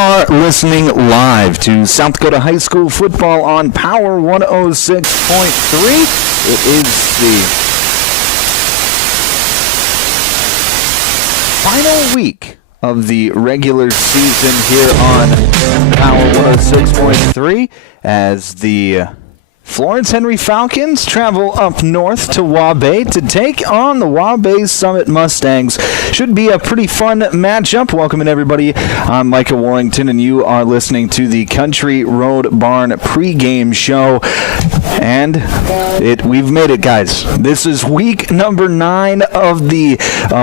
are listening live to South Dakota High School football on Power 106.3. It is the final week of the regular season here on Power 106.3 as the Florence Henry Falcons travel up north to Waubay to take on the Waubay Summit Mustangs. Should be a pretty fun matchup. Welcome in, everybody. I'm Micah Warrington, and you are listening to the Country Road Barn pregame show. And we've made it, guys. This is week number 9 of the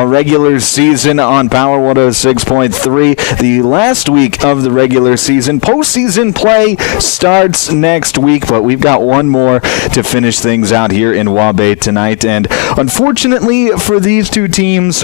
regular season on Power 106.3. The last week of the regular season. Postseason play starts next week, but we've got one more to finish things out here in Waubay tonight. And unfortunately for these two teams,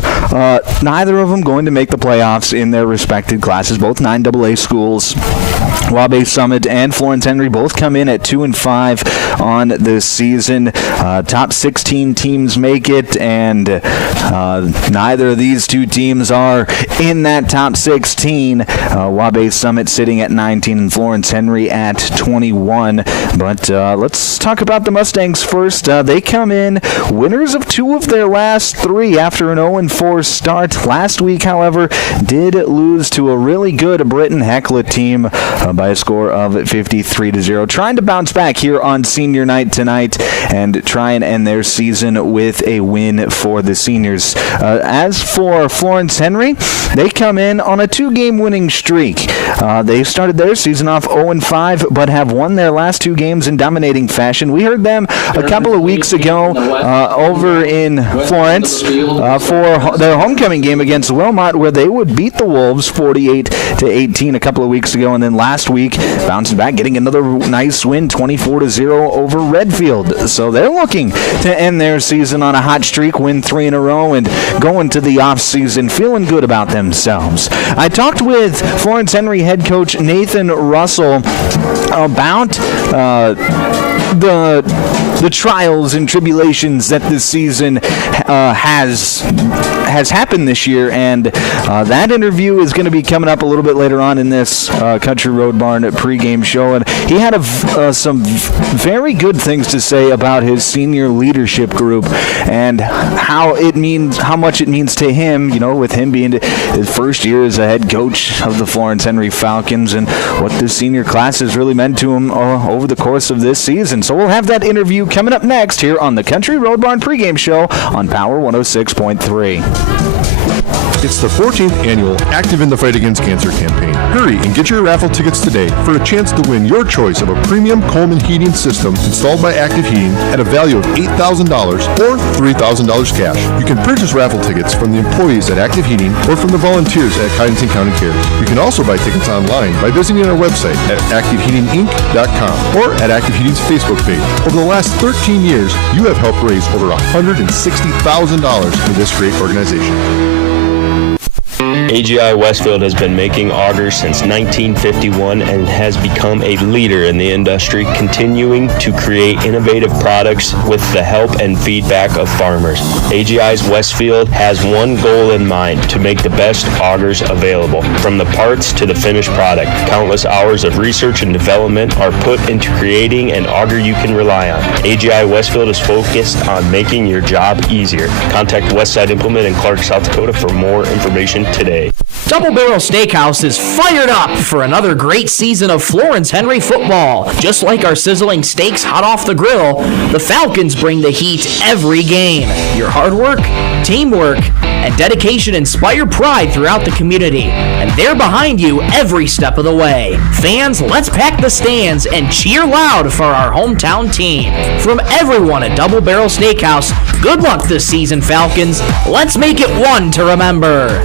neither of them going to make the playoffs in their respected classes. Both 9AA schools, Waubay Summit and Florence Henry, both come in at 2-5 on this season. Top 16 teams make it, and neither of these two teams are in that top 16. Waubay Summit sitting at 19 and Florence Henry at 21. But let's talk about the Mustangs first. They come in winners of 2 of their last 3 after an 0-4 start. Last week, however, did lose to a really good Britton Hecla team by a score of 53-0. Trying to bounce back here on senior night tonight and try and end their season with a win for the seniors. As for Florence Henry, they come in on a 2-game winning streak. They started their season off 0-5, but have won their last 2 games in dominating fashion. We heard them a couple of weeks ago over in Florence for their homecoming game against Wilmot, where they would beat the Wolves 48-18 a couple of weeks ago, and then last week bouncing back, getting another nice win 24-0 over Redfield. So they're looking to end their season on a hot streak, win 3 in a row, and go into the off-season feeling good about themselves. I talked with Florence Henry head coach Nathan Russell about the trials and tribulations that this season has happened this year, and that interview is going to be coming up a little bit later on in this Country Road Barn pregame show. And he had some very good things to say about his senior leadership group and how much it means to him, with him being his first year as a head coach of the Florence Henry Falcons, and what this senior class has really meant to him over the course of this season. So we'll have that interview coming up next here on the Country Road Barn pregame show on Power 106.3. It's the 14th annual Active in the Fight Against Cancer campaign. Hurry and get your raffle tickets today for a chance to win your choice of a premium Coleman heating system installed by Active Heating at a value of $8,000 or $3,000 cash. You can purchase raffle tickets from the employees at Active Heating or from the volunteers at Cottington County Cares. You can also buy tickets online by visiting our website at activeheatinginc.com or at Active Heating's Facebook page. Over the last 13 years, you have helped raise over $160,000 for this great organization. AGI Westfield has been making augers since 1951 and has become a leader in the industry, continuing to create innovative products with the help and feedback of farmers. AGI's Westfield has one goal in mind: to make the best augers available. From the parts to the finished product, countless hours of research and development are put into creating an auger you can rely on. AGI Westfield is focused on making your job easier. Contact Westside Implement in Clark, South Dakota for more information today. Double Barrel Steakhouse is fired up for another great season of Florence Henry football. Just like our sizzling steaks hot off the grill, the Falcons bring the heat every game. Your hard work, teamwork, and dedication inspire pride throughout the community, and they're behind you every step of the way. Fans, let's pack the stands and cheer loud for our hometown team. From everyone at Double Barrel Steakhouse, good luck this season, Falcons. Let's make it one to remember.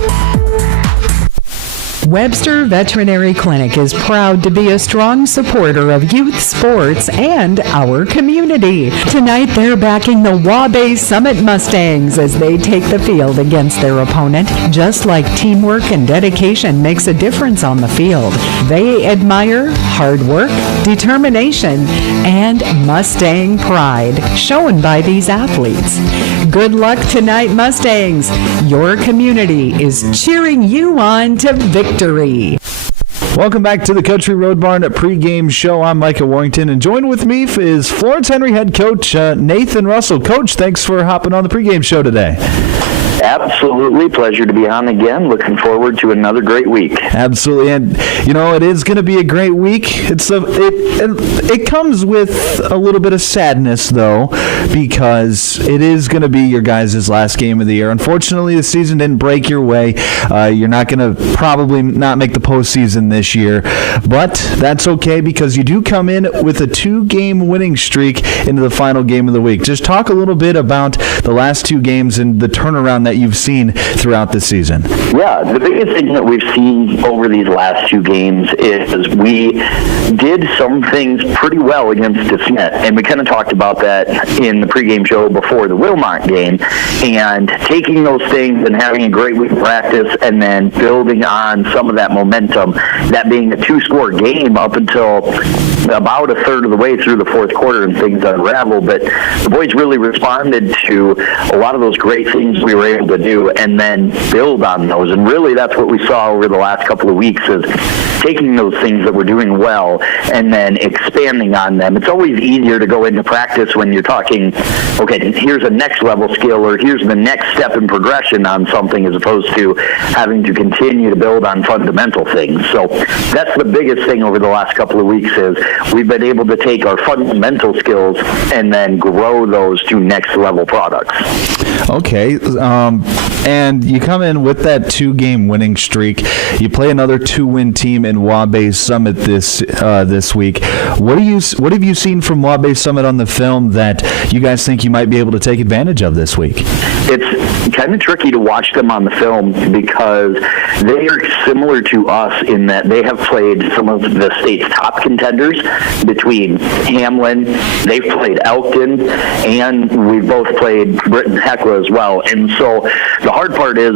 Webster Veterinary Clinic is proud to be a strong supporter of youth sports and our community. Tonight, they're backing the Waubay Summit Mustangs as they take the field against their opponent. Just like teamwork and dedication makes a difference on the field, they admire hard work, determination, and Mustang pride shown by these athletes. Good luck tonight, Mustangs. Your community is cheering you on to victory. Welcome back to the Country Road Barn pregame show. I'm Micah Warrington, and joined with me is Florence Henry head coach Nathan Russell. Coach, thanks for hopping on the pregame show today. Absolutely. Pleasure to be on again. Looking forward to another great week. Absolutely. And, it is going to be a great week. It comes with a little bit of sadness, though, because it is going to be your guys' last game of the year. Unfortunately, the season didn't break your way. You're not going to probably not make the postseason this year, but that's okay because you do come in with a 2-game winning streak into the final game of the week. Just talk a little bit about the last 2 games and the turnaround that you've seen throughout the season. Yeah, the biggest thing that we've seen over these last 2 games is we did some things pretty well against DeSmet, and we kind of talked about that in the pregame show before the Wilmot game, and taking those things and having a great week of practice and then building on some of that momentum, that being a 2-score game up until about a third of the way through the fourth quarter and things unraveled, but the boys really responded to a lot of those great things we were able to do and then build on those. And really that's what we saw over the last couple of weeks is taking those things that we're doing well and then expanding on them. It's always easier to go into practice when you're talking, okay, here's a next level skill or here's the next step in progression on something as opposed to having to continue to build on fundamental things. So that's the biggest thing over the last couple of weeks is we've been able to take our fundamental skills and then grow those to next level products. Okay, and you come in with that 2-game winning streak. You play another 2-win team in Waubay Summit this week. What have you seen from Waubay Summit on the film that you guys think you might be able to take advantage of this week? It's kind of tricky to watch them on the film because they are similar to us in that they have played some of the state's top contenders between Hamlin, they've played Elkton, and we've both played Britton Hecla as well. And so the hard part is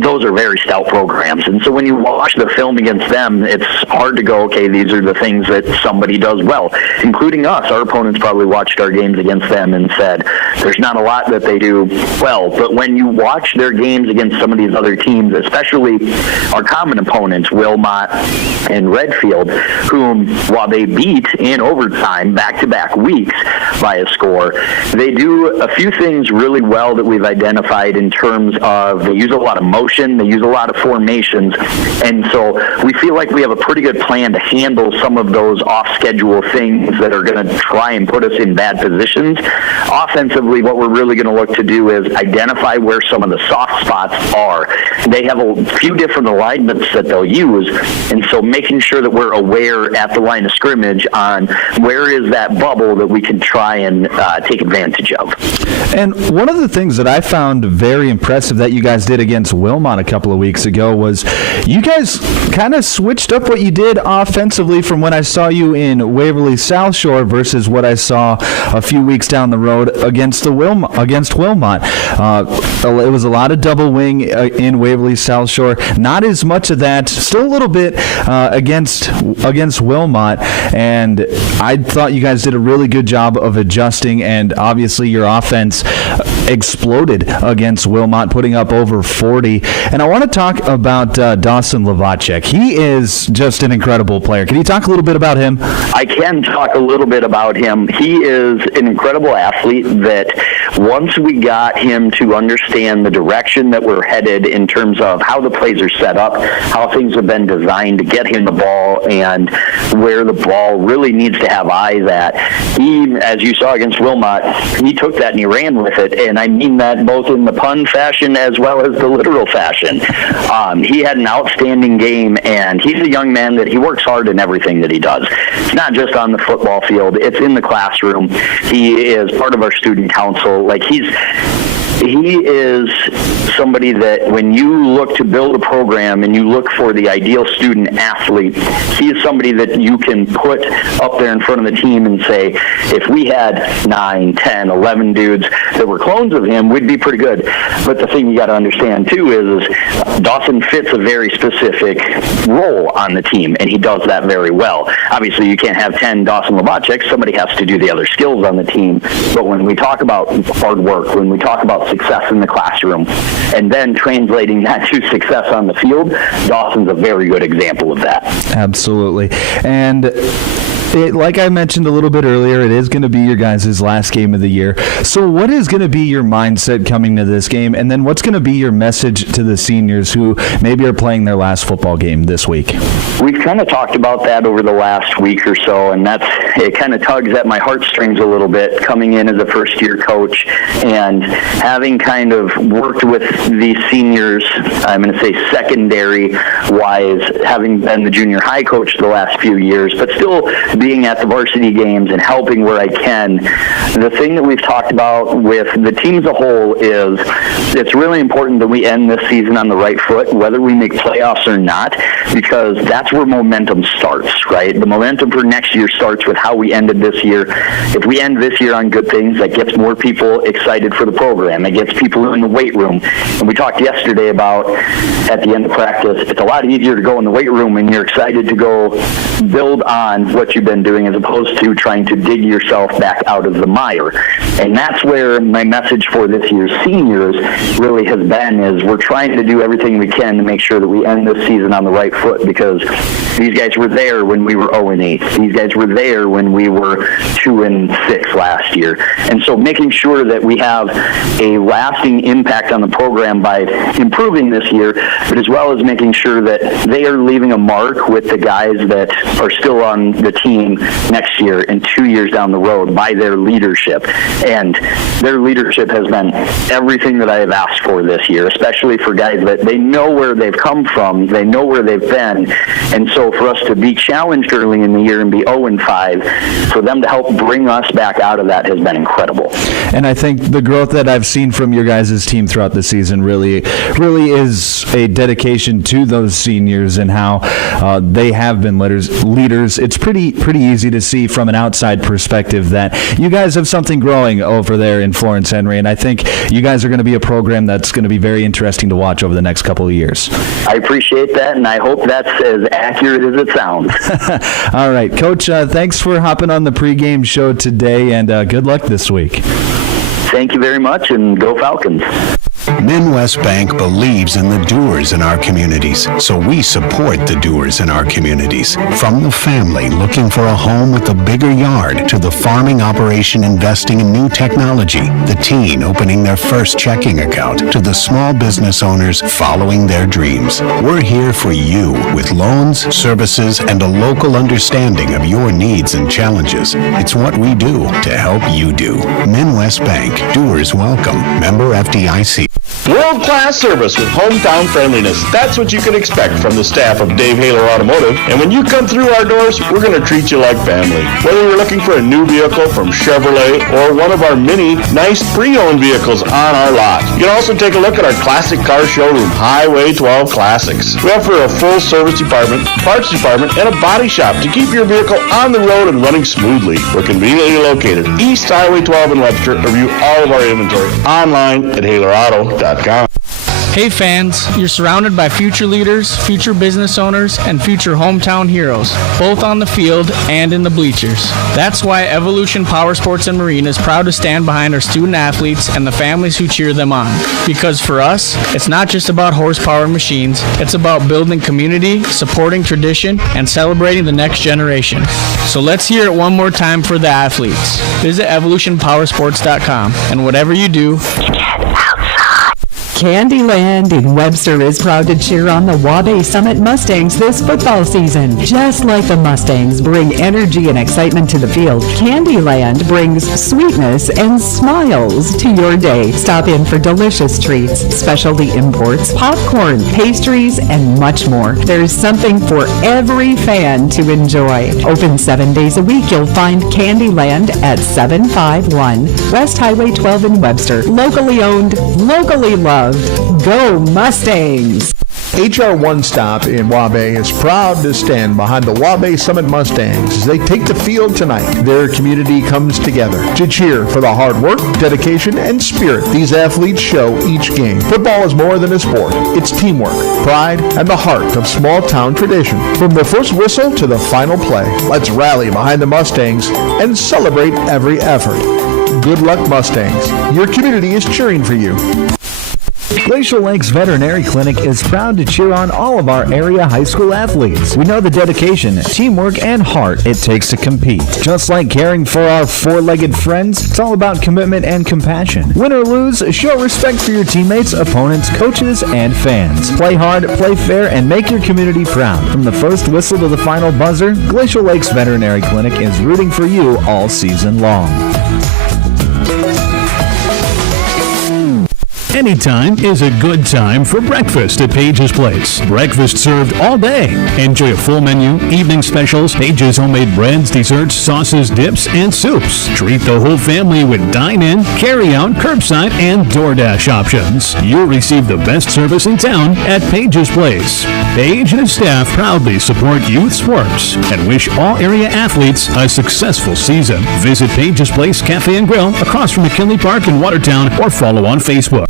those are very stout programs. And so when you watch the film against them, it's hard to go, okay, these are the things that somebody does well, including us. Our opponents probably watched our games against them and said, there's not a lot that they do well. But when you watch their games against some of these other teams, especially our common opponents, Wilmot and Redfield, whom while they beat in overtime back-to-back weeks by a score, they do a few things really well that we've identified in terms of they use a lot of motion, they use a lot of formations, and so we feel like we have a pretty good plan to handle some of those off-schedule things that are going to try and put us in bad positions. Offensively, what we're really going to look to do is identify where some of the soft spots are. They have a few different alignments that they'll use, and so making sure that we're aware at the line of scrimmage on where is that bubble that we can try and take advantage of. And one of the things that I found very impressive that you guys did against Wilmot a couple of weeks ago was you guys kind of switched up what you did offensively from when I saw you in Waverly South Shore versus what I saw a few weeks down the road against Wilmot. It was a lot of double wing in Waverly South Shore. Not as much of that. Still a little bit against Wilmot. And I thought you guys did a really good job of adjusting, and obviously your offense exploded against Wilmot, putting up over 40. And I want to talk about Dawson Lavacek. He is just an incredible player. Can you talk a little bit about him? I can talk a little bit about him. He is an incredible athlete that once we got him to understand the direction that we're headed in terms of how the plays are set up, how things have been designed to get him the ball, and where the ball really needs to have eyes at, he, as you saw against Wilmot, he took that and he ran with it. And I mean that both in the pun fashion as well as the literal fashion. He had an outstanding game, and he's a young man that he works hard in everything that he does. It's not just on the football field. It's in the classroom. He is part of our student council. Like, he is somebody that when you look to build a program and you look for the ideal student athlete, he is somebody that you can put up there in front of the team and say, if we had 9, 10, 11 dudes that were clones of him, we'd be pretty good. But the thing you got to understand, too, is Dawson fits a very specific role on the team, and he does that very well. Obviously, you can't have 10 Dawson Lavaceks. Somebody has to do the other skills on the team. But when we talk about hard work, when we talk about success in the classroom and then translating that to success on the field, Dawson's a very good example of that. Absolutely. And like I mentioned a little bit earlier, it is going to be your guys' last game of the year. So what is going to be your mindset coming to this game? And then what's going to be your message to the seniors who maybe are playing their last football game this week? We've kind of talked about that over the last week or so, and it kind of tugs at my heartstrings a little bit coming in as a first-year coach and having kind of worked with these seniors, I'm going to say secondary-wise, having been the junior high coach the last few years, but still being at the varsity games and helping where I can. The thing that we've talked about with the team as a whole is it's really important that we end this season on the right foot, whether we make playoffs or not, because that's where momentum starts, right? The momentum for next year starts with how we ended this year. If we end this year on good things, that gets more people excited for the program. It gets people in the weight room. And we talked yesterday about at the end of practice, it's a lot easier to go in the weight room when you're excited to go build on what you've been doing as opposed to trying to dig yourself back out of the mire. And that's where my message for this year's seniors really has been, is we're trying to do everything we can to make sure that we end this season on the right foot, because these guys were there when we were 0-8. These guys were there when we were 2-6 last year. And so making sure that we have a lasting impact on the program by improving this year, but as well as making sure that they are leaving a mark with the guys that are still on the team next year and 2 years down the road by their leadership. And their leadership has been everything that I have asked for this year, especially for guys that they know where they've come from, they know where they've been. And so for us to be challenged early in the year and be 0-5, for them to help bring us back out of that has been incredible. And I think the growth that I've seen from your guys' team throughout the season really is a dedication to those seniors and how they have been leaders. It's pretty easy to see from an outside perspective that you guys have something growing over there in Florence Henry, and I think you guys are going to be a program that's going to be very interesting to watch over the next couple of years. I appreciate that, and I hope that's as accurate as it sounds. All right, Coach, thanks for hopping on the pregame show today, and good luck this week. Thank you very much, and go Falcons. Midwest Bank believes in the doers in our communities, so we support the doers in our communities. From the family looking for a home with a bigger yard, to the farming operation investing in new technology, the teen opening their first checking account, to the small business owners following their dreams. We're here for you with loans, services, and a local understanding of your needs and challenges. It's what we do to help you do. Midwest Bank. Doers welcome. Member FDIC. World-class service with hometown friendliness. That's what you can expect from the staff of Dave Haler Automotive. And when you come through our doors, we're going to treat you like family. Whether you're looking for a new vehicle from Chevrolet or one of our many nice pre-owned vehicles on our lot. You can also take a look at our classic car showroom, Highway 12 Classics. We offer a full service department, parts department, and a body shop to keep your vehicle on the road and running smoothly. We're conveniently located East Highway 12 in Webster. Review all of our inventory online at HalerAuto.com. Hey fans, you're surrounded by future leaders, future business owners, and future hometown heroes, both on the field and in the bleachers. That's why Evolution Power Sports and Marine is proud to stand behind our student athletes and the families who cheer them on. Because for us, it's not just about horsepower and machines, it's about building community, supporting tradition, and celebrating the next generation. So let's hear it one more time for the athletes. Visit evolutionpowersports.com, and whatever you do, Candyland in Webster is proud to cheer on the Waubay Summit Mustangs this football season. Just like the Mustangs bring energy and excitement to the field, Candyland brings sweetness and smiles to your day. Stop in for delicious treats, specialty imports, popcorn, pastries, and much more. There's something for every fan to enjoy. Open 7 days a week, you'll find Candyland at 751 West Highway 12 in Webster. Locally owned, locally loved. Go Mustangs! HR One Stop in Waubay is proud to stand behind the Waubay Summit Mustangs as they take the field tonight. Their community comes together to cheer for the hard work, dedication, and spirit these athletes show each game. Football is more than a sport. It's teamwork, pride, and the heart of small-town tradition. From the first whistle to the final play, let's rally behind the Mustangs and celebrate every effort. Good luck, Mustangs. Your community is cheering for you. Glacial Lakes Veterinary Clinic is proud to cheer on all of our area high school athletes. We know the dedication, teamwork, and heart it takes to compete. Just like caring for our four-legged friends, it's all about commitment and compassion. Win or lose, show respect for your teammates, opponents, coaches, and fans. Play hard, play fair, and make your community proud. From the first whistle to the final buzzer, Glacial Lakes Veterinary Clinic is rooting for you all season long. Anytime is a good time for breakfast at Page's Place. Breakfast served all day. Enjoy a full menu, evening specials, Page's homemade breads, desserts, sauces, dips, and soups. Treat the whole family with dine-in, carry-out, curbside, and DoorDash options. You'll receive the best service in town at Page's Place. Page and his staff proudly support youth sports and wish all area athletes a successful season. Visit Page's Place Cafe and Grill across from McKinley Park in Watertown or follow on Facebook.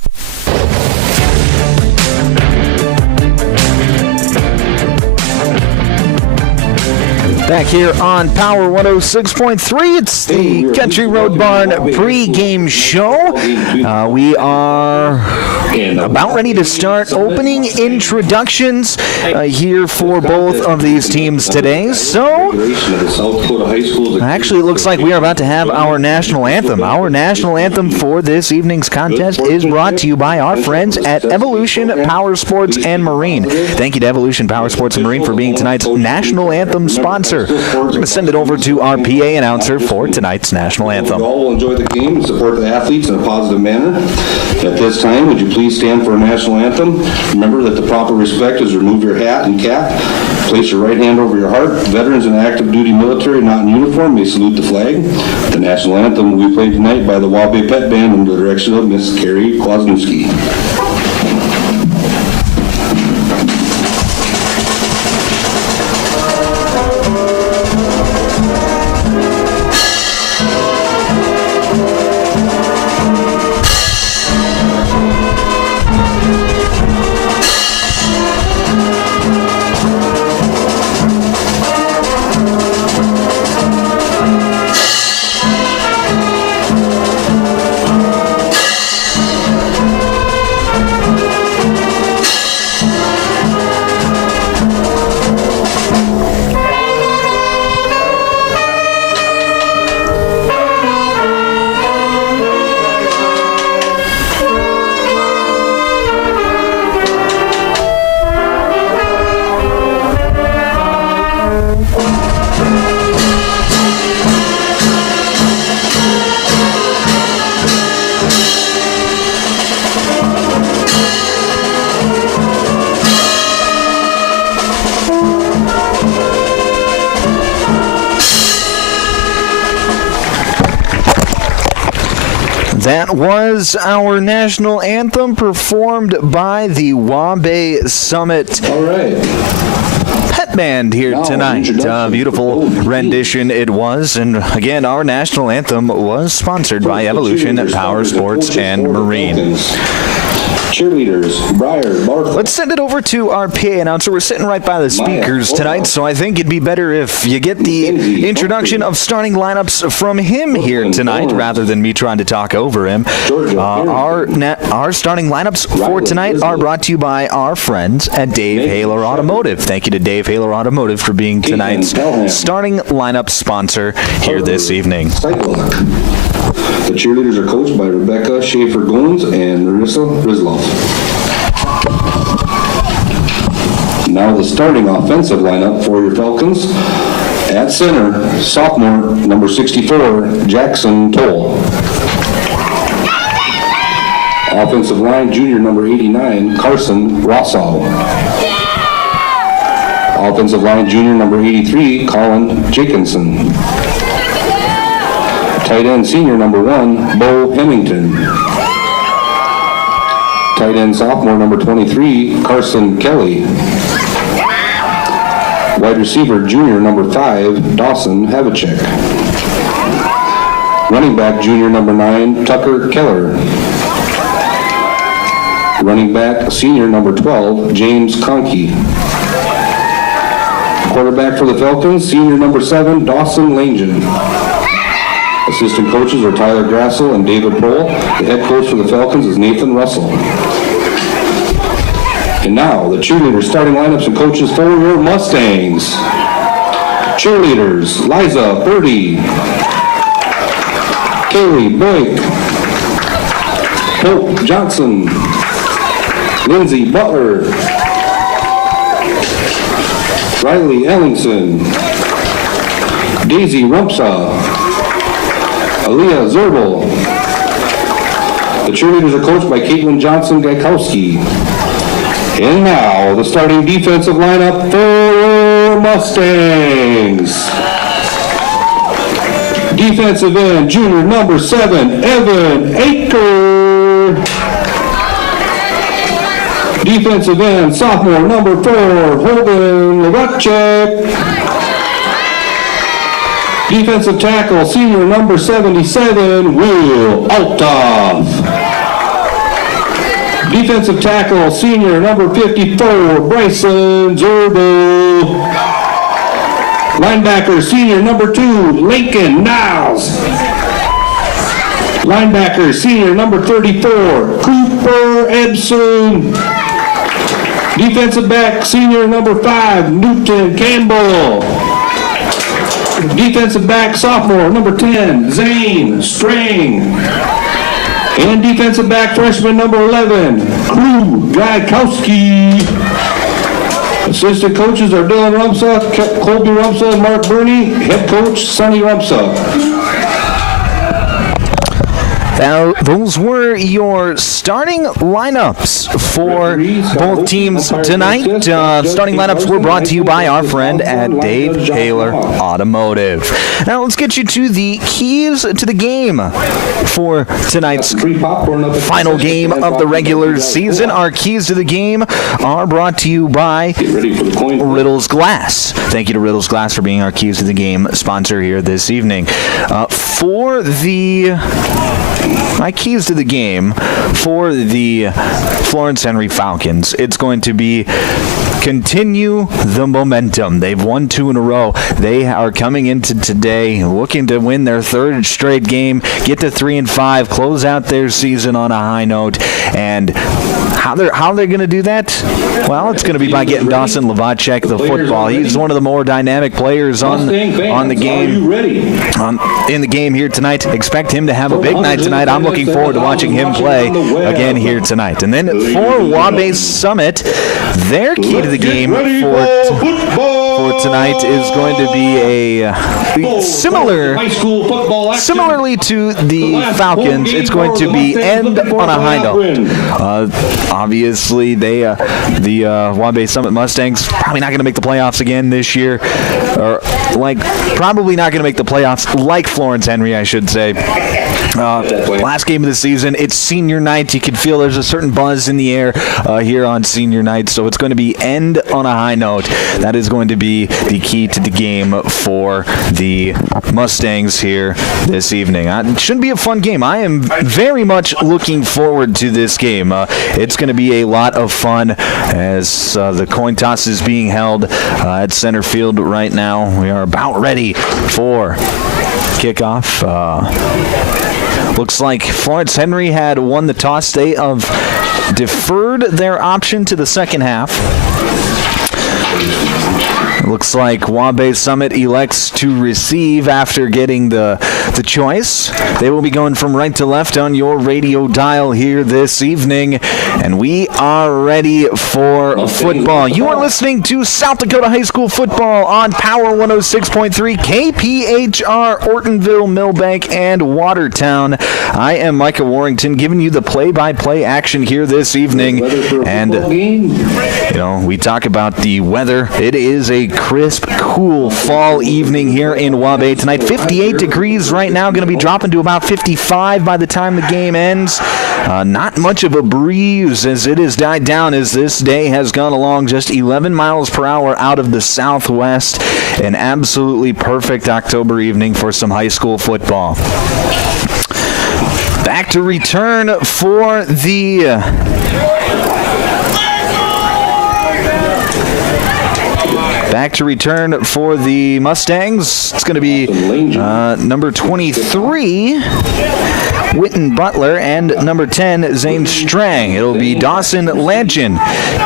Back here on Power 106.3, it's the Country Road Barn pre-game show. We are about ready to start opening introductions here for both of these teams today. So, actually, it looks like we are about to have our national anthem. Our national anthem for this evening's contest is brought to you by our friends at Evolution Power Sports and Marine. Thank you to Evolution Power Sports and Marine for being tonight's national anthem sponsor. We're going to send it over to our PA announcer for tonight's national anthem. We all will enjoy the game and support the athletes in a positive manner. At this time, would you please stand for a national anthem? Remember that the proper respect is remove your hat and cap, place your right hand over your heart. Veterans and active duty military not in uniform may salute the flag. The national anthem will be played tonight by the Waubay Pet Band under the direction of Miss Carrie Kwasniewski. That was our national anthem performed by the Waubay Summit. All right. Pet Band here tonight. Beautiful rendition it was. And again, our national anthem was sponsored by Evolution Power Sports and Marine. Cheerleaders, Briar, Barth. Let's send it over to our PA announcer. We're sitting right by the speakers tonight, so I think it'd be better if you get the introduction of starting lineups from him here tonight rather than me trying to talk over him. Our starting lineups for tonight are brought to you by our friends at Dave Haler Automotive. Thank you to Dave Haler Automotive for being tonight's starting lineup sponsor here this evening. The cheerleaders are coached by Rebecca Schaefer-Goins and Marissa Rizloff. Now the starting offensive lineup for your Falcons. At center, sophomore, number 64, Jackson Toll. Offensive line, junior, number 89, Carson Rossau. Offensive line, junior, number 83, Colin Jacobson. Tight end, senior, number 1, Bo Hemmington. Tight end, sophomore, number 23, Carson Kelly. Wide receiver, junior, number 5, Dawson Havacek. Running back, junior, number 9, Tucker Keller. Running back, senior, number 12, James Conkey. Quarterback for the Falcons, senior, number 7, Dawson Langen. Assistant coaches are Tyler Grassel and David Prohl. The head coach for the Falcons is Nathan Russell. And now, the cheerleaders starting lineups and coaches for your Mustangs. Cheerleaders, Liza Birdie, Kaylee Blake, Hope Johnson, Lindsay Butler, Riley Ellingson, Daisy Rumpsa, Aaliyah Zerbel. The cheerleaders are coached by Caitlin Johnson-Gaikowski. And now, the starting defensive lineup for Mustangs. Defensive end, junior number 7, Evan Aker. Defensive end, sophomore number 4, Holden Levachek. Defensive tackle, senior number 77, Will Althoff. Defensive tackle, senior number 54, Bryson Zerbo. Linebacker, senior number 2, Lincoln Niles. Linebacker, senior number 34, Cooper Ebson. Defensive back, senior number 5, Newton Campbell. Defensive back, sophomore number 10, Zane Strang. And defensive back, freshman number 11, Crew Gaikowski. Assistant coaches are Dylan Rumsa, Colby Rumsa, and Mark Burney. Head coach, Sonny Rumsa. Now, those were your starting lineups for both teams tonight. Starting lineups were brought to you by our friend at Dave Haler Automotive. Now, let's get you to the keys to the game for tonight's final game of the regular season. Our keys to the game are brought to you by Riddle's Glass. Thank you to Riddle's Glass for being our keys to the game sponsor here this evening. My keys to the game for the Florence Henry Falcons, it's going to be continue the momentum. They've won 2 in a row. They are coming into today looking to win their 3rd straight game, get to 3-5, close out their season on a high note. And how they're going to do that? Well, it's going to be by getting Dawson Levachek the football. He's one of the more dynamic players on the game. In the game here tonight. Expect him to have a big night tonight. I'm looking forward to watching him play again here tonight. And then for Waubay Summit, their key to the game for tonight is going to be a similarly to the Falcons. It's going to be end on a high note. Obviously, the Waubay Summit Mustangs probably not going to make the playoffs again this year, or probably not going to make the playoffs like Florence Henry, I should say. Last game of the season, it's senior night. You can feel there's a certain buzz in the air here on senior night, so it's going to be end on a high note. That is going to be the key to the game for the Mustangs here this evening. It should be a fun game. I am very much looking forward to this game. It's going to be a lot of fun as the coin toss is being held at center field right now. We are about ready for kickoff. Looks like Florence Henry had won the toss. They have deferred their option to the second half. Looks like Waubay Summit elects to receive after getting the choice. They will be going from right to left on your radio dial here this evening, and we are ready for football. You are listening to South Dakota High School football on Power 106.3 KPHR, Ortonville, Millbank, and Watertown. I am Micah Warrington giving you the play-by-play action here this evening, and we talk about the weather. It is a crisp, cool fall evening here in Waubay tonight. 58 degrees right now, going to be dropping to about 55 by the time the game ends. Not much of a breeze as it has died down as this day has gone along. Just 11 miles per hour out of the southwest. An absolutely perfect October evening for some high school football. Back to return for the Back to return for the Mustangs. It's going to be number 23, Witten Butler, and number 10, Zane Strang. It'll be Dawson Langen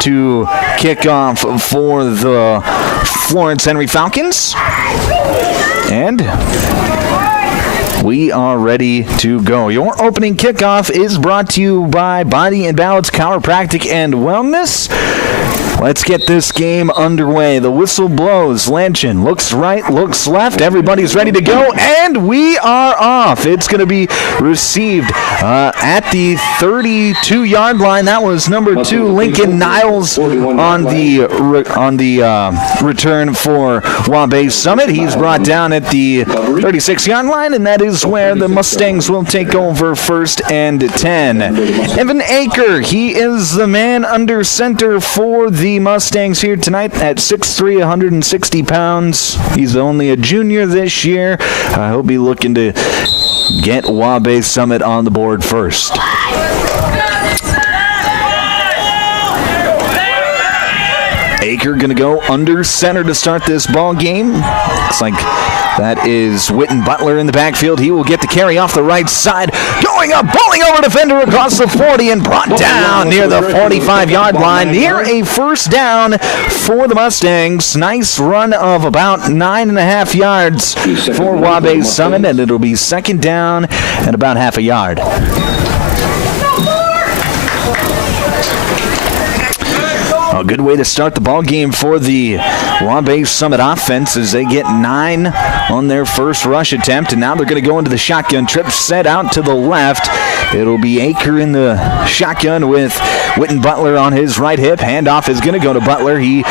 to kick off for the Florence Henry Falcons. And we are ready to go. Your opening kickoff is brought to you by Body and Balance Chiropractic and Wellness. Let's get this game underway. The whistle blows. Lanchen looks right, looks left. Everybody's ready to go, and we are off. It's going to be received at the 32-yard line. That was number 2, Lincoln Niles, on the return for Waubay Summit. He's brought down at the 36-yard line, and that is where the Mustangs will take over 1st and 10. Evan Aker, he is the man under center for the Mustangs here tonight at 6'3", 160 pounds. He's only a junior this year. He'll be looking to get Waubay Summit on the board first. Aker going to go under center to start this ball game. Looks like that is Witten Butler in the backfield. He will get the carry off the right side. Going up, bowling over defender across the 40 and brought down near the 45-yard line. Near a first down for the Mustangs. Nice run of about 9.5 yards for Waubay Summit, and it'll be second down and about half a yard. A good way to start the ball game for the Waubay Summit offense as they get 9 on their first rush attempt, and now they're going to go into the shotgun trip, set out to the left. It'll be Aker in the shotgun with Witten Butler on his right hip. Handoff is going to go to Butler. He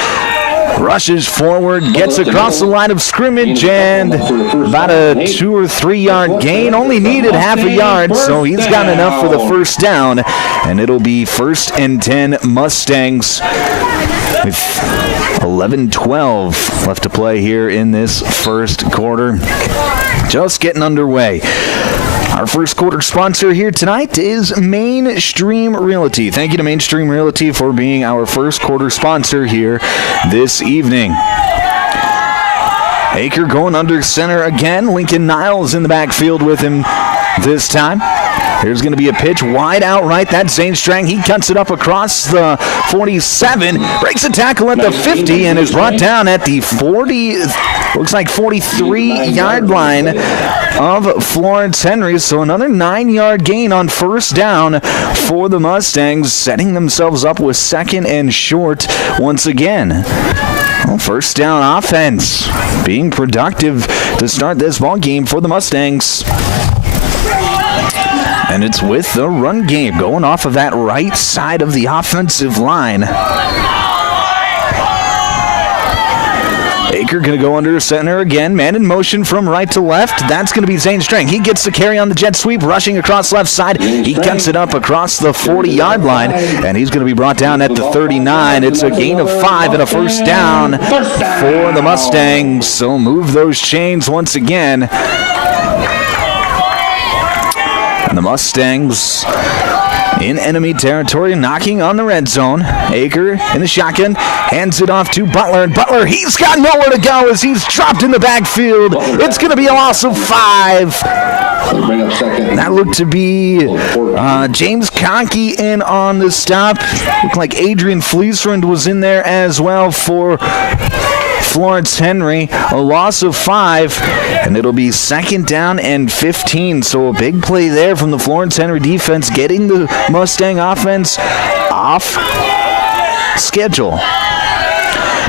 rushes forward, gets across the line of scrimmage, and about a 2 or 3 yard gain. Only needed half a yard, so he's got enough for the first down, and it'll be 1st and 10 Mustangs with 11-12 left to play here in this first quarter. Just getting underway. Our first quarter sponsor here tonight is Mainstream Realty. Thank you to Mainstream Realty for being our first quarter sponsor here this evening. Aker going under center again. Lincoln Niles in the backfield with him this time. Here's going to be a pitch wide out right. That's Zane Strang. He cuts it up across the 47, breaks a tackle at the 50, and is brought down at the 40, looks like 43-yard line of Florence Henry. So another 9-yard gain on first down for the Mustangs, setting themselves up with 2nd and short once again. Well, first down offense being productive to start this ball game for the Mustangs. And it's with the run game going off of that right side of the offensive line. Aker going to go under center again. Man in motion from right to left. That's going to be Zane Strang. He gets the carry on the jet sweep, rushing across left side. He cuts it up across the 40-yard line, and he's going to be brought down at the 39. It's a gain of 5 and a first down for the Mustangs. So move those chains once again. And the Mustangs in enemy territory, knocking on the red zone. Aker in the shotgun, hands it off to Butler. And Butler, he's got nowhere to go as he's dropped in the backfield. It's going to be a loss of 5. That looked to be James Conkey in on the stop. Looked like Adrian Fleesrand was in there as well for Florence Henry. A loss of 5, and it'll be 2nd down and 15. So a big play there from the Florence Henry defense, getting the Mustang offense off schedule.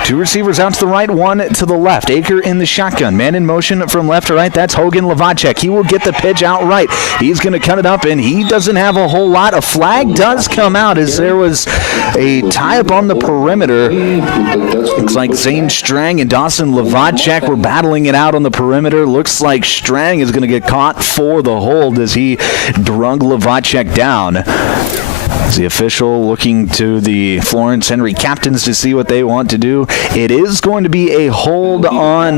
2 receivers out to the right, 1 to the left. Aker in the shotgun. Man in motion from left to right. That's Hogan Lavacek. He will get the pitch outright. He's going to cut it up, and he doesn't have a whole lot. A flag does come out as there was a tie-up on the perimeter. Looks like Zane Strang and Dawson Lavacek were battling it out on the perimeter. Looks like Strang is going to get caught for the hold as he drug Lavacek down. The official looking to the Florence Henry captains to see what they want to do. It is going to be a hold on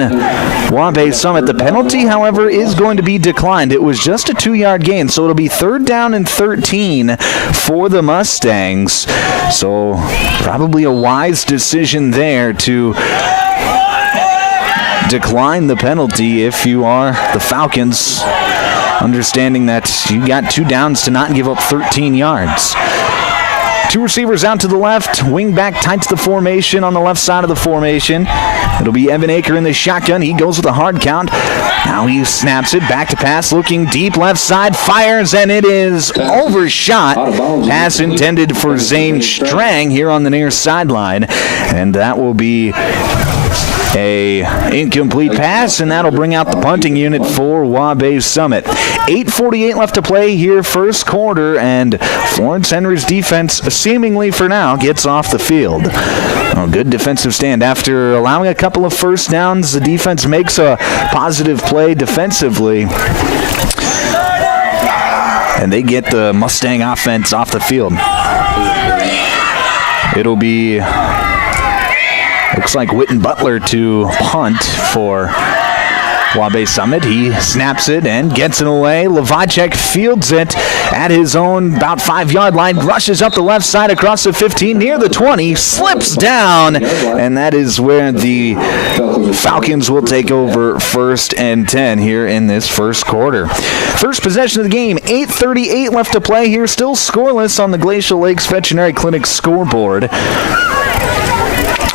Waubay Summit. The penalty, however, is going to be declined. It was just a 2-yard gain, so it'll be 3rd down and 13 for the Mustangs. So probably a wise decision there to decline the penalty if you are the Falcons, understanding that you got 2 downs to not give up 13 yards. 2 receivers out to the left, wing back tight to the formation on the left side of the formation. It'll be Evan Aker in the shotgun. He goes with a hard count. Now he snaps it, back to pass, looking deep left side, fires, and it is overshot. Pass intended for Zane Strang here on the near sideline, and that will be a incomplete pass, and that'll bring out the punting unit for Waubay Summit. 8:48 left to play here, first quarter, and Florence Henry's defense seemingly for now gets off the field. A good defensive stand. After allowing a couple of first downs, the defense makes a positive play defensively, and they get the Mustang offense off the field. It'll be, looks like Witten Butler to punt for Waubay Summit. He snaps it and gets it away. Lavacek fields it at his own about 5-yard line, rushes up the left side across the 15 near the 20, slips down, and that is where the Falcons will take over 1st and 10 here in this first quarter. First possession of the game, 8:38 left to play here, still scoreless on the Glacial Lakes Veterinary Clinic scoreboard.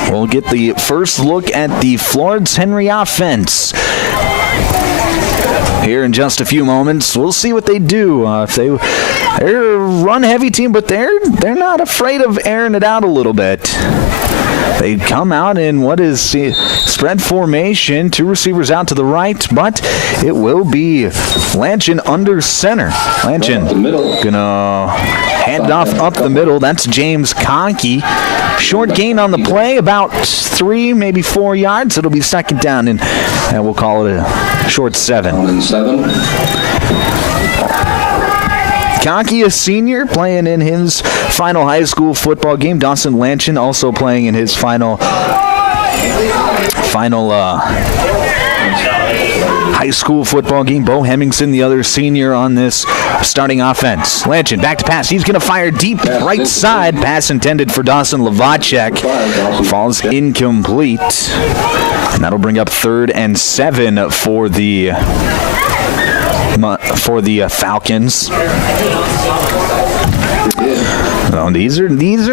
We'll get the first look at the Florence Henry offense here in just a few moments. We'll see what they do. They're a run-heavy team, but they're not afraid of airing it out a little bit. They come out in what is spread formation, 2 receivers out to the right, but it will be Lanchin under center. Lanchin gonna hand off up the middle. That's James Conkey. Short gain on the play, about 3, maybe 4 yards. It'll be second down, and we'll call it a short 7. Conkey, a senior, playing in his final high school football game. Dawson Lanchin also playing in his final high school football game. Bo Hemmingson, the other senior on this starting offense. Lanchin back to pass. He's going to fire deep right side. Pass intended for Dawson Lavacek. Falls incomplete. And that'll bring up 3rd and 7 for the Falcons. These are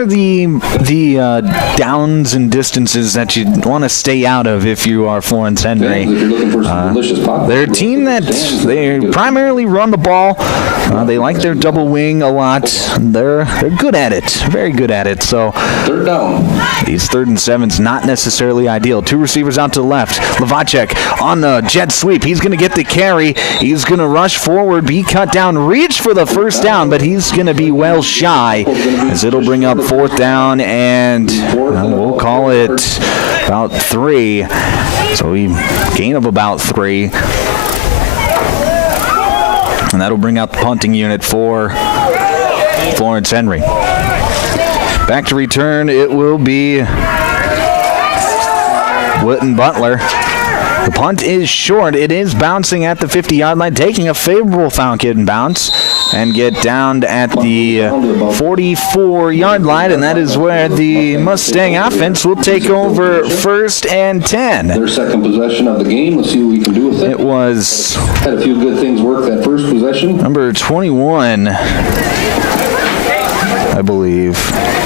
the downs and distances that you want to stay out of if you are Florence Henry. They're a team that they primarily run the ball. They like their double wing a lot. They're good at it, very good at it. So third down. These 3rd and 7's not necessarily ideal. 2 receivers out to the left. Lavacek on the jet sweep. He's going to get the carry. He's going to rush forward, be cut down, reach for the first down, but he's going to be well shy, as it'll bring up 4th down, and we'll call it about 3. So we gain of about 3. And that'll bring out the punting unit for Florence Henry. Back to return, it will be Witten Butler. The punt is short. It is bouncing at the 50-yard line, taking a favorable Falcon bounce, and get down at the 44-yard line, and that is where the Mustang offense will take over 1st and 10. Their second possession of the game. Let's see what we can do with it. It was... Had a few good things work that first possession. Number 21, I believe.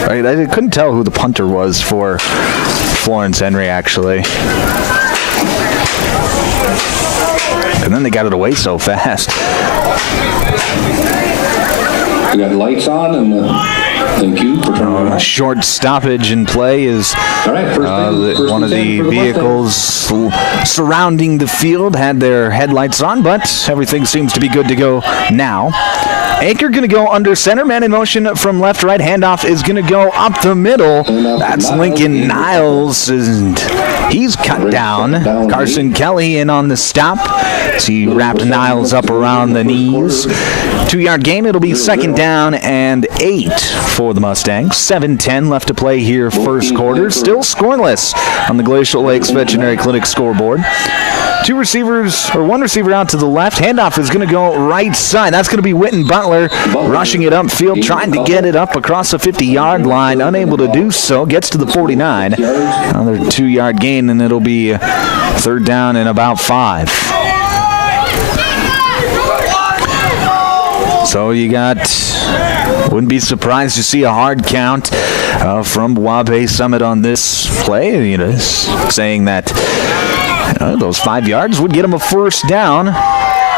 Right? I couldn't tell who the punter was for Florence Henry, actually. And then they got it away so fast. We got lights on, and thank you for turning it on. Short stoppage in play is one of the vehicles surrounding the field had their headlights on, but everything seems to be good to go now. Aker going to go under center. Man in motion from left to right. Handoff is going to go up the middle. That's Lincoln Niles, and he's cut down. Carson Kelly in on the stop. He wrapped Niles up around the knees. 2-yard gain. It'll be second down and 8 for the Mustangs. 7:10 left to play here, first quarter. Still scoreless on the Glacial Lakes Veterinary Clinic scoreboard. one receiver out to the left. Handoff is going to go right side. That's going to be Witten Butler rushing it upfield, trying to get it up across the 50-yard line. Unable to do so. Gets to the 49. Another 2-yard gain, and it'll be third down and about 5. So you wouldn't be surprised to see a hard count from Waubay Summit on this play. Saying that those 5 yards would get them a first down.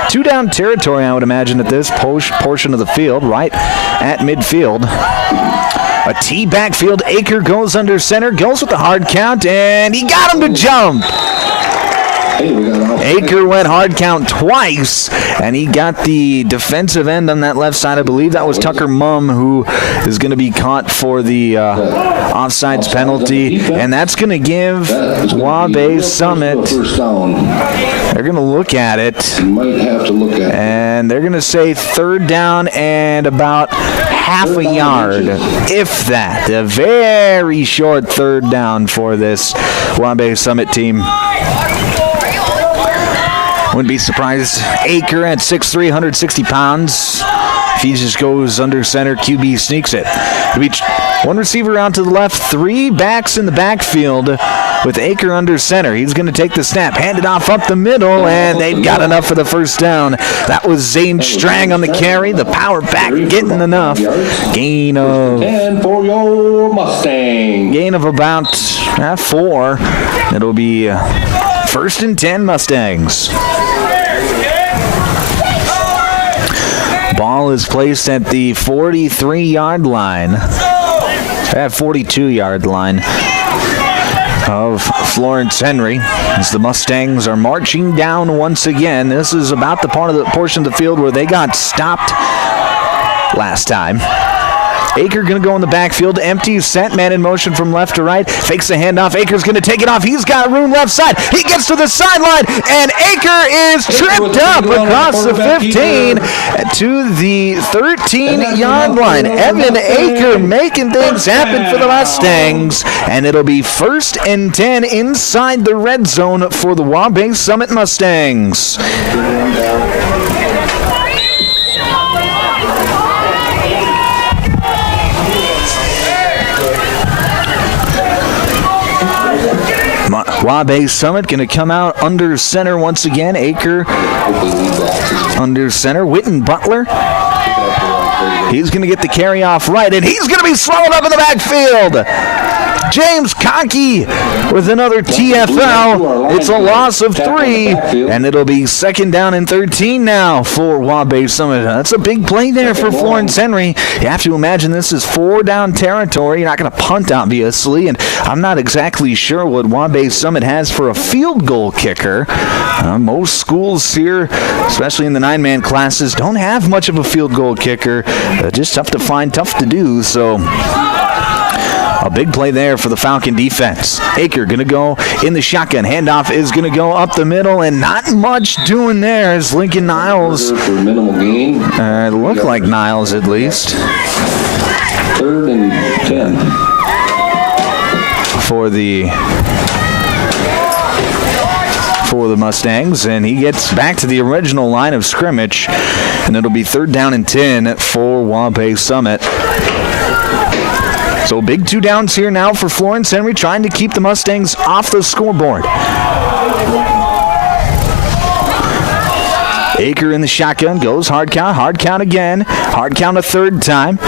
2-down territory, I would imagine, at this portion of the field, right at midfield. A T backfield. Aker goes under center, goes with the hard count, and he got him to jump. Aker went hard count twice, and he got the defensive end on that left side. I believe that was Tucker Mumm, who is going to be caught for the offsides penalty, and that's going to give Waubay Summit. They're going to look at it, and they're going to say third down and about half a yard, if that. A very short third down for this Waubay Summit team. Wouldn't be surprised. Aker at 6'3", 160 pounds. If he just goes under center, QB sneaks it. One receiver out to the left, 3 backs in the backfield with Aker under center. He's going to take the snap, hand it off up the middle, and they've got enough for the first down. That was Zane Strang on the carry. The power back getting enough. Gain of 10 for your Mustang. Gain of about 4. It'll be first and 10 Mustangs. Ball is placed at the 43-yard line. At 42-yard line of Florence Henry, as the Mustangs are marching down once again. This is about the portion of the field where they got stopped last time. Aker going to go in the backfield, empty, set, man in motion from left to right, fakes the handoff. Aker's going to take it off. He's got room left side. He gets to the sideline, and Aker is tripped up across the 15 to the 13-yard line. Evan Aker making things happen for the Mustangs, and it'll be first and 10 inside the red zone for the Waubay Summit Mustangs. Waubay Summit going to come out under center once again. Aker under center. Witten Butler. He's going to get the carry off right, and he's going to be slowed up in the backfield. James Conkey with another TFL. It's a loss of 3, and it'll be second down and 13 now for Waubay Summit. That's a big play there for Florence Henry. You have to imagine this is 4-down territory. You're not going to punt, obviously, and I'm not exactly sure what Waubay Summit has for a field goal kicker. Most schools here, especially in the 9-man classes, don't have much of a field goal kicker. Just tough to find, tough to do, so a big play there for the Falcon defense. Aker going to go in the shotgun. Handoff is going to go up the middle, and not much doing there as Lincoln Niles. For minimal gain. Look like Niles at least. Third and 10. For the Mustangs, and he gets back to the original line of scrimmage, and it'll be third down and 10 for Waubay Summit. So big 2 downs here now for Florence Henry, trying to keep the Mustangs off the scoreboard. Aker in the shotgun, goes hard count again, hard count a third time.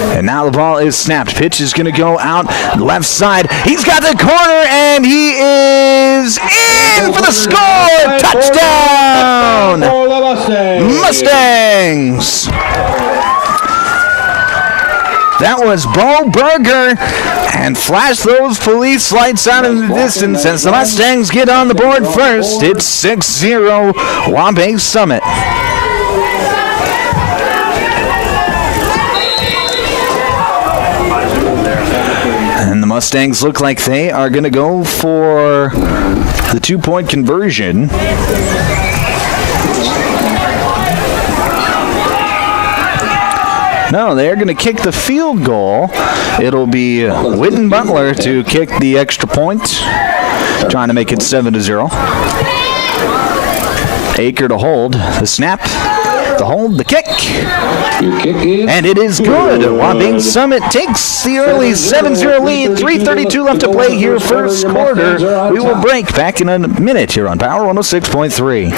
And now the ball is snapped. Pitch is going to go out left side. He's got the corner, and he is in for the score. Touchdown! Mustangs! That was Bo Berger, and flash those police lights out in the distance as the Mustangs get on the board first. It's 6-0 Waubay Summit. And the Mustangs look like they are going to go for the 2-point conversion. No, they're going to kick the field goal. It'll be Witten Butler to kick the extra point, trying to make it 7-0. Aker to hold. The snap. The hold, the kick. Your kick is... And it is good. Waubay Summit takes the early 7-0 lead. 3:32 left to play here, first quarter. We will break back in a minute here on Power 106.3.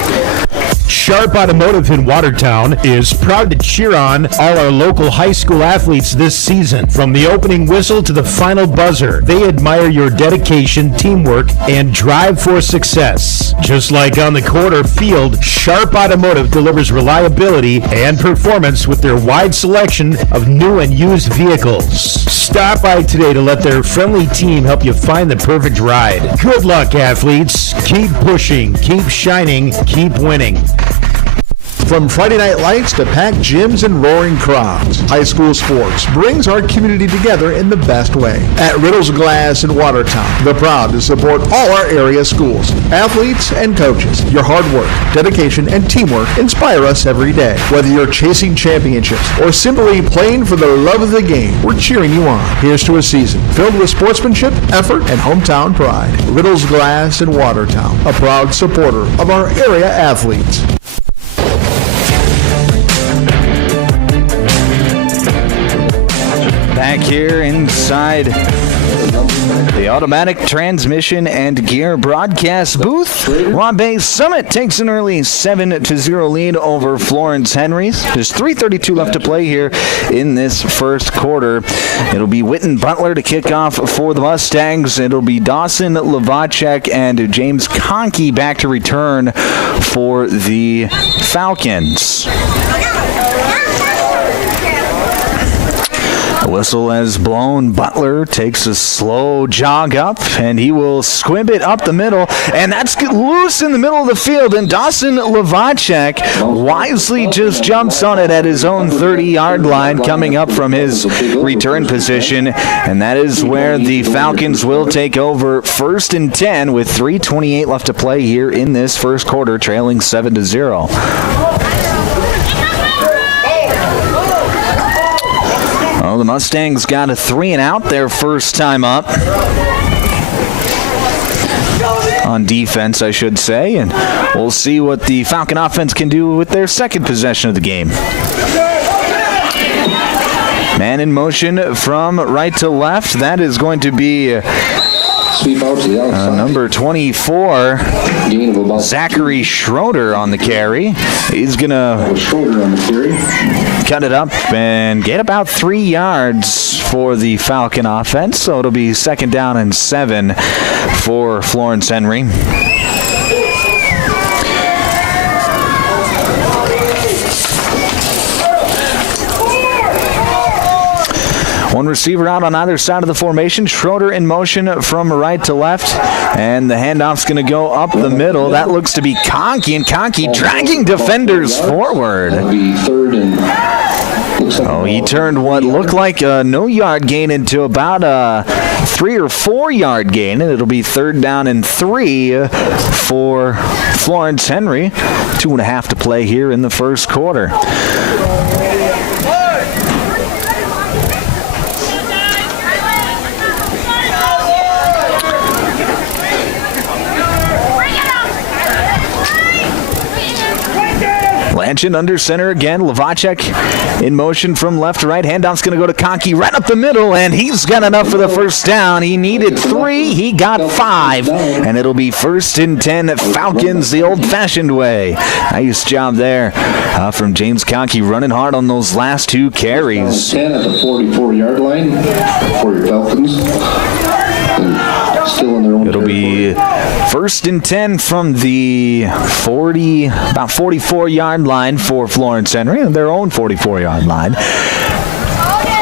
Sharp Automotive in Watertown is proud to cheer on all our local high school athletes this season. From the opening whistle to the final buzzer, they admire your dedication, teamwork, and drive for success. Just like on the court or field, Sharp Automotive delivers reliability and performance with their wide selection of new and used vehicles. Stop by today to let their friendly team help you find the perfect ride. Good luck, athletes. Keep pushing, keep shining, keep winning. From Friday night lights to packed gyms and roaring crowds, high school sports brings our community together in the best way. At Riddle's Glass in Watertown, they're proud to support all our area schools, athletes, and coaches. Your hard work, dedication, and teamwork inspire us every day. Whether you're chasing championships or simply playing for the love of the game, we're cheering you on. Here's to a season filled with sportsmanship, effort, and hometown pride. Riddle's Glass in Watertown, a proud supporter of our area athletes. Back here inside the automatic transmission and gear broadcast booth, Waubay Summit takes an early 7-0 lead over Florence Henry's. There's 3:32 left to play here in this first quarter. It'll be Witten Butler to kick off for the Mustangs. It'll be Dawson Lavacek and James Conkey back to return for the Falcons. The whistle has blown. Butler takes a slow jog up, and he will squib it up the middle, and that's loose in the middle of the field, and Dawson Lavacek wisely just jumps on it at his own 30-yard line coming up from his return position, and that is where the Falcons will take over 1st and 10 with 3:28 left to play here in this first quarter, trailing 7-0. Well, the Mustangs got a 3-and-out their first time up. On defense, I should say, and we'll see what the Falcon offense can do with their second possession of the game. Man in motion from right to left. That is going to be Sweep out to the outside. Number 24, Zachary Schroeder on the carry. He's going to cut it up and get about 3 yards for the Falcon offense. So it'll be 2nd down and 7 for Florence Henry. One receiver out on either side of the formation. Schroeder in motion from right to left. And the handoff's going to go up the middle. That looks to be Conkey, and Conkey dragging defenders forward. Oh, he turned what looked like a no-yard gain into about a 3 or 4 yard gain, and it'll be 3rd down and 3 for Florence Henry. 2.5 to play here in the first quarter. Lanchin under center again. Lavacek in motion from left to right. Handoff's going to go to Conkey right up the middle, and he's got enough for the first down. He needed 3. He got 5, and it'll be 1st and 10 Falcons the old-fashioned way. Nice job there from James Conkey, running hard on those last 2 carries. 10 at the 44-yard line for your Falcons. Still in their own It'll be 1st and 10 from the about 44-yard line for Florence Henry, and their own 44-yard line.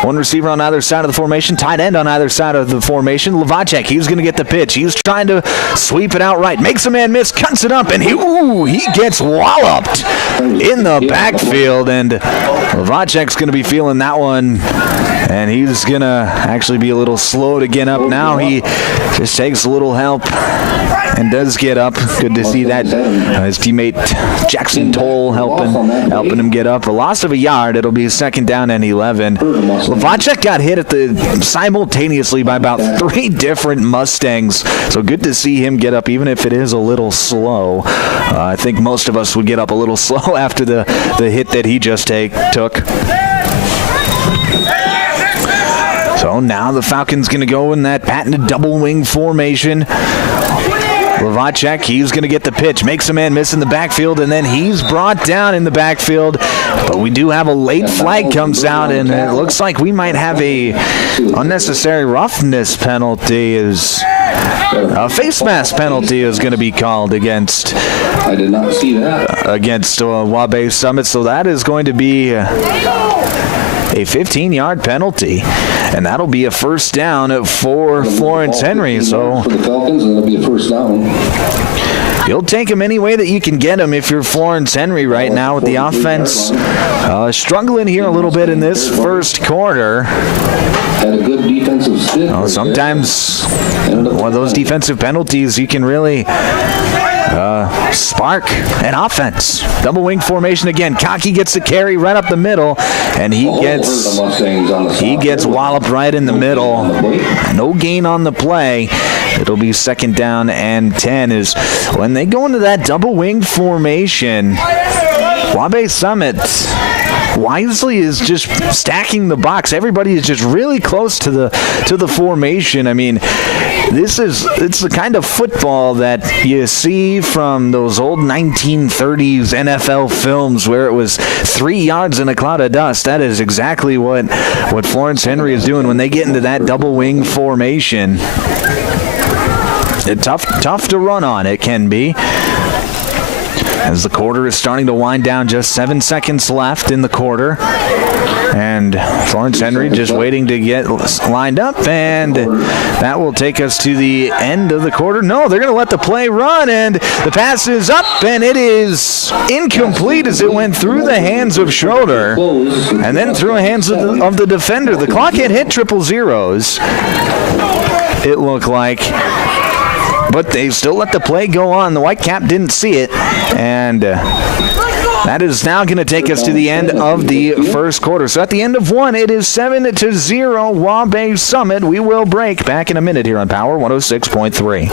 One receiver on either side of the formation, tight end on either side of the formation. Lavacek, he's going to get the pitch. He's trying to sweep it out right. Makes a man miss, cuts it up, and he gets walloped in the backfield, and Lavacek's going to be feeling that one, and he's going to actually be a little slow to get up now. He just takes a little help and does get up. Good to see that. His teammate Jackson Toll helping him get up. A loss of a yard. It'll be 2nd down and 11. Lavacek got hit simultaneously by about 3 different Mustangs. So good to see him get up, even if it is a little slow. I think most of us would get up a little slow after the hit that he just took. So now the Falcons going to go in that patented double wing formation. Lavacek, he's going to get the pitch, makes a man miss in the backfield, and then he's brought down in the backfield. But we do have a late flag comes out, and it looks like we might have a unnecessary roughness penalty. A face mask penalty is going to be called against. I did not see that. Against Waubay Summit, so that is going to be a 15-yard penalty, and that'll be a 1st down for Florence Henry. So for the Falcons, that'll be a 1st down. You'll take him any way that you can get him if you're Florence Henry right now with the offense struggling here a little bit in this 1st quarter. Had a good defensive stick. Sometimes one of those defensive penalties, you can really spark an offense. Double wing formation again. Cocky gets the carry right up the middle, and he gets walloped right in the middle. No gain on the play. It'll be 2nd down and 10 is when they go into that double wing formation. Waubay Summit wisely is just stacking the box. Everybody is just really close to the formation. I mean, it's the kind of football that you see from those old 1930s NFL films where it was 3 yards in a cloud of dust. That is exactly what Florence Henry is doing when they get into that double wing formation. It's tough to run on, it can be. As the quarter is starting to wind down, just 7 seconds left in the quarter. And Florence Henry just waiting to get lined up, and that will take us to the end of the quarter. No, they're going to let the play run, and the pass is up, and it is incomplete as it went through the hands of Schroeder and then through the hands of the defender. The clock had hit 000s, it looked like. But they still let the play go on. The Whitecap didn't see it, and that is now going to take us to the end of the 1st quarter. So at the end of 1, it is 7-0 Waubay Summit. We will break back in a minute here on Power 106.3.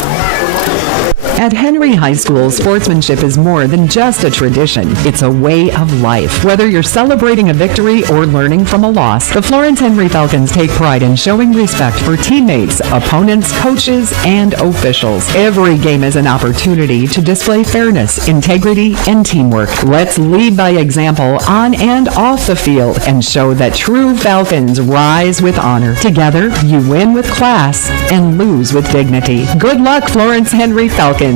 At Henry High School, sportsmanship is more than just a tradition. It's a way of life. Whether you're celebrating a victory or learning from a loss, the Florence Henry Falcons take pride in showing respect for teammates, opponents, coaches, and officials. Every game is an opportunity to display fairness, integrity, and teamwork. Let's lead by example on and off the field and show that true Falcons rise with honor. Together, you win with class and lose with dignity. Good luck, Florence Henry Falcons.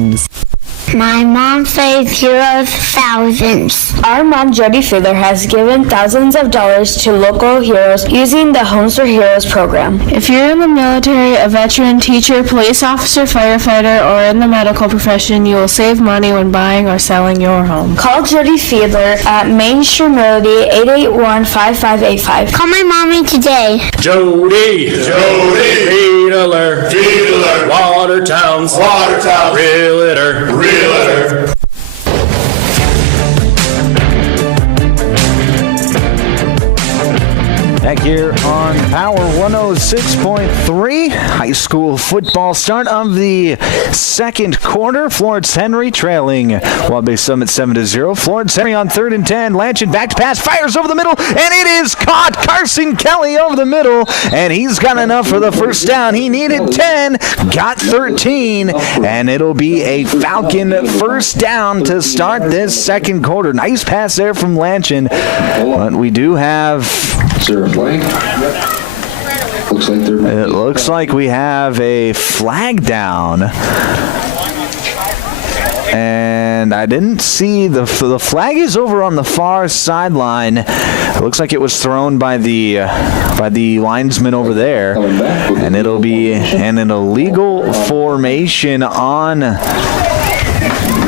My mom saves heroes thousands. Our mom, Jody Fiedler, has given thousands of dollars to local heroes using the Homes for Heroes program. If you're in the military, a veteran, teacher, police officer, firefighter, or in the medical profession, you will save money when buying or selling your home. Call Jody Fiedler at Main Street Melody 881-5585. Call my mommy today. Jody, Fiedler, Watertown's Realtor. Back here on Power 106.3, high school football start of the 2nd quarter. Florence Henry trailing Waubay Summit 7-0. Florence Henry on 3rd and 10. Lanchin back to pass, fires over the middle, and it is caught. Carson Kelly over the middle, and he's got enough for the 1st down. He needed 10, got 13, and it'll be a Falcon 1st down to start this 2nd quarter. Nice pass there from Lanchin, but we do have... It looks like we have a flag down. And I didn't see the flag is over on the far sideline. It looks like it was thrown by the linesman over there, and it'll be an illegal formation on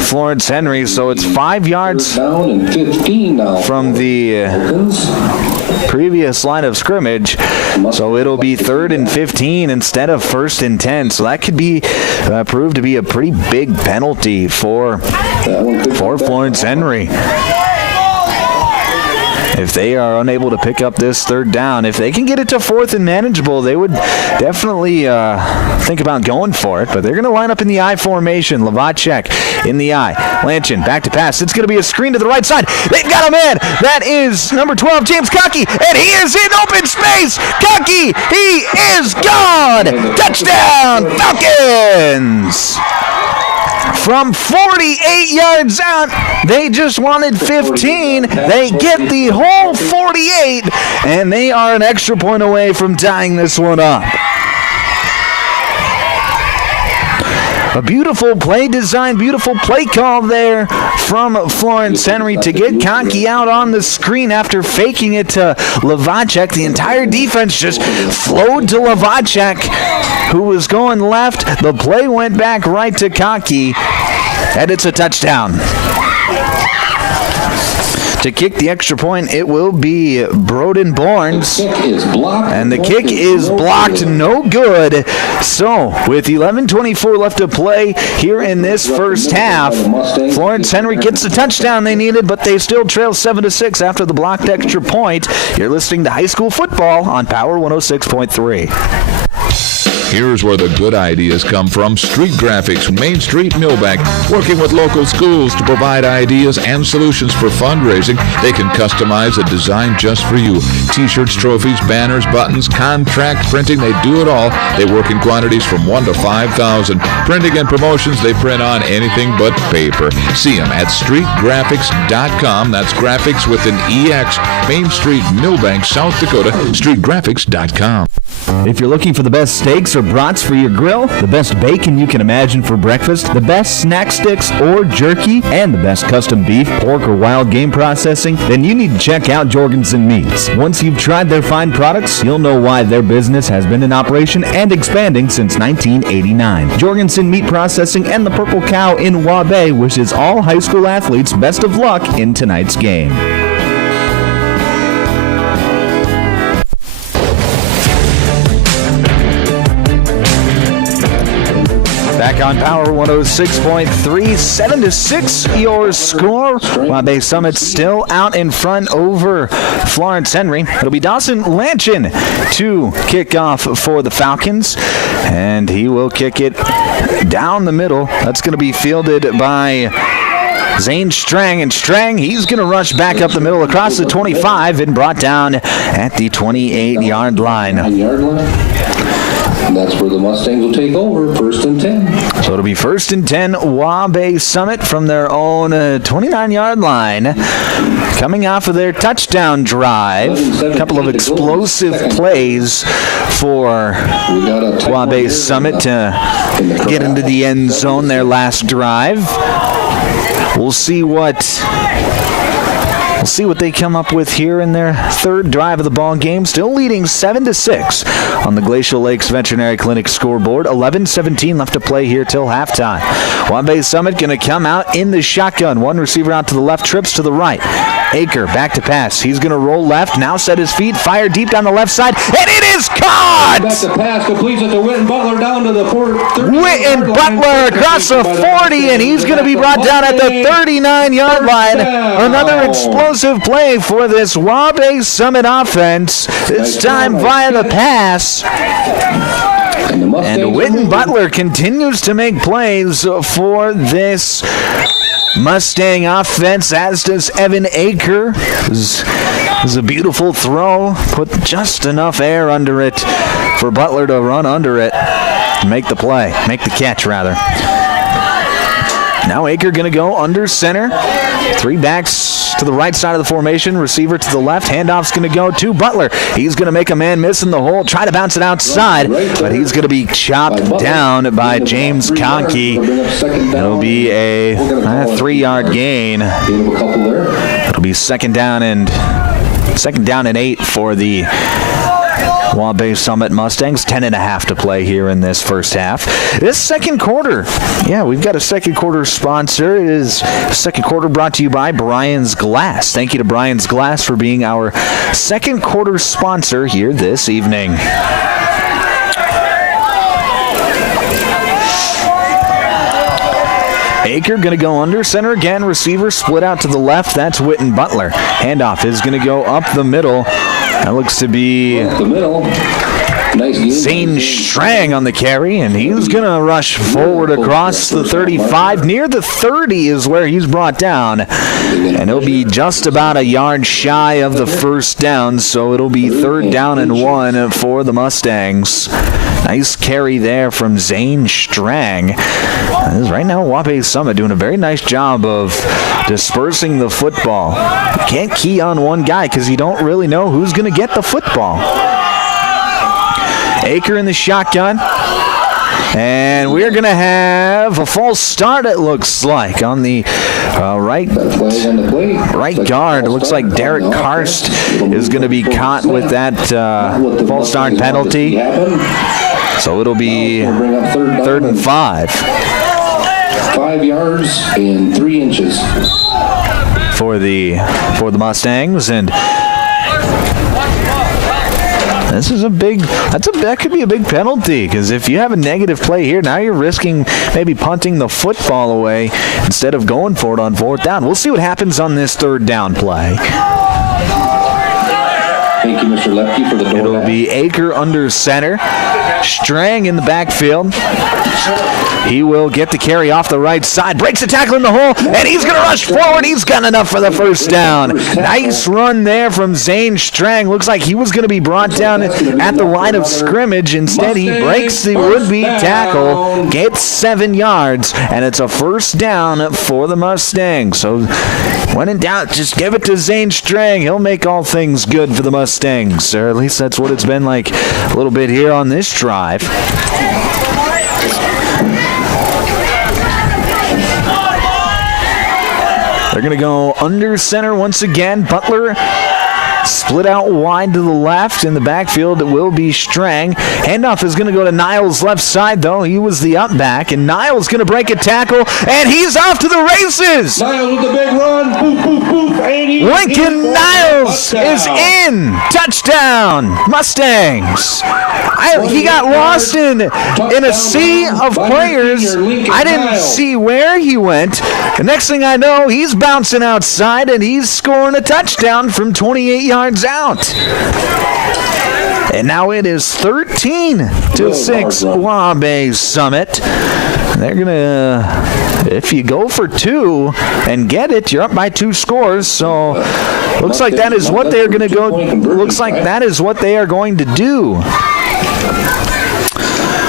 Florence Henry, so it's 5 yards Down and 15 now. from the previous line of scrimmage, so it'll be 3rd and 15 instead of 1st and 10. So that could be proved to be a pretty big penalty for Florence Henry. If they are unable to pick up this 3rd down, if they can get it to 4th and manageable, they would definitely think about going for it. But they're going to line up in the I formation. Lavacek in the I. Lanchin back to pass. It's going to be a screen to the right side. They've got a man. That is number 12, James Cockey, and he is in open space. Cockey, he is gone. Touchdown, Falcons. From 48 yards out, they just wanted 15. They get the whole 48, and they are an extra point away from tying this one up. A beautiful play design, beautiful play call there from Florence Henry to get Conkey out on the screen after faking it to Lavacek. The entire defense just flowed to Lavacek, who was going left. The play went back right to Conkey, and it's a touchdown. To kick the extra point, it will be Broden Barnes. And the kick is blocked, no good. So, with 11:24 left to play here in this first half, Florence Henry gets the touchdown they needed, but they still trail 7-6 after the blocked extra point. You're listening to High School Football on Power 106.3. Here's where the good ideas come from. Street Graphics, Main Street, Millbank. Working with local schools to provide ideas and solutions for fundraising. They can customize a design just for you. T-shirts, trophies, banners, buttons, contract printing, they do it all. They work in quantities from 1 to 5,000. Printing and promotions, they print on anything but paper. See them at streetgraphics.com. That's graphics with an EX. Main Street, Millbank, South Dakota. Streetgraphics.com. If you're looking for the best steaks or brats for your grill, the best bacon you can imagine for breakfast, the best snack sticks or jerky, and the best custom beef, pork, or wild game processing, then you need to check out Jorgensen Meats. Once you've tried their fine products, you'll know why their business has been in operation and expanding since 1989. Jorgensen Meat Processing and the Purple Cow in Waubay wishes all high school athletes best of luck in tonight's game. Back on Power 106.3, 7-6 your score. Waubay Summit still out in front over Florence Henry. It'll be Dawson Lanchin to kick off for the Falcons, and he will kick it down the middle. That's going to be fielded by Zane Strang, and Strang, he's going to rush back up the middle across the 25 and brought down at the 28-yard line. And that's where the Mustangs will take over, 1st and 10. So it'll be 1st and 10, Waubay Summit from their own 29-yard line. Coming off of their touchdown drive, a couple of explosive plays for Waubay Summit to get into the end zone their last drive. We'll see what they come up with here in their 3rd drive of the ball game. Still leading 7-6 on the Glacial Lakes Veterinary Clinic scoreboard. 11:17 left to play here till halftime. Waubay Summit going to come out in the shotgun. One receiver out to the left, trips to the right. Aker back to pass. He's going to roll left, now set his feet, fire deep down the left side, and it is caught! Back to pass, completes it to Witten Butler down to the 40. Witten Butler across the 40, and he's going to be brought down at the 39-yard line. Another explosive play for this Waubay Summit offense, this time via the pass. And Witten Butler continues to make plays for this Mustang offense, as does Evan Aker. This is a beautiful throw. Put just enough air under it for Butler to run under it and make the play. Make the catch, rather. Now Aker going to go under center. 3 backs to the right side of the formation. Receiver to the left. Handoff's going to go to Butler. He's going to make a man miss in the hole. Try to bounce it outside, but he's going to be chopped down by James Conkey. It'll be a 3-yard gain. It'll be second down and 8 for the Waubay Summit Mustangs, 10.5 to play here in this first half. This second quarter, we've got a second quarter sponsor. It is second quarter brought to you by Brian's Glass. Thank you to Brian's Glass for being our second quarter sponsor here this evening. Aker going to go under center again. Receiver split out to the left. That's Witten Butler. Handoff is going to go up the middle. That looks to be Zane Strang on the carry, and he's going to rush forward across the 35. Near the 30 is where he's brought down, and he'll be just about a yard shy of the first down, so it'll be 3rd down and 1 for the Mustangs. Nice carry there from Zane Strang. Right now, Waubay Summit doing a very nice job of dispersing the football. You can't key on one guy because you don't really know who's going to get the football. Aker in the shotgun. And we're going to have a false start, it looks like, on the right guard. It looks like Derek Karst is going to be caught with that false start penalty. So it'll be 3rd and 5. 5 yards and 3 inches for the Mustangs, and this is that could be a big penalty, because if you have a negative play here, now you're risking maybe punting the football away instead of going for it on 4th down. We'll see what happens on this 3rd down play. Thank you, Mr. Lepke, for the door. It'll be Aker under center. Strang in the backfield. He will get the carry off the right side. Breaks a tackle in the hole, and he's going to rush forward. He's got enough for the first down. Nice run there from Zane Strang. Looks like he was going to be brought down at the line of scrimmage. Instead, he breaks the would-be tackle, gets 7 yards, and it's a first down for the Mustangs. So when in doubt, just give it to Zane Strang. He'll make all things good for the Mustangs, or at least that's what it's been like a little bit here on this drive. They're going to go under center once again. Butler split out wide to the left. In the backfield, it will be Strang. Handoff is going to go to Niles' left side, though. He was the up back, and Niles going to break a tackle, and he's off to the races. Niles with the big run. Poof, poof, poof. Lincoln Niles is in. Touchdown, Mustangs. He got lost in a sea of players. I didn't see where he went. The next thing I know, he's bouncing outside, and he's scoring a touchdown from 28 yards out. And now it is 13-6 Waubay Summit. They're going to, if you go for 2 and get it, you're up by 2 scores. So looks like that is what they're going to go. Looks like that is what they are going to do.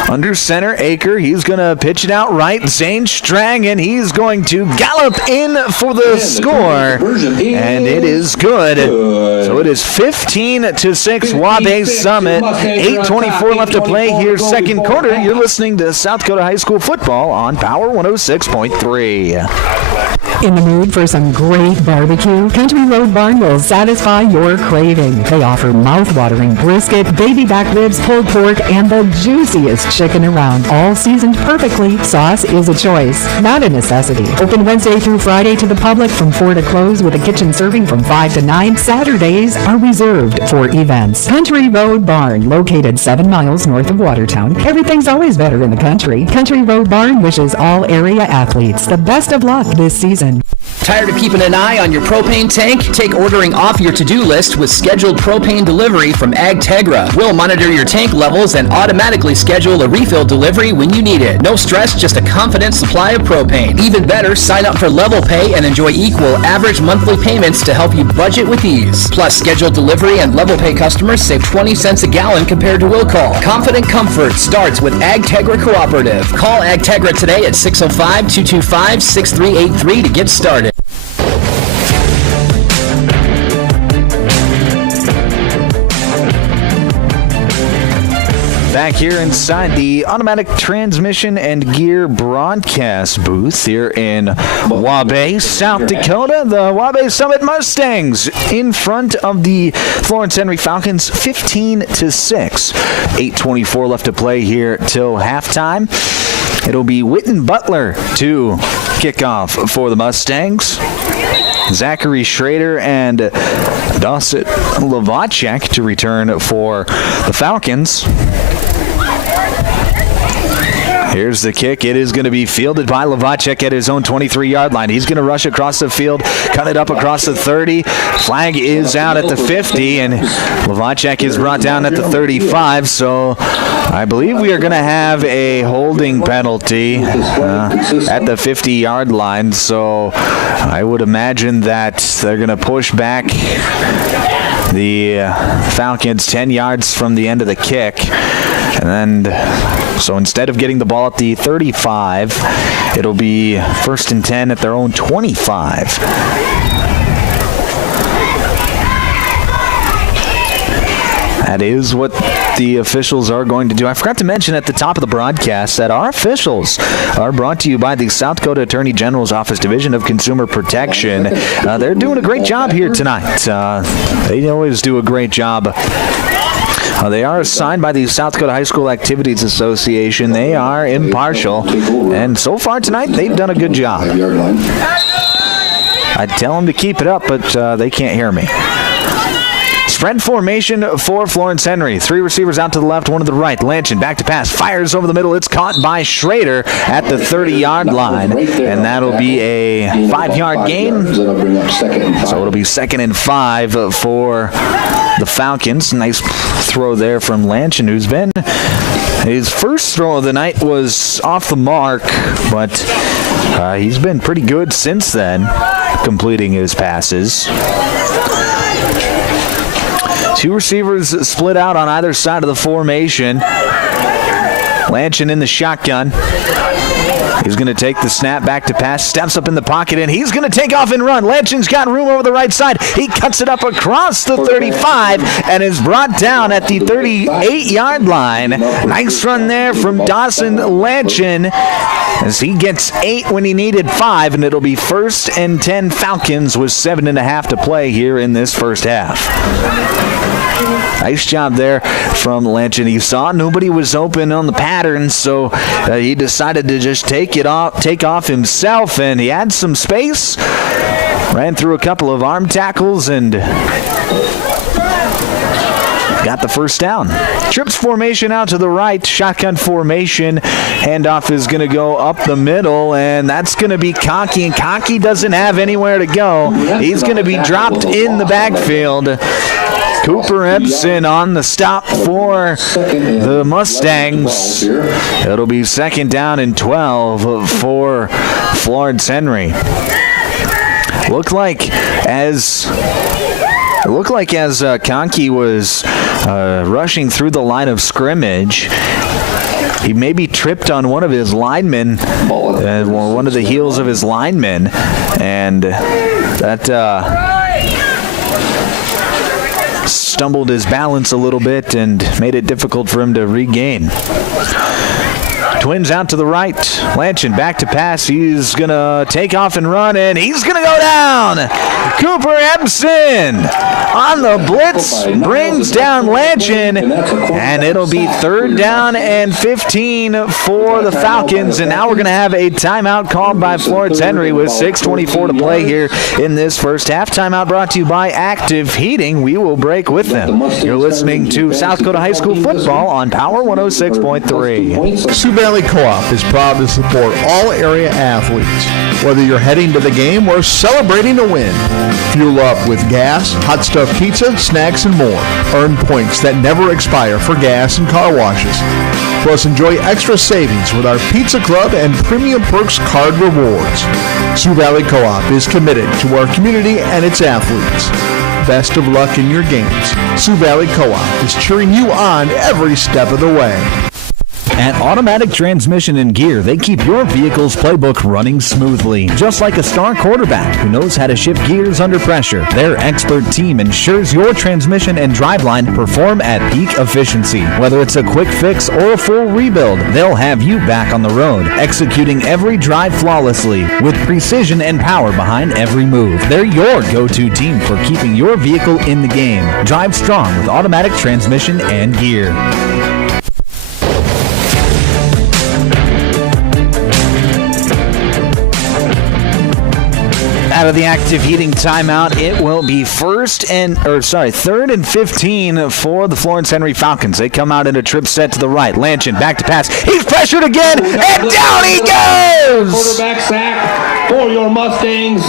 Under center, Aker. He's going to pitch it out right. Zane Strang, and he's going to gallop in for the score. And it is good. So it is 15-6 Waubay Summit. 8:24 left to play here, second quarter. You're listening to South Dakota High School football on Power 106.3. In the mood for some great barbecue? Country Road Barn will satisfy your craving. They offer mouth-watering brisket, baby back ribs, pulled pork, and the juiciest chicken around. All seasoned perfectly. Sauce is a choice, not a necessity. Open Wednesday through Friday to the public from 4 to close, with a kitchen serving from 5 to 9. Saturdays are reserved for events. Country Road Barn, located 7 miles north of Watertown. Everything's always better in the country. Country Road Barn wishes all area athletes the best of luck this season. Tired of keeping an eye on your propane tank? Take ordering off your to-do list with scheduled propane delivery from AgTegra. We'll monitor your tank levels and automatically schedule a refill delivery when you need it. No stress, just a confident supply of propane. Even better, sign up for Level Pay and enjoy equal average monthly payments to help you budget with ease. Plus, scheduled delivery and Level Pay customers save 20 cents a gallon compared to will call. Confident comfort starts with AgTegra Cooperative. Call AgTegra today at 605-225-6383 to get started. back here inside the automatic transmission and gear broadcast booth here in Waubay, South Dakota. The Waubay Summit Mustangs in front of the Florence Henry Falcons 15-6. 8:24 left to play here till halftime. It'll be Witten Butler to kick off for the Mustangs. Zachary Schrader and Dawson Lovacek to return for the Falcons. Here's the kick. It is going to be fielded by Lovacek at his own 23-yard line. He's going to rush across the field, cut it up across the 30. Flag is out at the 50, and Lovacek is brought down at the 35. So I believe we are going to have a holding penalty at the 50-yard line. So I would imagine that they're going to push back the Falcons 10 yards from the end of the kick. And then, so instead of getting the ball at the 35, it'll be 1st and 10 at their own 25. That is what the officials are going to do. I forgot to mention at the top of the broadcast that our officials are brought to you by the South Dakota Attorney General's Office Division of Consumer Protection. They're doing a great job here tonight. They always do a great job. They are assigned by the South Dakota High School Activities Association. They are impartial, and so far tonight, they've done a good job. I'd tell them to keep it up, but they can't hear me. Spread formation for Florence Henry. 3 receivers out to the left, 1 to the right. Lanchin back to pass, fires over the middle. It's caught by Schrader at the 30-yard line, and that'll be a 5-yard gain. So it'll be 2nd and 5 for the Falcons. Nice throw there from Lanchin, who's been... His first throw of the night was off the mark, but he's been pretty good since then, completing his passes. 2 receivers split out on either side of the formation. Lanchin in the shotgun. He's going to take the snap back to pass, steps up in the pocket, and he's going to take off and run. Lanchin's got room over the right side. He cuts it up across the 35 and is brought down at the 38-yard line. Nice run there from Dawson Lanchin as he gets 8 when he needed 5, and it'll be 1st and 10 Falcons with 7.5 to play here in this first half. Nice job there from Lanchin. He saw nobody was open on the pattern, so he decided to just take off himself, and he had some space. Ran through a couple of arm tackles and got the first down. Trips formation out to the right. Shotgun formation. Handoff is going to go up the middle, and that's going to be Conkey, and Conkey doesn't have anywhere to go. He's going to be dropped in the backfield. Cooper Ebsen on the stop for the Mustangs. It'll be 2nd down and 12 for Florence Henry. Looked like as Conkey was rushing through the line of scrimmage, he maybe tripped on one of his linemen, one of the heels of his linemen, and that stumbled his balance a little bit and made it difficult for him to regain. Twins out to the right. Lanchin back to pass. He's going to take off and run, and he's going to go down. Cooper Ebsen on the blitz brings down Lanchin, and it'll be 3rd down and 15 for the Falcons. And now we're going to have a timeout called by Florence Henry with 6:24 to play here in this first half. Timeout brought to you by Active Heating. We will break with them. You're listening to South Dakota High School football on Power 106.3. Sioux Valley Co-op is proud to support all area athletes. Whether you're heading to the game or celebrating a win, fuel up with gas, hot stuff pizza, snacks, and more. Earn points that never expire for gas and car washes. Plus, enjoy extra savings with our Pizza Club and Premium Perks card rewards. Sioux Valley Co-op is committed to our community and its athletes. Best of luck in your games. Sioux Valley Co-op is cheering you on every step of the way. At Automatic Transmission and Gear, they keep your vehicle's playbook running smoothly. Just like a star quarterback who knows how to shift gears under pressure, their expert team ensures your transmission and driveline perform at peak efficiency. Whether it's a quick fix or a full rebuild, they'll have you back on the road, executing every drive flawlessly with precision and power behind every move. They're your go-to team for keeping your vehicle in the game. Drive strong with Automatic Transmission and Gear. Out of the active heating timeout, it will be third and 15 for the Florence Henry Falcons. They come out in a trip set to the right. Lanchin back to pass. He's pressured again, and down he goes! Quarterback sack for your Mustangs.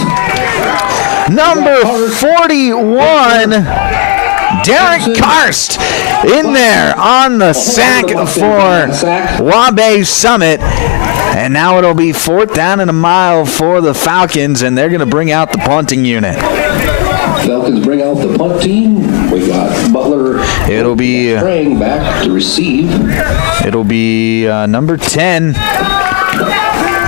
Number 41, Derek Karst in there on the sack for Waubay Summit. And now it'll be 4th down and a mile for the Falcons, and they're going to bring out the punting unit. Falcons bring out the punt team. We got Butler. It'll be praying back to receive. It'll be number 10,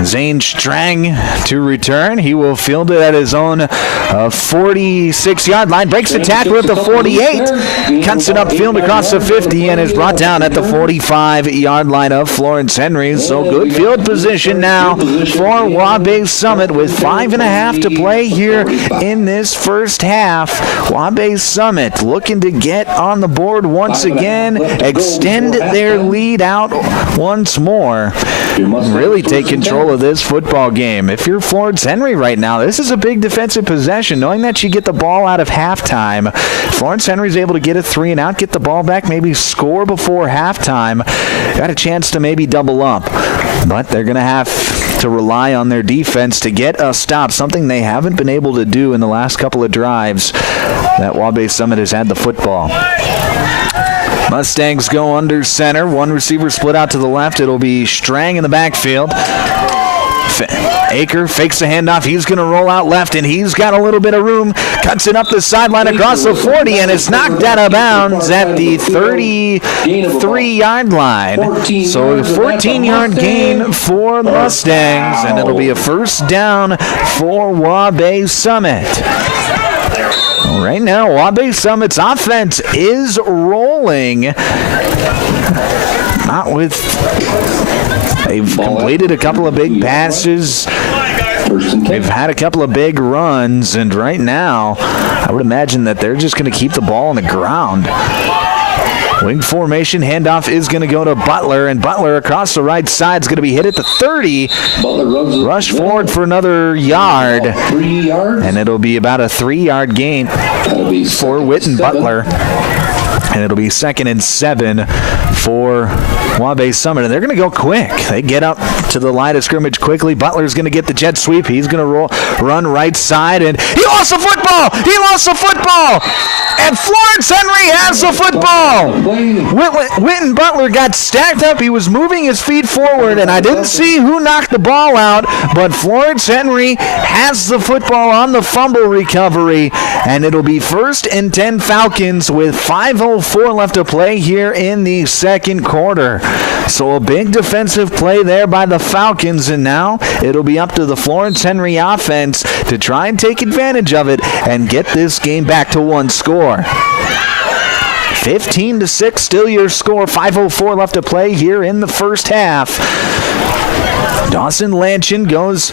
Zane Strang, to return. He will field it at his own 46-yard line. Breaks the tackle at the 48. Cuts it upfield across the 50 and is brought down at the 45-yard line of Florence Henry. So good field position now for Waubay Summit with 5.5 to play here in this first half. Waubay Summit looking to get on the board once again, extend their lead out once more, really take control of this football game. If you're Florence Henry right now, this is a big defensive possession, knowing that you get the ball out of halftime. Florence Henry's able to get a 3 and out, get the ball back, maybe score before halftime. Got a chance to maybe double up, but they're going to have to rely on their defense to get a stop, something they haven't been able to do in the last couple of drives that Waubay Summit has had the football. Mustangs go under center. One receiver split out to the left. It'll be Strang in the backfield. Aker fakes the handoff. He's going to roll out left, and he's got a little bit of room. Cuts it up the sideline across the 40, and it's knocked out of bounds at the 33-yard line. So a 14-yard gain for the Mustangs, and it'll be a first down for Waubay Summit. Right now, Waubay Summit's offense is rolling. Not with... They've completed a couple of big passes. They've had a couple of big runs, and right now, I would imagine that they're just going to keep the ball on the ground. Wing formation, handoff is going to go to Butler, and Butler across the right side is going to be hit at the 30. Rush forward for another yard, and it'll be about a 3-yard gain for Witten Butler. And it'll be 2nd and 7 for Waubay Summit. And they're going to go quick. They get up to the line of scrimmage quickly. Butler's going to get the jet sweep. He's going to run right side. And he lost the football! He lost the football! And Florence Henry has the football! Witten Butler got stacked up. He was moving his feet forward, and I didn't see who knocked the ball out, but Florence Henry has the football on the fumble recovery. And it'll be 1st and 10 Falcons with 5:04 left to play here in the second quarter. So a big defensive play there by the Falcons, and now it'll be up to the Florence Henry offense to try and take advantage of it and get this game back to one score. 15-6 still your score. 5:04 left to play here in the first half. Dawson Lanchin goes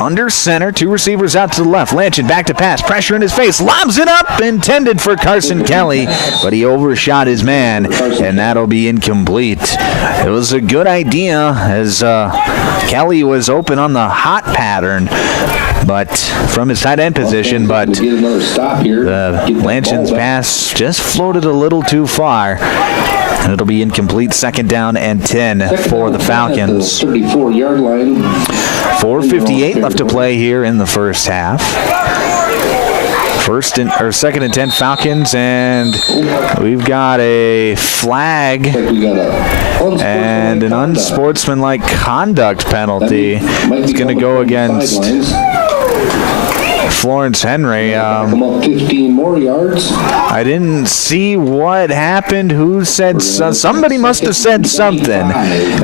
under center, 2 receivers out to the left. Lanchin back to pass, pressure in his face, lobs it up, intended for Carson Kelly, but he overshot his man, and that'll be incomplete. It was a good idea as Kelly was open on the hot pattern, but from his tight end position, but Lanchin's pass just floated a little too far. And it'll be incomplete. 2nd down and 10 for the Falcons. 34-yard line. 4:58 left to play here in the first half. 2nd and 10 Falcons, and we've got a flag and an unsportsmanlike conduct penalty. It's going to go against Florence Henry. Come up 15 more yards. I didn't see what happened. Who said somebody must have said something,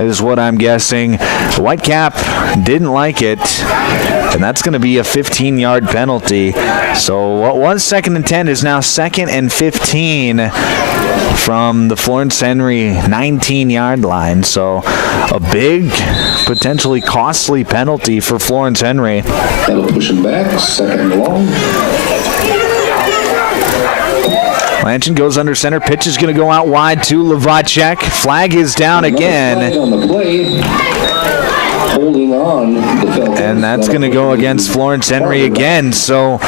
is what I'm guessing. Whitecap didn't like it, and that's going to be a 15-yard penalty. So what was 2nd and 10 is now 2nd and 15 from the Florence Henry 19-yard line. So a big, potentially costly penalty for Florence Henry. That'll push him back, 2nd and long. Lanchin goes under center. Pitch is going to go out wide to Lavacek. Flag is down again. Flag on the play. Holding on. And that's going to go against Florence Henry again. So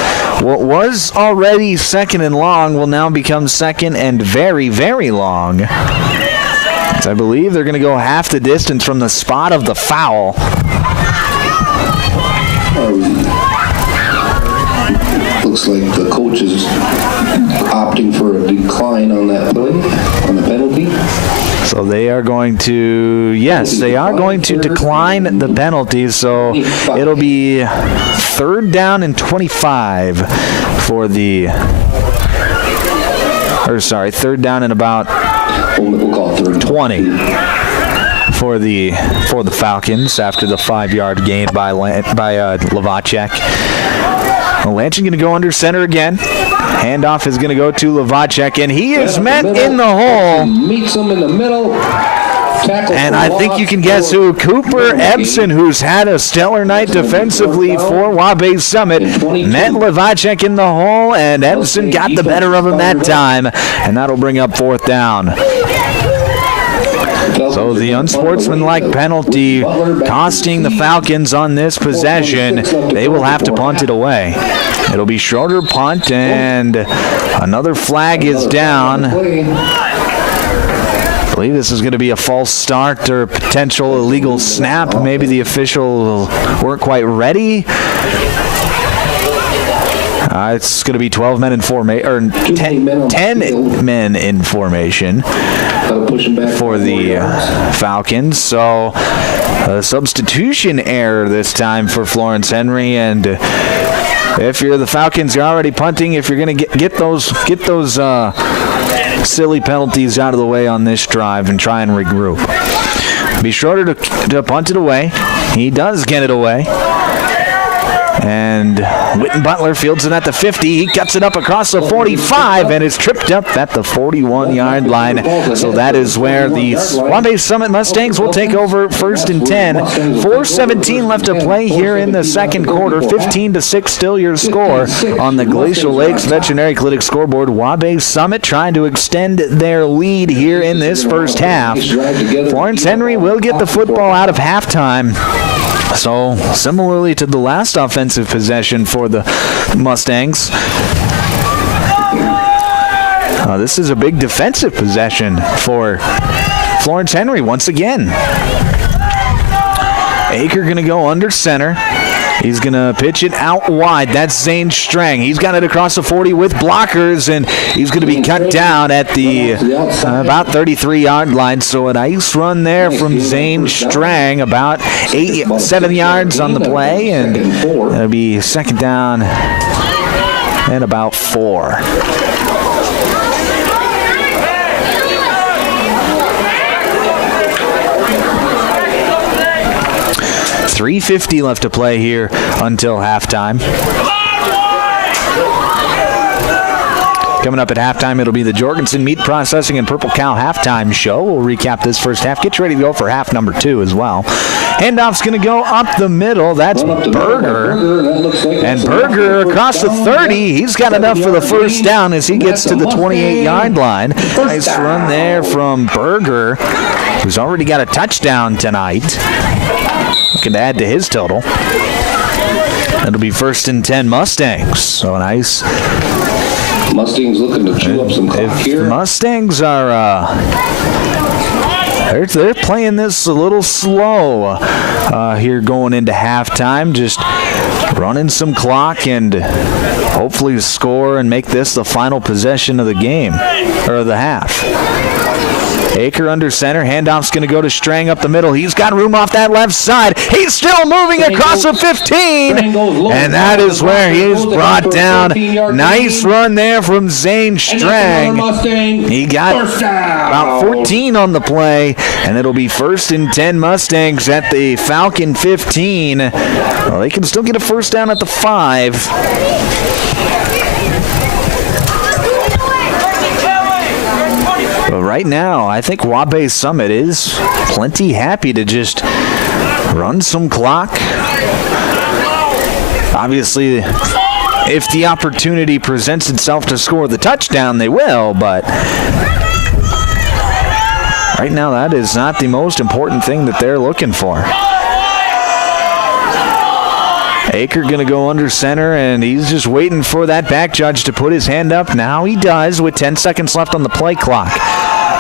what was already 2nd and long will now become 2nd and very, very long. I believe they're going to go half the distance from the spot of the foul. Looks like the coach is opting for a decline on that play, on the penalty. So they are going to, yes, they are going to decline the penalty. So it'll be 3rd down and 25 for the, or sorry, 3rd down and about 20 for the Falcons after the 5-yard gain by Lavacek. Lanchin going to go under center again. Handoff is going to go to Lavacek, and he is met in the hole. Meets him in the middle. And I think you can guess who. Cooper Ebsen, who's had a stellar night defensively for Waubay Summit, met Lavacek in the hole, and Ebsen got the better of him that time, and that'll bring up 4th down. So the unsportsmanlike penalty costing the Falcons on this possession. They will have to punt it away. It'll be shorter punt, and another flag is down. I believe this is going to be a false start or potential illegal snap. Maybe the official weren't quite ready. It's going to be 12 men in formation, or 10 men in formation for the Falcons. So a substitution error this time for Florence Henry, and if you're the Falcons, you're already punting. If you're going to get those silly penalties out of the way on this drive and try and regroup. Be shorter to punt it away. He does get it away. And Witten Butler fields it at the 50. He cuts it up across the 45 and is tripped up at the 41-yard line. So that is where the Waubay Summit Mustangs will take over 1st and 10. 4:17 left to play here in the 2nd quarter. 15-6 still your score on the Glacial Lakes Veterinary Clinic scoreboard. Waubay Summit trying to extend their lead here in this first half. Florence Henry will get the football out of halftime. So, similarly to the last offensive possession for the Mustangs, this is a big defensive possession for Florence Henry once again. Aker going to go under center. He's going to pitch it out wide. That's Zane Strang. He's got it across the 40 with blockers, and he's going to be cut down at the about 33-yard line. So a nice run there from Zane Strang, about 7 yards on the play, and it'll be 2nd down and about 4. 3:50 left to play here until halftime. Coming up at halftime, it'll be the Jorgensen Meat Processing and Purple Cow halftime show. We'll recap this first half. Get you ready to go for half number 2 as well. Handoff's going to go up the middle. That's Berger. And Berger across the 30. He's got enough for the first down as he gets to the 28-yard line. Nice run there from Berger, who's already got a touchdown tonight. Looking to add to his total. It'll be 1st and 10 Mustangs. So nice. Mustangs looking to chew up some clock here. Mustangs are they're playing this a little slow here going into halftime. Just running some clock and hopefully score and make this the final possession of the game or the half. Aker under center. Handoff's going to go to Strang up the middle. He's got room off that left side. He's still moving across the 15. And that is where he is brought down. Nice run there from Zane Strang. He got about 14 on the play, and it'll be 1st and 10 Mustangs at the Falcon 15. Well, they can still get a first down at the 5. But right now, I think Waubay Summit is plenty happy to just run some clock. Obviously, if the opportunity presents itself to score the touchdown, they will, but right now that is not the most important thing that they're looking for. Aker going to go under center, and he's just waiting for that back judge to put his hand up. Now he does with 10 seconds left on the play clock.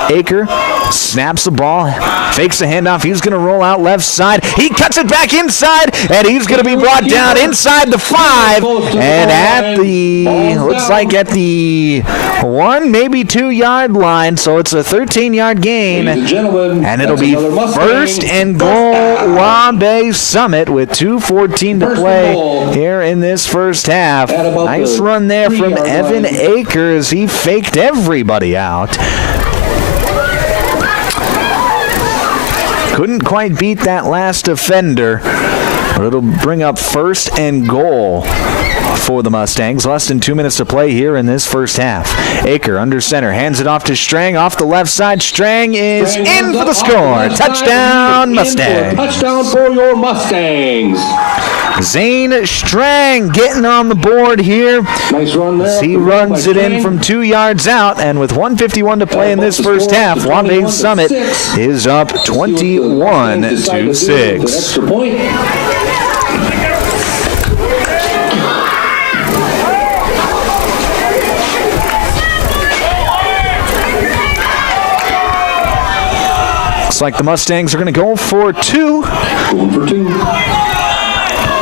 Aker snaps the ball, fakes the handoff. He's going to roll out left side. He cuts it back inside, and he's going to be brought down inside the 5. And at the, looks like at the 1, maybe 2 yard line. So it's a 13-yard gain. And it'll be 1st and goal Waubay Summit with 2:14 to play here in this first half. Nice run there from Evan Aker as he faked everybody out. Couldn't quite beat that last defender, but it'll bring up 1st and goal for the Mustangs. Less than 2 minutes to play here in this first half. Aker under center, hands it off to Strang off the left side. Strang is in for the score. Touchdown Mustangs. Touchdown for your Mustangs. Zane Strang getting on the board here. Nice run there. He runs it in from 2 yards out, and with 1:51 to play in this first half, Waubay Summit is up 21-6. Extra point. Looks like the Mustangs are going to go for 2. Going for 2.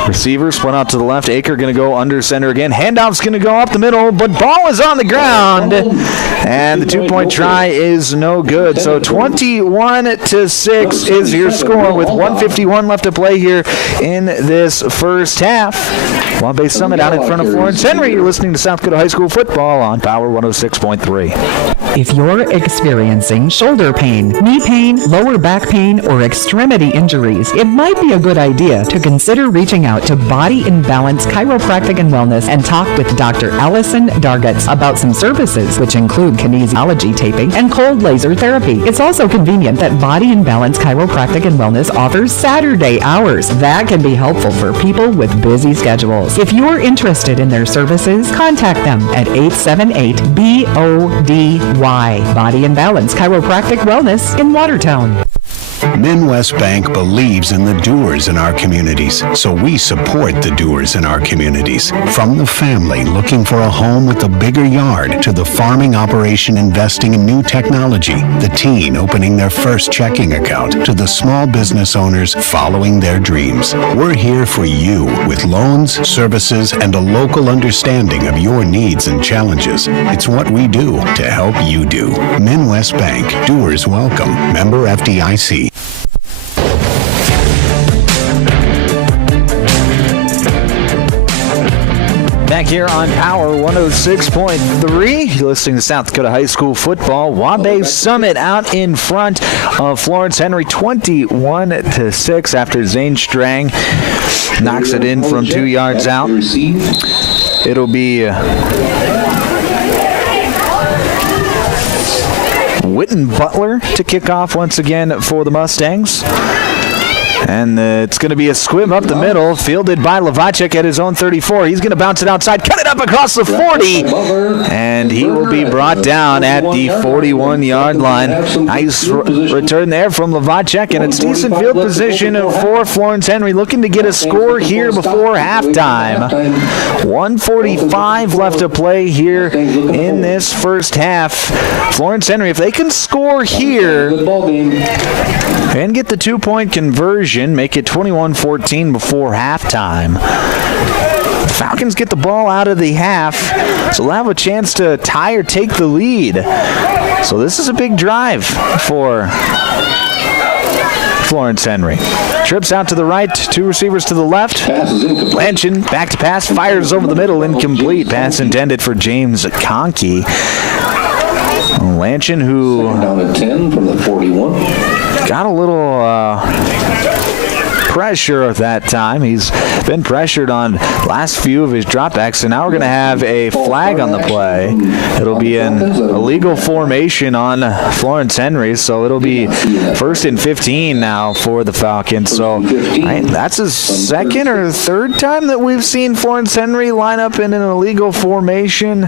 Receiver split out to the left. Aker going to go under center again. Handoff's going to go up the middle, but ball is on the ground. And the 2-point try is no good. So 21-6 is your score with 1:51 left to play here in this first half. Waubay Summit out in front of Florence Henry. You're listening to South Dakota High School football on Power 106.3. If you're experiencing shoulder pain, knee pain, lower back pain, or extremity injuries, it might be a good idea to consider reaching out to Body in Balance Chiropractic and Wellness and talk with Dr. Allison Dargetts about some services, which include kinesiology taping and cold laser therapy. It's also convenient that Body in Balance Chiropractic and Wellness offers Saturday hours. That can be helpful for people with busy schedules. If you're interested in their services, contact them at 878-BODY. Body and Balance Chiropractic Wellness in Watertown. Midwest Bank believes in the doers in our communities, so we support the doers in our communities. From the family looking for a home with a bigger yard, to the farming operation investing in new technology, the teen opening their first checking account, to the small business owners following their dreams. We're here for you with loans, services, and a local understanding of your needs and challenges. It's what we do to help you do. Midwest Bank. Doers welcome. Member FDIC. Back here on Power 106.3, you're listening to South Dakota High School football. Waubay Summit out in front of Florence Henry 21-6 after Zane Strang knocks it in from 2 yards out. It'll be Witten Butler to kick off once again for the Mustangs. And it's going to be a squib up the middle, fielded by Lavacek at his own 34. He's going to bounce it outside, cut it up across the 40, and he will be brought down at the 41-yard line. Nice return there from Lavacek, and it's decent field position for Florence Henry, looking to get a score here before halftime. 1:45 left to play here in this first half. Florence Henry, if they can score here and get the 2-point conversion, make it 21-14 before halftime. Falcons get the ball out of the half, so they'll have a chance to tie or take the lead. So this is a big drive for Florence Henry. Trips out to the right, 2 receivers to the left. Lanchin, back to pass, fires over the middle, incomplete. Pass intended for James Conkey. Lanchin, who down at 10 from the 41. Got a little pressure at that time. He's been pressured on last few of his dropbacks, so now we're going to have a flag on the play. It'll be an illegal formation on Florence Henry, so it'll be 1st and 15 now for the Falcons. So that's his second or third time that we've seen Florence Henry line up in an illegal formation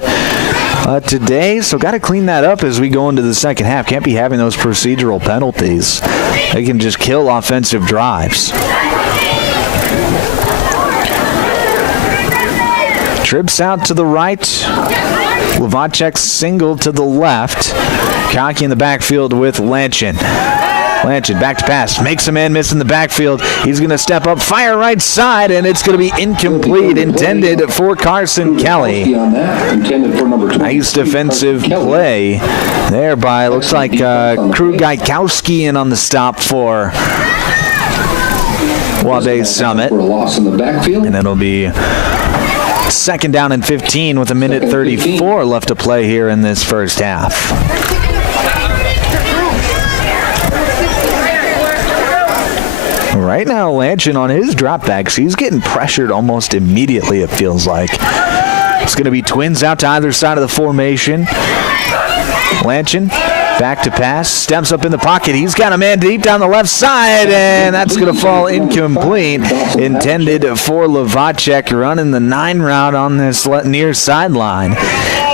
today, so got to clean that up as we go into the second half. Can't be having those procedural penalties. They can just kill offensive drives. Trips out to the right. Lovacek single to the left. Conkey in the backfield with Lanchin. Lanchin back to pass. Makes a man miss in the backfield. He's going to step up, fire right side, and it's going to be incomplete. Intended for Carson Kelly. Nice defensive play there by, looks like Krugajkowski in on the stop for Waubay Summit. And it'll be 2nd down and 15 with 1:34 left to play here in this first half. Right now, Lanchin on his dropbacks, he's getting pressured almost immediately, it feels like. It's going to be twins out to either side of the formation. Lanchin back to pass, steps up in the pocket. He's got a man deep down the left side, and that's going to fall incomplete. Intended for Lovacek, running the 9 route on this near sideline.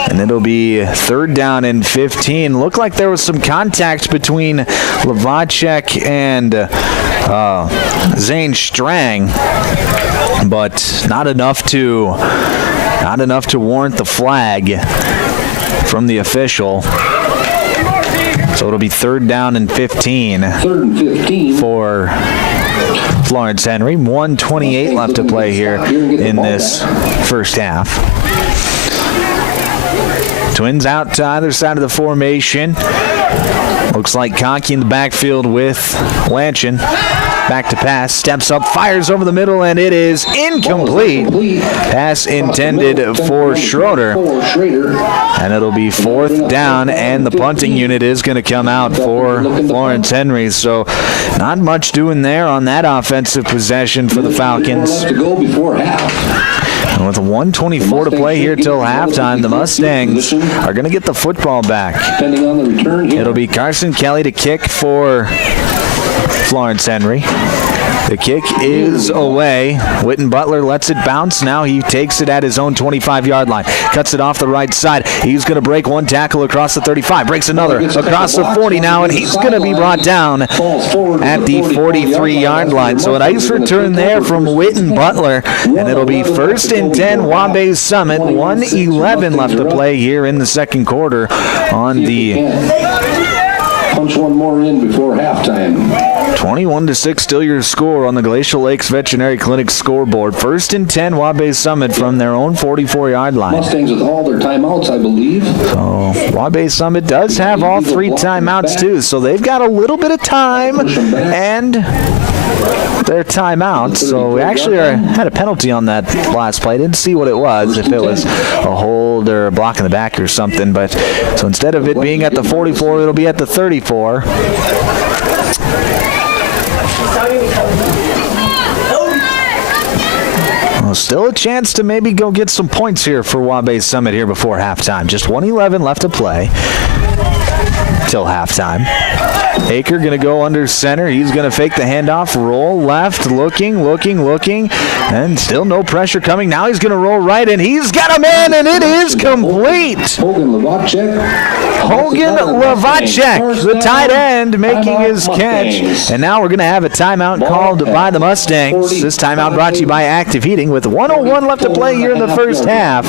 And it'll be 3rd down and 15. Looked like there was some contact between Lovacek and Zane Strang, but not enough to warrant the flag from the official. So it'll be 3rd down and 15. 3rd and 15 for Florence Henry. 1:28 left to play here in this first half. Twins out to either side of the formation. Looks like Conkey in the backfield with Lanchin. Back to pass, steps up, fires over the middle, and it is incomplete. Pass intended for Schroeder. And it'll be 4th down, and the punting unit is going to come out for Florence Henry. So not much doing there on that offensive possession for the Falcons. And with 1:24 to play here till halftime, the Mustangs are going to get the football back. It'll be Carson Kelly to kick for Florence Henry. The kick is away. Witten Butler lets it bounce. Now he takes it at his own 25-yard line. Cuts it off the right side. He's going to break one tackle across the 35. Breaks another across the 40 now, and he's going to be brought down at the 43-yard line. So a nice return there from Witten Butler, and it'll be 1st and 10 Waubay Summit. 1:11 left to play here in the second quarter on the punch one more in before halftime. 21-6 still your score on the Glacial Lakes Veterinary Clinic scoreboard. 1st and 10 Waubay Summit from their own 44-yard line. Mustangs with all their timeouts, I believe. So Waubay Summit does have all 3 timeouts too, so they've got a little bit of time and their timeouts. So we actually had a penalty on that last play. Didn't see what it was, if it was a hold or a block in the back or something. But so instead of it being at the 44, it'll be at the 34. Well, still a chance to maybe go get some points here for Waubay Summit here before halftime. Just 1:11 left to play till halftime. Aker going to go under center. He's going to fake the handoff, roll left, looking, and still no pressure coming. Now he's going to roll right, and he's got a man, and it is complete. Hogan Lovacek, the tight end, making his catch. And now we're going to have a timeout called by the Mustangs. This timeout brought to you by Active Heating with 1:01 left to play here in the first half.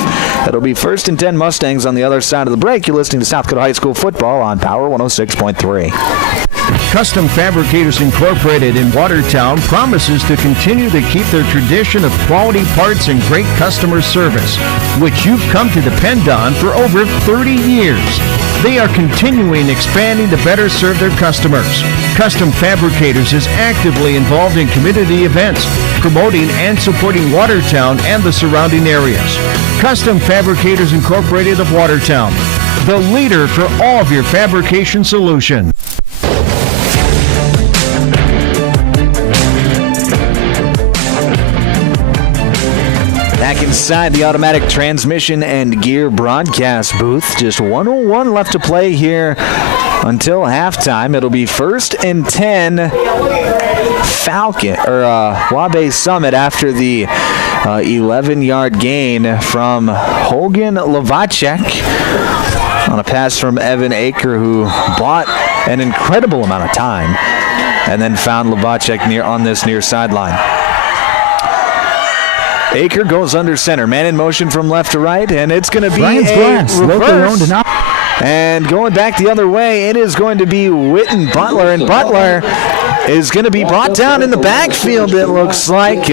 It'll be 1st and 10 Mustangs on the other side of the break. You're listening to South Dakota High School football on Power 106.3. Custom Fabricators Incorporated in Watertown promises to continue to keep their tradition of quality parts and great customer service, which you've come to depend on for over 30 years. They are continuing expanding to better serve their customers. Custom Fabricators is actively involved in community events, promoting and supporting Watertown and the surrounding areas. Custom Fabricators Incorporated of Watertown, the leader for all of your fabrication solutions. Back inside the automatic transmission and gear broadcast booth. Just 1:01 left to play here until halftime. It'll be 1st and 10 Waubay Summit after the 11-yard gain from Hogan Lovacek on a pass from Evan Aker, who bought an incredible amount of time and then found Lovacek on this near sideline. Aker goes under center. Man in motion from left to right, and it's going to be Brian's Glass, locally owned reverse. And going back the other way, it is going to be Witten Butler, and Butler is going to be brought down in the backfield, it looks like.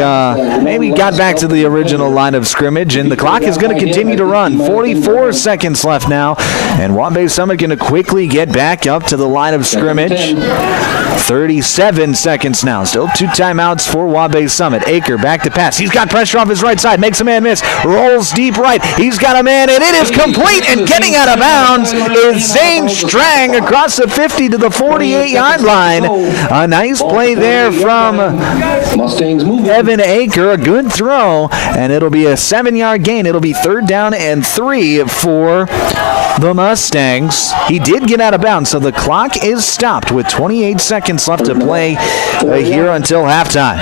Maybe got back to the original line of scrimmage, and the clock is going to continue to run. 44 seconds left now, and Waubay Summit going to quickly get back up to the line of scrimmage. 37 seconds now. Still 2 timeouts for Waubay Summit. Aker back to pass. He's got pressure off his right side. Makes a man miss. Rolls deep right. He's got a man, and it is complete. And getting out of bounds is Zane Strang across the 50 to the 48-yard line. A nice play there from Evan Aker. A good throw, and it'll be a 7-yard gain. It'll be 3rd down and 3 for the Mustangs. He did get out of bounds, so the clock is stopped with 28 seconds left to play here until halftime.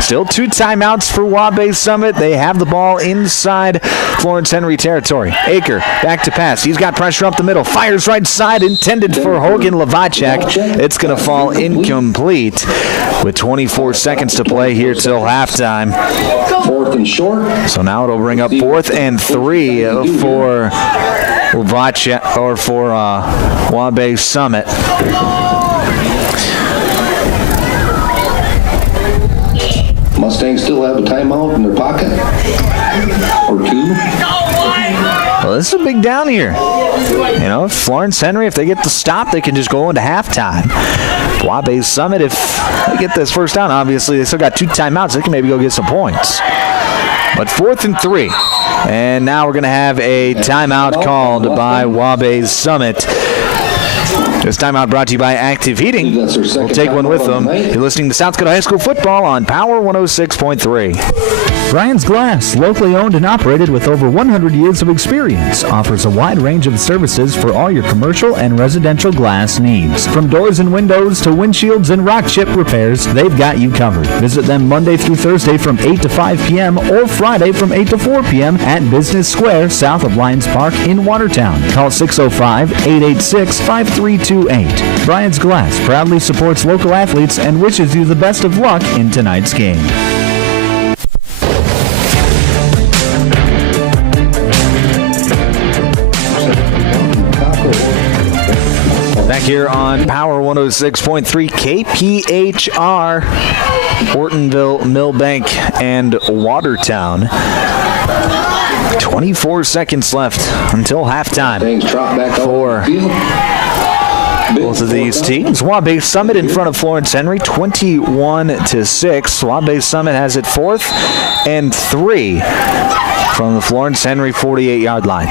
Still 2 timeouts for Waubay Summit. They have the ball inside Florence Henry territory. Aker back to pass. He's got pressure up the middle. Fires right side, intended for Hogan Lovacek. It's going to fall incomplete with 24 seconds to play here till halftime. 4th and short. So now it'll bring up 4th and 3 for Lovacek, or for Waubay Summit. Mustangs still have a timeout in their pocket? Or 2? Well, this is a big down here. You know, Florence Henry, if they get the stop, they can just go into halftime. Waubay Summit, if they get this first down, obviously they still got 2 timeouts. They can maybe go get some points. But 4th and 3. And now we're going to have a timeout called by Waubay Summit. This timeout brought to you by Active Heating. We'll take one with them. You're listening to South Dakota High School football on Power 106.3. Brian's Glass, locally owned and operated with over 100 years of experience, offers a wide range of services for all your commercial and residential glass needs. From doors and windows to windshields and rock chip repairs, they've got you covered. Visit them Monday through Thursday from 8 to 5 p.m. or Friday from 8 to 4 p.m. at Business Square, south of Lions Park in Watertown. Call 605-886-5328. Brian's Glass proudly supports local athletes and wishes you the best of luck in tonight's game. Back here on Power 106.3 KPHR, Ortonville, Millbank, and Watertown. 24 seconds left until halftime for both of these teams. Waubay Summit in front of Florence Henry, 21-6. Waubay Summit has it 4th and 3 from the Florence Henry 48-yard line.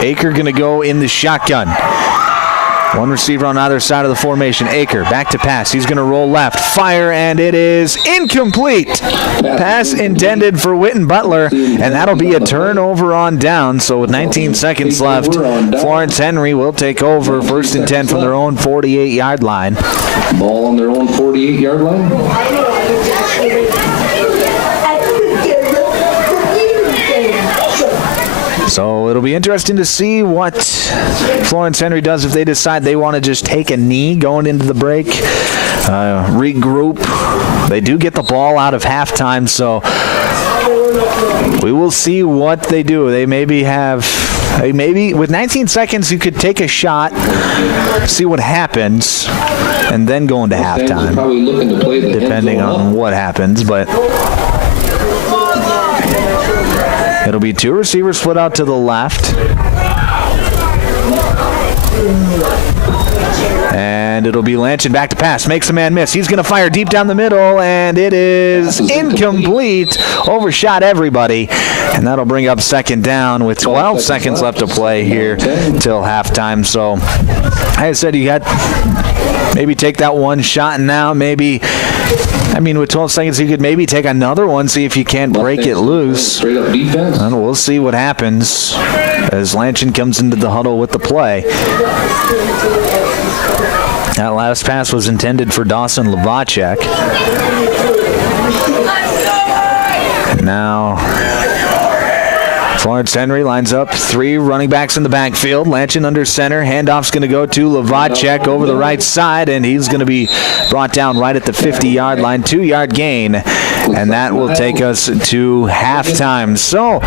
Aker going to go in the shotgun. One receiver on either side of the formation. Aker back to pass. He's going to roll left. Fire, and it is incomplete. Pass intended for Witten Butler, and that'll be a turnover on down. So with 19 seconds left, Florence Henry will take over 1st and 10 from their own 48-yard line. Ball on their own 48-yard line. So it'll be interesting to see what Florence Henry does if they decide they want to just take a knee going into the break, regroup. They do get the ball out of halftime, so we will see what they do. They maybe have Maybe with 19 seconds, you could take a shot, see what happens, and then go into halftime, depending on what happens. But it'll be two receivers split out to the left. And it'll be Lanchin back to pass. Makes a man miss. He's going to fire deep down the middle, and it is incomplete. Overshot everybody. And that'll bring up second down with 12 seconds left to play here till halftime. So, like I said, you got maybe take that one shot now. Maybe, with 12 seconds, you could maybe take another one, see if you can't break it loose. And we'll see what happens as Lanchin comes into the huddle with the play. That last pass was intended for Dawson Lavacek. Now, Florence Henry lines up three running backs in the backfield. Lanchin under center. Handoff's going to go to Lavacek over the right side, and he's going to be brought down right at the 50-yard line. 2-yard gain, and that will take us to halftime. So,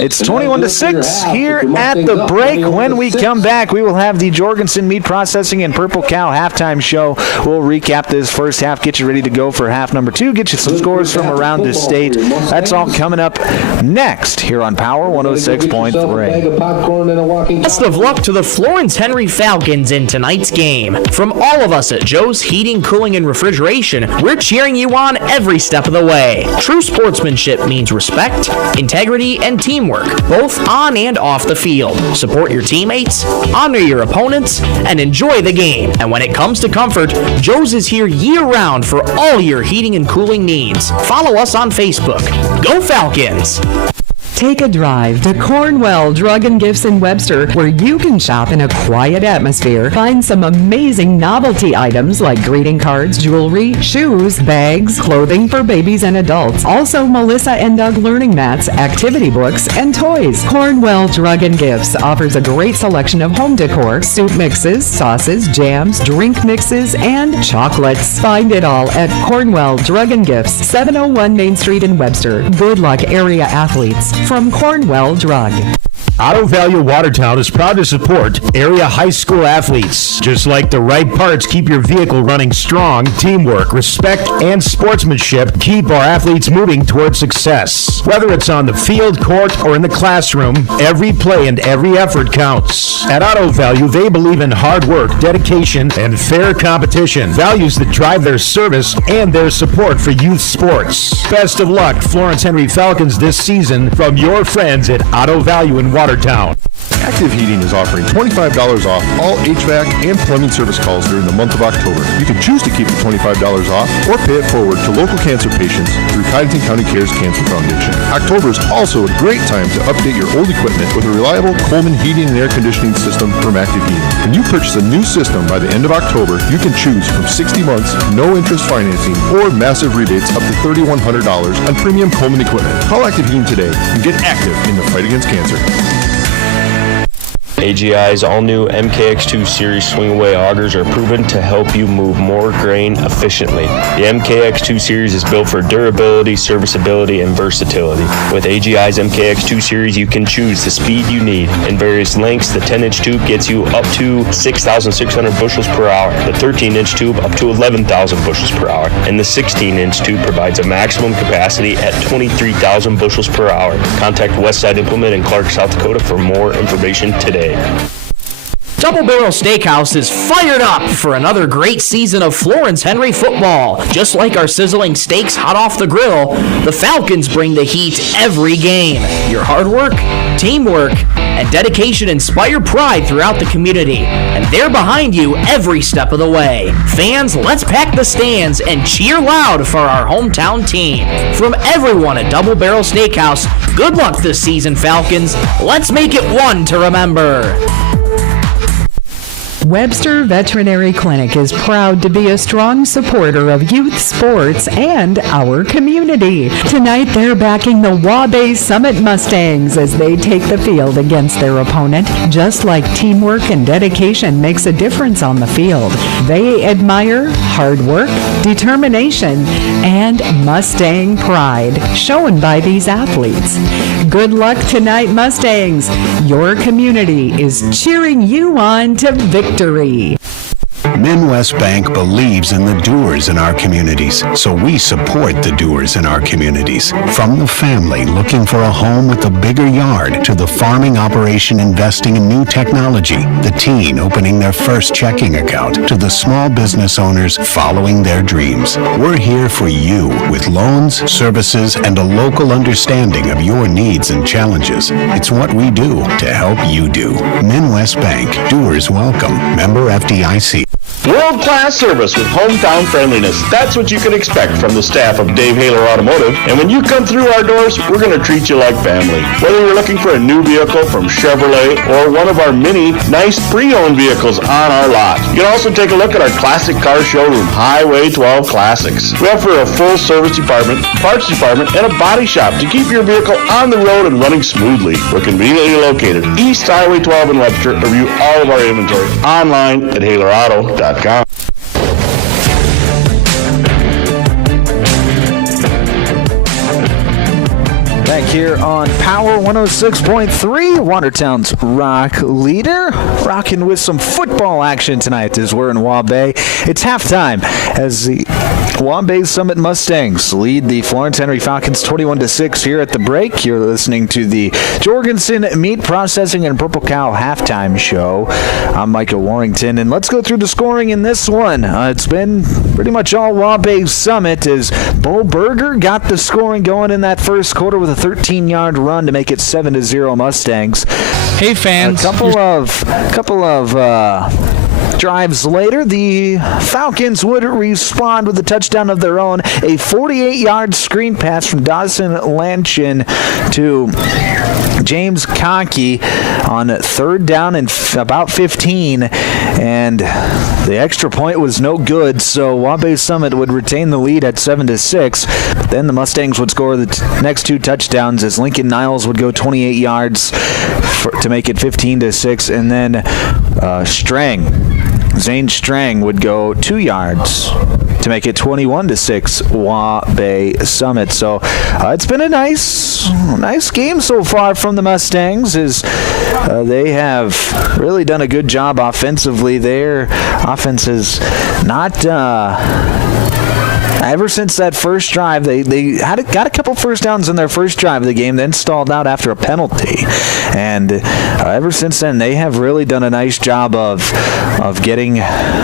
it's 21-6 here at the break. When we come back, we will have the Jorgensen Meat Processing and Purple Cow halftime show. We'll recap this first half, get you ready to go for half number 2, get you some scores from around the state. That's all coming up next here on Power 106.3. Best of luck to the Florence Henry Falcons in tonight's game. From all of us at Joe's Heating, Cooling, and Refrigeration, we're cheering you on every step of the way. True sportsmanship means respect, integrity, and teamwork, both on and off the field. Support your teammates, honor your opponents, and enjoy the game. And when it comes to comfort, Joe's is here year-round for all your heating and cooling needs. Follow us on Facebook. Go Falcons! Take a drive to Cornwell Drug and Gifts in Webster, where you can shop in a quiet atmosphere. Find some amazing novelty items like greeting cards, jewelry, shoes, bags, clothing for babies and adults. Also, Melissa and Doug learning mats, activity books, and toys. Cornwell Drug and Gifts offers a great selection of home decor, soup mixes, sauces, jams, drink mixes, and chocolates. Find it all at Cornwell Drug and Gifts, 701 Main Street in Webster. Good luck, area athletes. From Cornwell Drug. Auto Value Watertown is proud to support area high school athletes. Just like the right parts keep your vehicle running strong, teamwork, respect, and sportsmanship keep our athletes moving toward success. Whether it's on the field, court, or in the classroom, every play and every effort counts. At Auto Value, they believe in hard work, dedication, and fair competition, values that drive their service and their support for youth sports. Best of luck, Florence Henry Falcons, this season from your friends at Auto Value in Watertown. Active Heating is offering $25 off all HVAC and plumbing service calls during the month of October. You can choose to keep the $25 off or pay it forward to local cancer patients through Cottington County Cares Cancer Foundation. October is also a great time to update your old equipment with a reliable Coleman heating and air conditioning system from Active Heating. When you purchase a new system by the end of October, you can choose from 60 months, no interest financing, or massive rebates up to $3,100 on premium Coleman equipment. Call Active Heating today and get active in the fight against cancer. AGI's all-new MKX2 Series swing-away augers are proven to help you move more grain efficiently. The MKX2 Series is built for durability, serviceability, and versatility. With AGI's MKX2 Series, you can choose the speed you need. In various lengths, the 10-inch tube gets you up to 6,600 bushels per hour, the 13-inch tube up to 11,000 bushels per hour, and the 16-inch tube provides a maximum capacity at 23,000 bushels per hour. Contact Westside Implement in Clark, South Dakota for more information today. Double Barrel Steakhouse is fired up for another great season of Florence Henry football. Just like our sizzling steaks hot off the grill, the Falcons bring the heat every game. Your hard work, teamwork, and dedication inspire pride throughout the community, and they're behind you every step of the way. Fans, let's pack the stands and cheer loud for our hometown team. From everyone at Double Barrel Steakhouse, good luck this season, Falcons. Let's make it one to remember. Webster Veterinary Clinic is proud to be a strong supporter of youth sports and our community. Tonight, they're backing the Waubay Summit Mustangs as they take the field against their opponent. Just like teamwork and dedication makes a difference on the field, they admire hard work, determination, and Mustang pride shown by these athletes. Good luck tonight, Mustangs. Your community is cheering you on to victory. Midwest Bank believes in the doers in our communities, so we support the doers in our communities. From the family looking for a home with a bigger yard, to the farming operation investing in new technology, the teen opening their first checking account, to the small business owners following their dreams. We're here for you with loans, services, and a local understanding of your needs and challenges. It's what we do to help you do. Midwest Bank. Doers welcome. Member FDIC. World-class service with hometown friendliness. That's what you can expect from the staff of Dave Haler Automotive. And when you come through our doors, we're going to treat you like family. Whether you're looking for a new vehicle from Chevrolet or one of our many nice pre-owned vehicles on our lot. You can also take a look at our classic car showroom, Highway 12 Classics. We offer a full service department, parts department, and a body shop to keep your vehicle on the road and running smoothly. We're conveniently located East Highway 12 in Webster. Review all of our inventory online at HalerAuto.com. Back here on Power 106.3, Watertown's rock leader, rocking with some football action tonight as we're in Waubay. It's halftime as the Waubay Summit Mustangs lead the Florence Henry Falcons 21-6 here at the break. You're listening to the Jorgensen Meat Processing and Purple Cow halftime show. I'm Michael Warrington, and let's go through the scoring in this one. It's been pretty much all Waubay Summit as Bo Berger got the scoring going in that first quarter with a 13-yard run to make it 7-0 Mustangs. Hey fans, a couple of drives later, the Falcons would respond with a touchdown of their own, a 48-yard screen pass from Dawson Lanchin to James Conkey on third down and about 15, and the extra point was no good, so Waubay Summit would retain the lead at 7-6. But then the Mustangs would score the next two touchdowns as Lincoln Niles would go 28 yards to make it 15-6, and then Zane Strang would go 2 yards to make it 21-6 Waubay Summit. So it's been a nice game so far from the Mustangs, as they have really done a good job offensively. Their offense is not ever since that first drive, they got a couple first downs in their first drive of the game, then stalled out after a penalty. And ever since then, they have really done a nice job of getting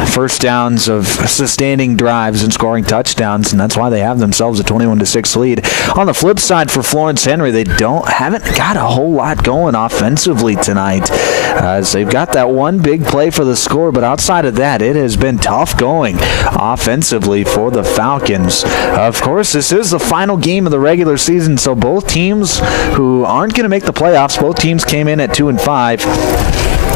first downs, of sustaining drives and scoring touchdowns, and that's why they have themselves a 21-6 lead. On the flip side, for Florence Henry, they haven't got a whole lot going offensively tonight, as they've got that one big play for the score, but outside of that, it has been tough going offensively for the Falcons. Of course, this is the final game of the regular season, so both teams who aren't going to make the playoffs, both teams came in at 2-5.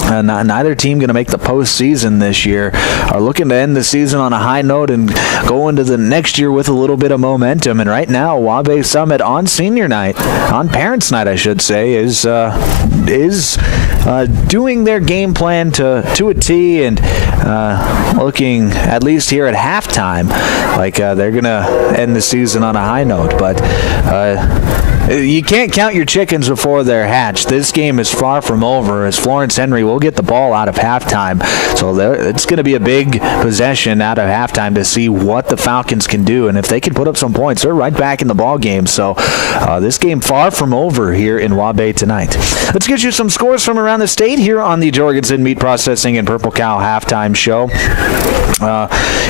Neither team going to make the postseason this year, are looking to end the season on a high note and go into the next year with a little bit of momentum. And right now, Waubay Summit on senior night, on parents' night, I should say, is doing their game plan to a T, and looking, at least here at halftime, like they're going to end the season on a high note. But you can't count your chickens before they're hatched. This game is far from over, as Florence Henry will get the ball out of halftime. So it's going to be a big possession out of halftime to see what the Falcons can do. And if they can put up some points, they're right back in the ball game. So this game far from over here in Waubay tonight. Let's get you some scores from around the state here on the Jorgensen Meat Processing and Purple Cow halftime show.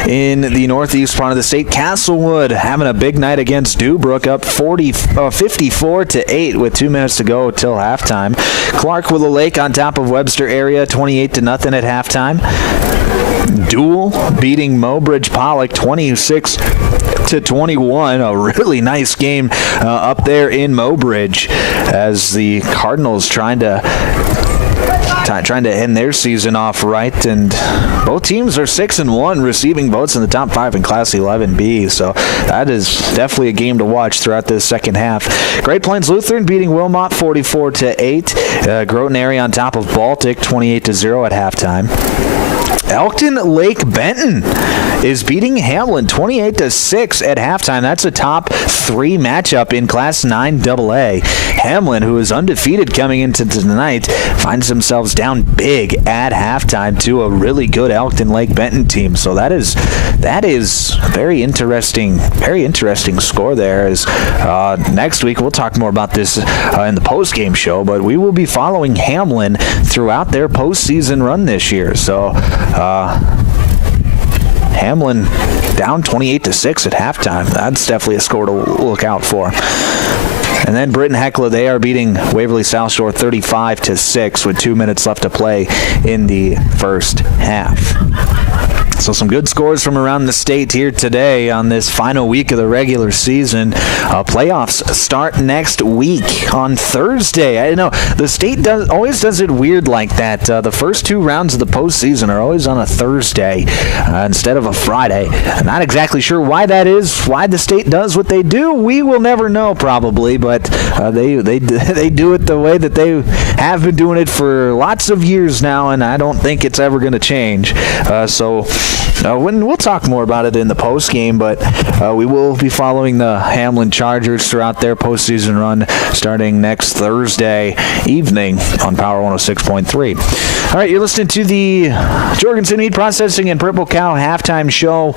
In the northeast part of the state, Castlewood having a big night against Dewbrook, up 54-8 with 2 minutes to go till halftime. Clark Willow Lake on top of Webster area, 28-0 at halftime. Dual beating Mobridge Pollock 26-21. A really nice game up there in Mobridge, as the Cardinals trying to trying to end their season off right, and both teams are 6-1 receiving votes in the top 5 in Class 11B, so that is definitely a game to watch throughout this second half. Great Plains Lutheran beating Wilmot 44-8. Groton area on top of Baltic 28-0 at halftime. Elkton Lake Benton is beating Hamlin 28-6 at halftime. That's a top 3 matchup in Class 9 AA. Hamlin, who is undefeated coming into tonight, finds themselves down big at halftime to a really good Elkton Lake Benton team. So that is very interesting score there. As next week we'll talk more about this in the post-game show, but we will be following Hamlin throughout their postseason run this year. So Hamlin down 28-6 at halftime. That's definitely a score to look out for. And then Britton Hecla, they are beating Waverly South Shore 35-6 with 2 minutes left to play in the first half. So some good scores from around the state here today on this final week of the regular season. Playoffs start next week on Thursday. I know the state always does it weird like that. The first 2 rounds of the postseason are always on a Thursday instead of a Friday. I'm not exactly sure why that is, why the state does what they do. We will never know probably, but they do it the way that they have been doing it for lots of years now, and I don't think it's ever going to change. We'll talk more about it in the post game, but we will be following the Hamlin Chargers throughout their postseason run starting next Thursday evening on Power 106.3. All right, you're listening to the Jorgensen Meat Processing and Purple Cow halftime show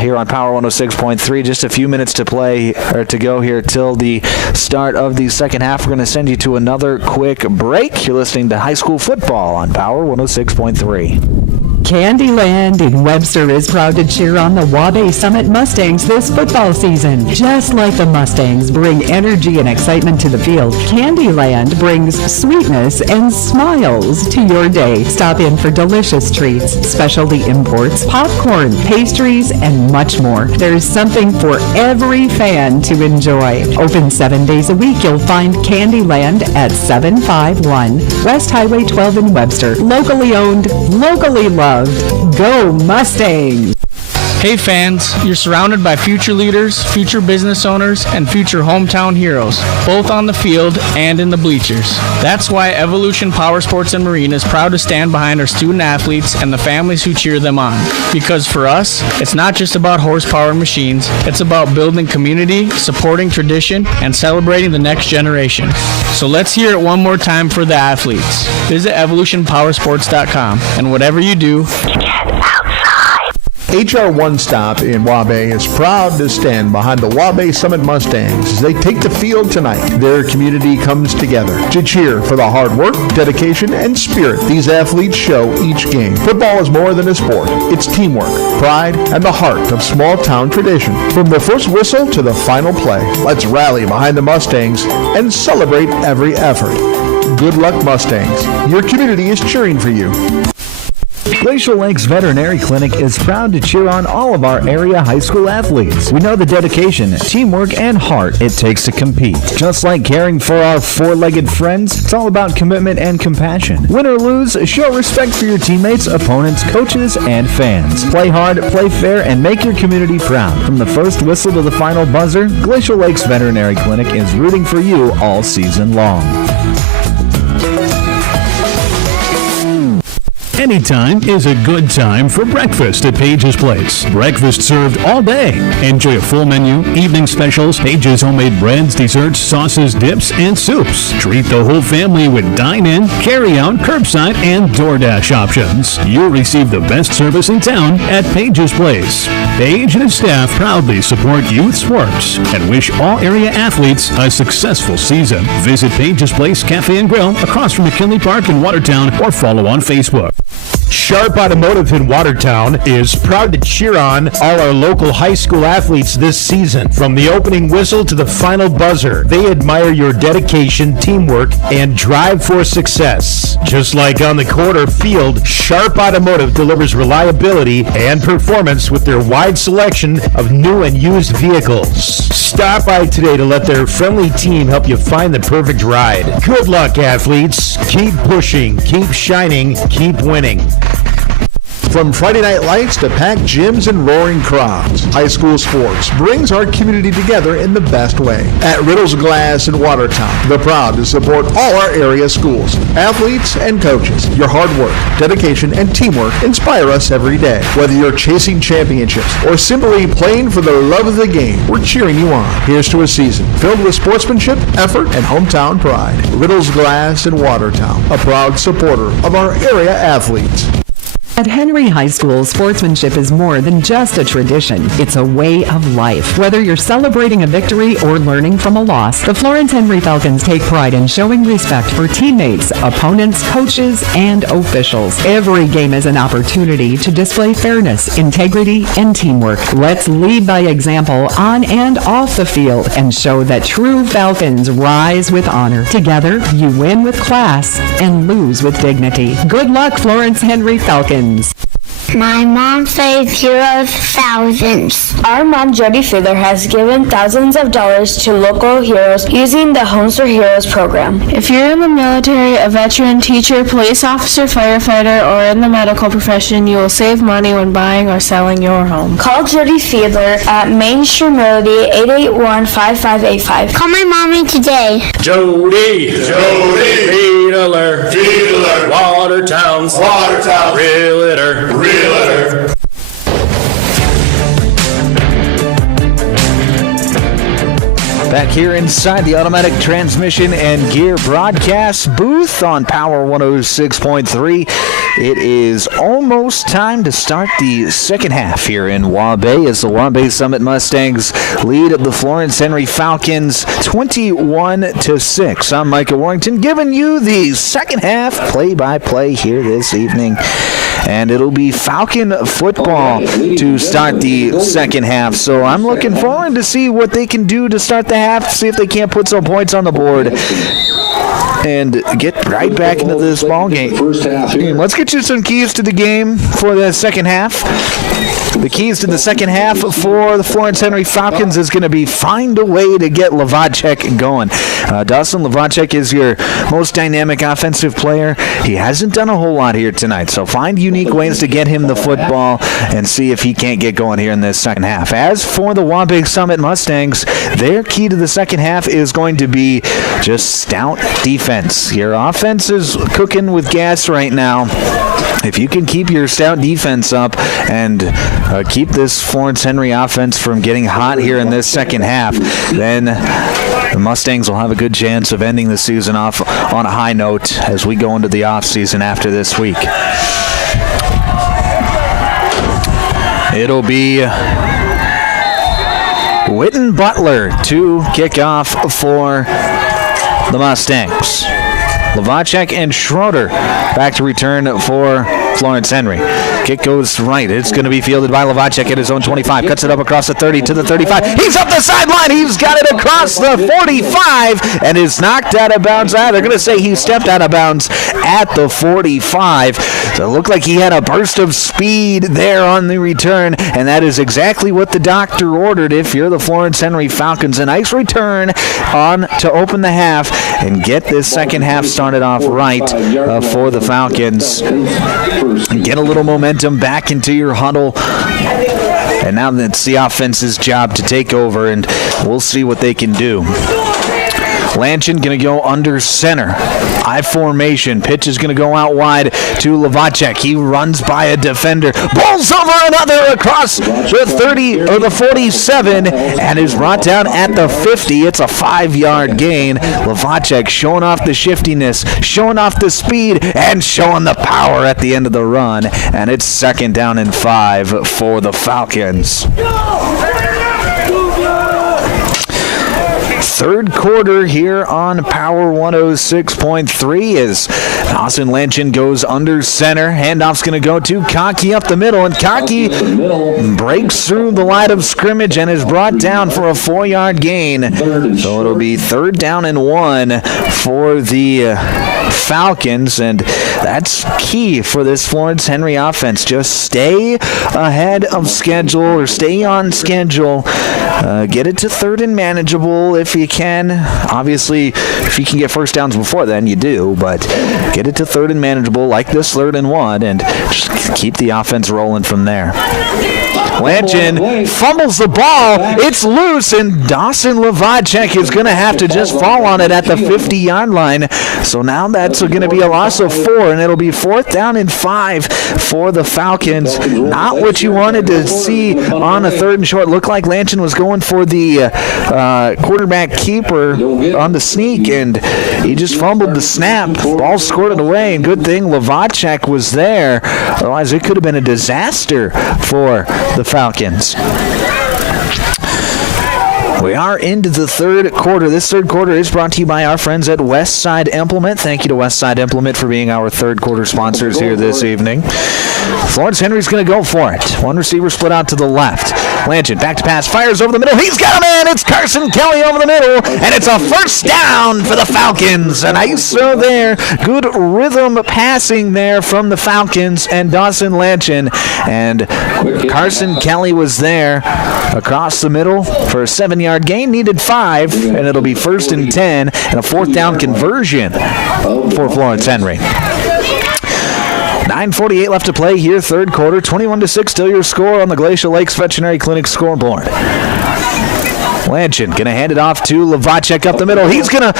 here on Power 106.3. Just a few minutes to go here till the start of the second half. We're going to send you to another quick break. You're listening to high school football on Power 106.3. Candyland in Webster is proud to cheer on the Waubay Summit Mustangs this football season. Just like the Mustangs bring energy and excitement to the field, Candyland brings sweetness and smiles to your day. Stop in for delicious treats, specialty imports, popcorn, pastries, and much more. There's something for every fan to enjoy. Open 7 days a week, you'll find Candyland at 751 West Highway 12 in Webster. Locally owned, locally loved. Go Mustangs! Hey fans, you're surrounded by future leaders, future business owners, and future hometown heroes, both on the field and in the bleachers. That's why Evolution Power Sports and Marine is proud to stand behind our student athletes and the families who cheer them on. Because for us, it's not just about horsepower and machines, it's about building community, supporting tradition, and celebrating the next generation. So let's hear it one more time for the athletes. Visit evolutionpowersports.com, and whatever you do, HR One Stop in Waubay is proud to stand behind the Waubay Summit Mustangs as they take the field tonight. Their community comes together to cheer for the hard work, dedication, and spirit these athletes show each game. Football is more than a sport. It's teamwork, pride, and the heart of small-town tradition. From the first whistle to the final play, let's rally behind the Mustangs and celebrate every effort. Good luck, Mustangs. Your community is cheering for you. Glacial Lakes Veterinary Clinic is proud to cheer on all of our area high school athletes. We know the dedication, teamwork, and heart it takes to compete. Just like caring for our four-legged friends, it's all about commitment and compassion. Win or lose, show respect for your teammates, opponents, coaches, and fans. Play hard, play fair, and make your community proud. From the first whistle to the final buzzer, Glacial Lakes Veterinary Clinic is rooting for you all season long. Anytime is a good time for breakfast at Page's Place. Breakfast served all day. Enjoy a full menu, evening specials, Page's homemade breads, desserts, sauces, dips, and soups. Treat the whole family with dine-in, carry-out, curbside, and DoorDash options. You'll receive the best service in town at Page's Place. Page and his staff proudly support youth sports and wish all area athletes a successful season. Visit Page's Place Cafe and Grill across from McKinley Park in Watertown or follow on Facebook. Sharp Automotive in Watertown is proud to cheer on all our local high school athletes this season. From the opening whistle to the final buzzer, they admire your dedication, teamwork, and drive for success. Just like on the court or field, Sharp Automotive delivers reliability and performance with their wide selection of new and used vehicles. Stop by today to let their friendly team help you find the perfect ride. Good luck, athletes. Keep pushing, keep shining, keep winning. From Friday night lights to packed gyms and roaring crowds, high school sports brings our community together in the best way. At Riddle's Glass in Watertown, they're proud to support all our area schools, athletes, and coaches. Your hard work, dedication, and teamwork inspire us every day. Whether you're chasing championships or simply playing for the love of the game, we're cheering you on. Here's to a season filled with sportsmanship, effort, and hometown pride. Riddle's Glass in Watertown, a proud supporter of our area athletes. At Henry High School, sportsmanship is more than just a tradition. It's a way of life. Whether you're celebrating a victory or learning from a loss, the Florence Henry Falcons take pride in showing respect for teammates, opponents, coaches, and officials. Every game is an opportunity to display fairness, integrity, and teamwork. Let's lead by example on and off the field and show that true Falcons rise with honor. Together, you win with class and lose with dignity. Good luck, Florence Henry Falcons. My mom saves heroes thousands. Our mom, Jody Fiedler, has given thousands of dollars to local heroes using the Homes for Heroes program. If you're in the military, a veteran, teacher, police officer, firefighter, or in the medical profession, you will save money when buying or selling your home. Call Jody Fiedler at Main Street Melody 881-5585. Call my mommy today. Jody, Fiedler, Watertown's Realtor. Back here inside the automatic transmission and gear broadcast booth on Power 106.3. It is almost time to start the second half here in Waubay as the Waubay Summit Mustangs lead the Florence Henry Falcons 21-6. I'm Micah Warrington giving you the second half play-by-play here this evening. And it'll be Falcon football to start the second half. So I'm looking forward to see what they can do to start the half, see if they can't put some points on the board and get right back into this ball game. Let's get you some keys to the game for the second half. The keys to the second half for the Florence Henry Falcons is going to be find a way to get Lavacek going. Dawson Lavacek is your most dynamic offensive player. He hasn't done a whole lot here tonight, so find unique ways to get him the football and see if he can't get going here in this second half. As for the Waubay Summit Mustangs, their key to the second half is going to be just stout defense. Your offense is cooking with gas right now. If you can keep your stout defense up and keep this Florence Henry offense from getting hot here in this second half, then the Mustangs will have a good chance of ending the season off on a high note as we go into the offseason after this week. It'll be Witten Butler to kick off for the Mustangs. Lavacek and Schroeder back to return for Florence Henry. Kick goes right. It's going to be fielded by Lavacek at his own 25. Cuts it up across the 30 to the 35. He's up the sideline. He's got it across the 45 and is knocked out of bounds. They're going to say he stepped out of bounds at the 45. So it looked like he had a burst of speed there on the return, and that is exactly what the doctor ordered if you're the Florence Henry Falcons. A nice return on to open the half and get this second half started off right for the Falcons. And get a little momentum back into your huddle. And now it's the offense's job to take over, and we'll see what they can do. Lanchin going to go under center. I formation. Pitch is going to go out wide to Lavacek. He runs by a defender. Bowls over another across the 30 or the 47 and is brought down at the 50. It's a 5-yard gain. Lavacek showing off the shiftiness, showing off the speed, and showing the power at the end of the run. And it's 2nd down and 5 for the Falcons. third quarter here on Power 106.3 as Dawson Lanchin goes under center. Handoff's going to go to Conkey up the middle, and Conkey breaks through the line of scrimmage and is brought down for a 4-yard gain. So it'll be 3rd down and 1 for the Falcons, and that's key for this Florence Henry offense. Just stay ahead of schedule or stay on schedule. Get it to 3rd and manageable if you can. Obviously, if you can get first downs before then, you do, but get it to 3rd and manageable like this 3rd and 1 and just keep the offense rolling from there. Lanchin fumbles the ball. It's loose, and Dawson Levodchek is going to have to just fall on it at the 50-yard line. So now that's going to be a loss of 4, and it'll be 4th down and 5 for the Falcons. Not what you wanted to see on a 3rd and short. Looked like Lanchin was going for the quarterback keeper on the sneak, and he just fumbled the snap. Ball squirted away, and good thing Levodchek was there. Otherwise, it could have been a disaster for the Falcons. We are into the 3rd quarter. This 3rd quarter is brought to you by our friends at Westside Implement. Thank you to Westside Implement for being our 3rd quarter sponsors here this evening. Florence Henry's going to go for it. One receiver split out to the left. Lanchin, back to pass, fires over the middle. He's got a man. It's Carson Kelly over the middle, and it's a 1st down for the Falcons. A nice throw there. Good rhythm passing there from the Falcons and Dawson Lanchin. And Carson Kelly was there across the middle for a 7-yard gain. Needed 5, and it'll be 1st and 10 and a 4th down conversion for Florence Henry. 9:48 left to play here, 3rd quarter. 21-6 still your score on the Glacial Lakes Veterinary Clinic scoreboard. Lanchin going to hand it off to Levodchek up the middle. He's going to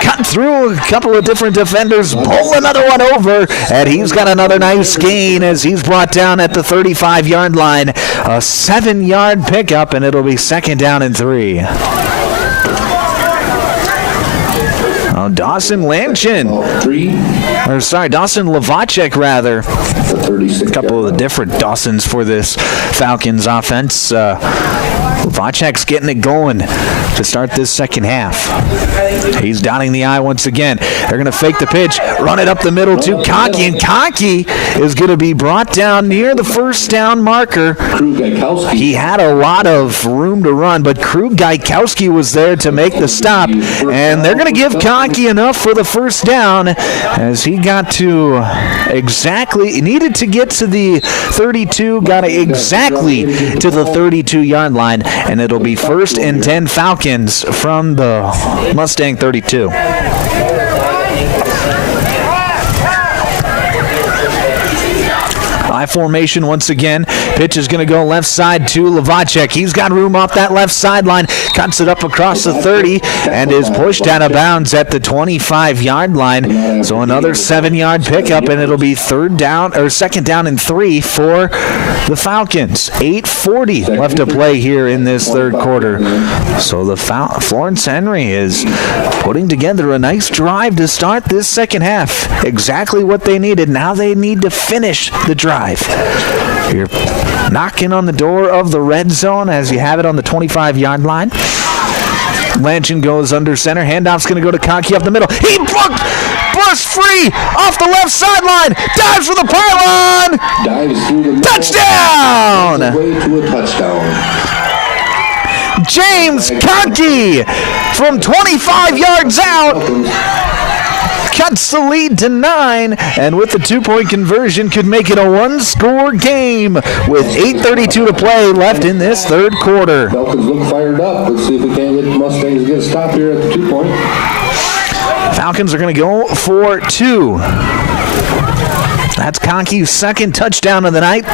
cut through a couple of different defenders, pull another one over, and he's got another nice gain as he's brought down at the 35-yard line. A 7-yard pickup, and it'll be 2nd down and 3. Dawson Lanchin. Dawson Levodchek, rather. A couple of the different Dawsons for this Falcons offense. Levodchek's getting it going to start this second half. He's dotting the I once again. They're going to fake the pitch, run it up the middle to Conkey, and Conkey is going to be brought down near the 1st down marker. He had a lot of room to run, but Krug Gaikowski was there to make the stop, and they're going to give Conkey enough for the 1st down as he got to he needed to get to the 32, got exactly to the 32-yard line, and it'll be 1st and 10 Falcons from the Mustang 32. I formation once again. Pitch is going to go left side to Levodchek. He's got room off that left sideline. Cuts it up across the 30 and is pushed out of bounds at the 25-yard line. So another 7-yard pickup, and it'll be 2nd down and 3 for the Falcons. 8:40 left to play here in this 3rd quarter. So the Florence Henry is putting together a nice drive to start this second half. Exactly what they needed. Now they need to finish the drive. You're knocking on the door of the red zone as you have it on the 25-yard line. Lanchin goes under center. Handoff's going to go to Conkey up the middle. He bursts free off the left sideline. Dives for the pylon. Dives through the middle. Touchdown! Way to a touchdown. James Conkey from 25 yards out cuts the lead to 9, and with the 2-point conversion could make it a 1-score game with 8:32 to play left in this 3rd quarter. Falcons look fired up. Let's see if we can't get the Mustangs to get a stop here at the 2-point. Falcons are going to go for 2. That's Conkey's 2nd touchdown of the night.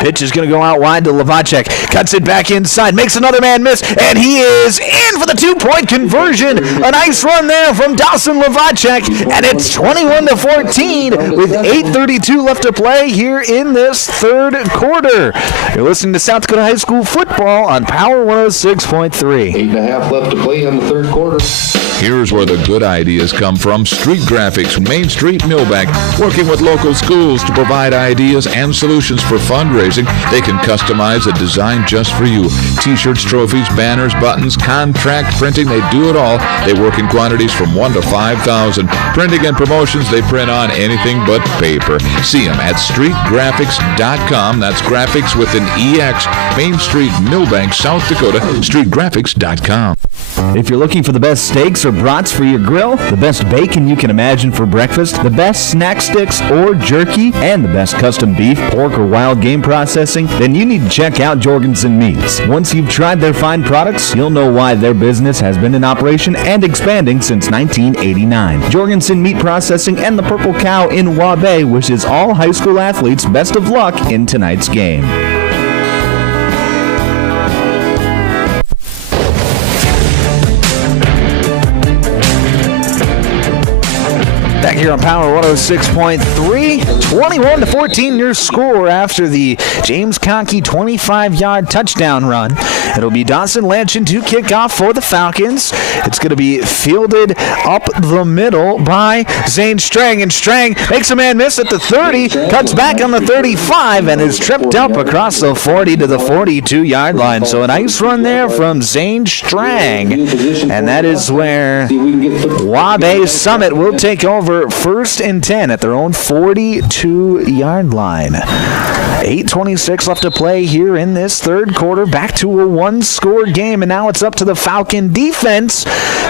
Pitch is going to go out wide to Levodchek. Cuts it back inside. Makes another man miss. And he is in for the 2-point conversion. A nice run there from Dawson Levodchek. And it's 21-14 with 8:32 left to play here in this 3rd quarter. You're listening to South Dakota High School football on Power 106.3. 8.5 left to play in the 3rd quarter. Here's where the good ideas come from. Street Graphics, Main Street, Millback, working with local schools to provide ideas and solutions for fundraising. They can customize a design designed just for you. T-shirts, trophies, banners, buttons, contract printing, they do it all. They work in quantities from 1 to 5,000. Printing and promotions, they print on anything but paper. See them at streetgraphics.com. That's graphics with an EX. Main Street, Millbank, South Dakota. Streetgraphics.com. If you're looking for the best steaks or brats for your grill, the best bacon you can imagine for breakfast, the best snack sticks or jerky, and the best custom beef, pork, or wild game processing, then you need to check out Jorgensen Meats. Once you've tried their fine products, you'll know why their business has been in operation and expanding since 1989. Jorgensen Meat Processing and the Purple Cow in Waubay wishes all high school athletes best of luck in tonight's game. Back here on Power 106.3, 21-14 your score after the James Conkey 25-yard touchdown run. It'll be Dawson Lanchin to kick off for the Falcons. It's going to be fielded up the middle by Zane Strang, and Strang makes a man miss at the 30, cuts back on the 35, and is tripped up across the 40 to the 42-yard line. So a nice run there from Zane Strang, and that is where Waubay Summit will take over first and 10 at their own 42-yard line. 8:26 left to play here in this third quarter. Back to a one-score game, and now it's up to the Falcon defense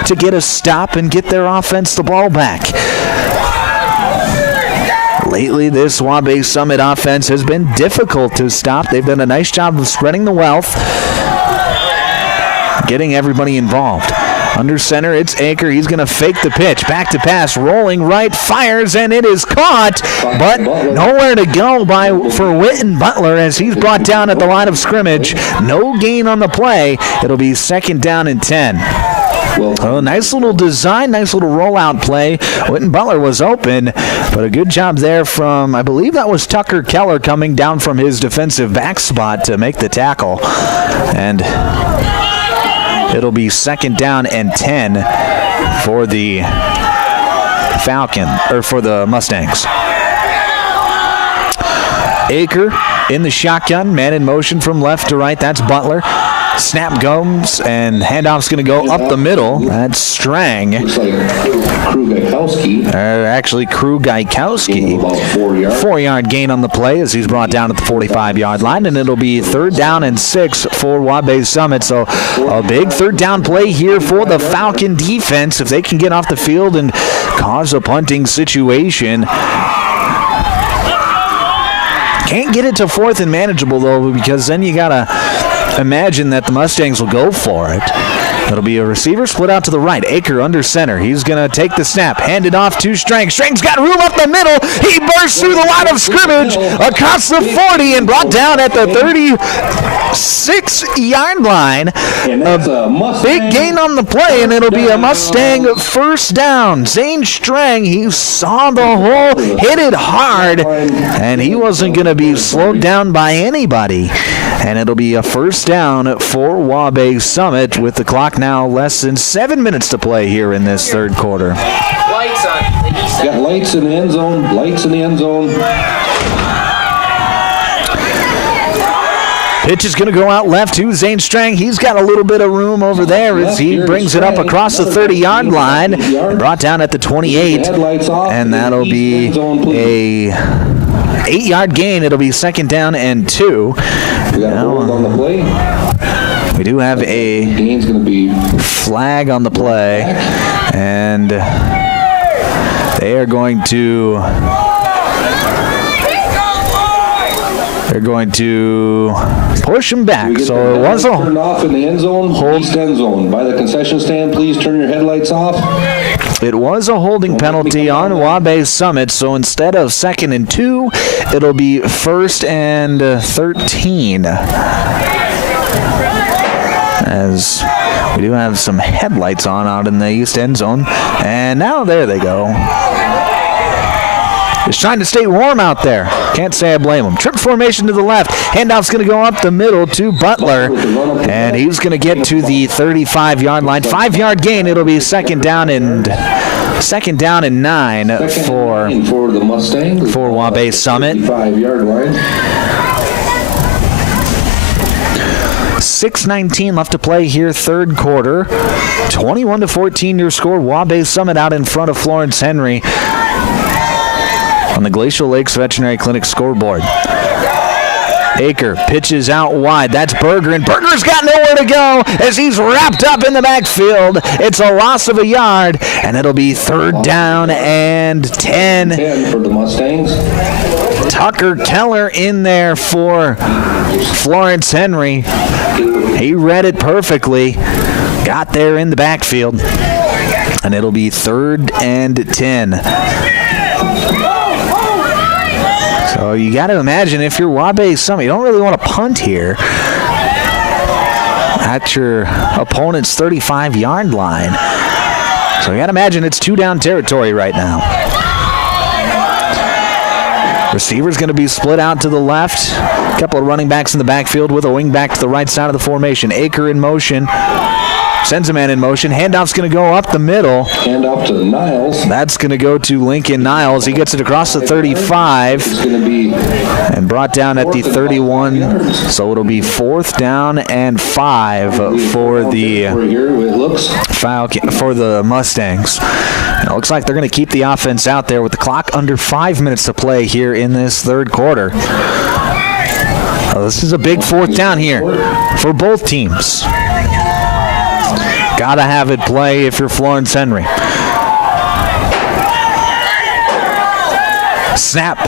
to get a stop and get their offense the ball back. Lately, this Waubay Summit offense has been difficult to stop. They've done a nice job of spreading the wealth, getting everybody involved. Under center, it's Aker. He's going to fake the pitch. Back to pass, rolling right, fires, and it is caught, but nowhere to go for Witten Butler as he's brought down at the line of scrimmage. No gain on the play. It'll be second down and 10. Oh, nice little design, nice little rollout play. Witten Butler was open, but a good job there from, I believe that was Tucker Keller coming down from his defensive back spot to make the tackle. And it'll be second down and 10 for the for the Mustangs. Aker in the shotgun, man in motion from left to right. That's Butler. Snap goes, and handoff's going to go up the middle. That's Strang. Looks like Krug Gaikowski. 4-yard gain on the play as he's brought down at the 45-yard line, and it'll be third down and 6 for Waubay Summit. So a big third down play here for the Falcon defense. If they can get off the field and cause a punting situation. Can't get it to fourth and manageable, though, because then you got to imagine that the Mustangs will go for it. It'll be a receiver split out to the right. Aker under center. He's going to take the snap. Hand it off to Strang. Strang's got room up the middle. He bursts through the line of scrimmage across the 40 and brought down at the 36-yard line. A big gain on the play, and it'll be a Mustang first down. Zane Strang, he saw the hole, hit it hard, and he wasn't going to be slowed down by anybody. And it'll be a first down for Waubay Summit with the clock now less than 7 minutes to play here in this third quarter. Lights on. Got lights in the end zone. Lights in the end zone. Pitch is going to go out left to Zane Strang. He's got a little bit of room over there as he brings it up across the 30-yard line and brought down at the 28. And that'll be a 8-yard gain. It'll be second down and 2. We got a hold on the play. We do have a flag on the play, and they are going to push him back. So it was turned off in the end zone, east end zone. By the concession stand, please turn your headlights off. It was a holding penalty on Waubay Summit, so instead of second and 2, it'll be first and 13. As we do have some headlights on out in the east end zone. And now there they go. Just trying to stay warm out there. Can't say I blame him. Trip formation to the left. Handoff's going to go up the middle to Butler. And he's going to get to the 35-yard line. 5-yard gain. It'll be second down and 9 for the Mustangs. For Waubay Summit. 5-yard line. 6:19 left to play here, third quarter. 21-14 your score. Waubay Summit out in front of Florence Henry on the Glacial Lakes Veterinary Clinic scoreboard. Aker pitches out wide. That's Berger, and Berger's got nowhere to go as he's wrapped up in the backfield. It's a loss of a yard, and it'll be third down and 10. 10 for the Mustangs. Tucker Keller in there for Florence Henry. He read it perfectly. Got there in the backfield, and it'll be third and 10. So you got to imagine if you're Waubay Summit, you don't really want to punt here at your opponent's 35-yard line. So you got to imagine it's two-down territory right now. Receiver's going to be split out to the left. A couple of running backs in the backfield with a wing back to the right side of the formation. Aker in motion. Sends a man in motion. Handoff's going to go up the middle. Handoff to Niles. That's going to go to Lincoln Niles. He gets it across the 35 and brought down at the 31. So it'll be fourth down and 5 for the Mustangs. And it looks like they're going to keep the offense out there with the clock under 5 minutes to play here in this third quarter. This is a big fourth down here for both teams. Gotta have it play if you're Florence Henry. Snap.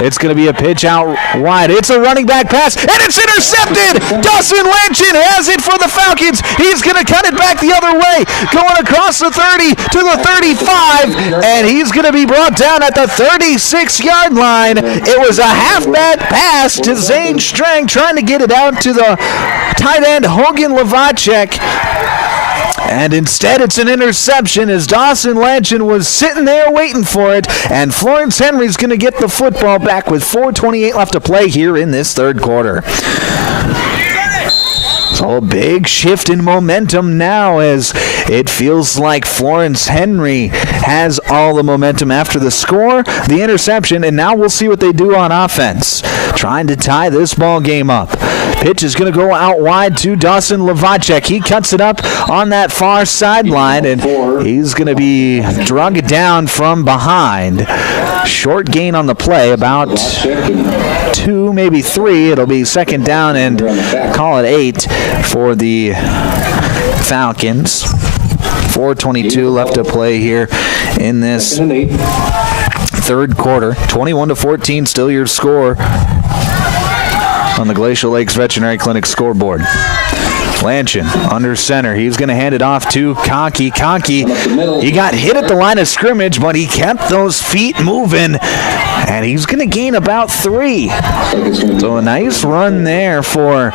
It's going to be a pitch out wide. It's a running back pass, and it's intercepted. Dawson Lanchin has it for the Falcons. He's going to cut it back the other way, going across the 30 to the 35, and he's going to be brought down at the 36-yard line. It was a halfback pass to Zane Strang, trying to get it out to the tight end Hogan Lavacek. And instead, it's an interception as Dawson Lanchin was sitting there waiting for it. And Florence Henry's going to get the football back with 4:28 left to play here in this third quarter. So a big shift in momentum now as it feels like Florence Henry has all the momentum after the score, the interception, and now we'll see what they do on offense, trying to tie this ball game up. Pitch is going to go out wide to Dawson Lavacek. He cuts it up on that far sideline, and he's going to be drug down from behind. Short gain on the play, about 2, maybe 3. It'll be second down and call it 8 for the Falcons. 4:22 left to play here in this third quarter. 21-14, still your score on the Glacial Lakes Veterinary Clinic scoreboard. Lanchin under center. He's going to hand it off to Conkey. Conkey, he got hit at the line of scrimmage, but he kept those feet moving, and he's going to gain about 3. So a nice run there for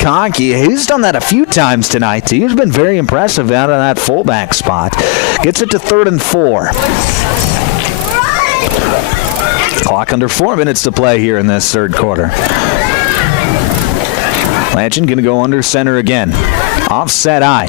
Conkey. He's done that a few times tonight. He's been very impressive out of that fullback spot. Gets it to 3rd and 4. Clock under 4 minutes to play here in this third quarter. Lanchin going to go under center again. Offset eye.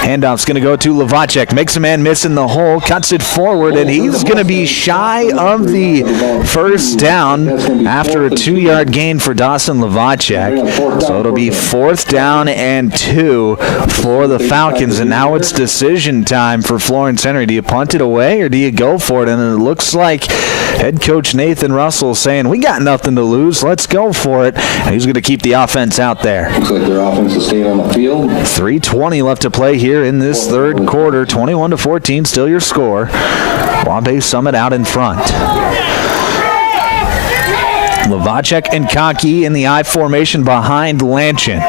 Handoff's going to go to Lavacek. Makes a man miss in the hole. Cuts it forward, and he's going to be shy of the first down after a 2-yard gain for Dawson Lavacek. So it'll be 4th down and 2 for the Falcons. And now it's decision time for Florence Henry. Do you punt it away or do you go for it? And it looks like head coach Nathan Russell saying, we got nothing to lose. Let's go for it. And he's going to keep the offense out there. Looks like their offense is staying on the field. 3:20 left to play here in this third quarter. 21-14, still your score. Waubay Summit out in front. Lavacek and Conkey in the I formation behind Lanchin.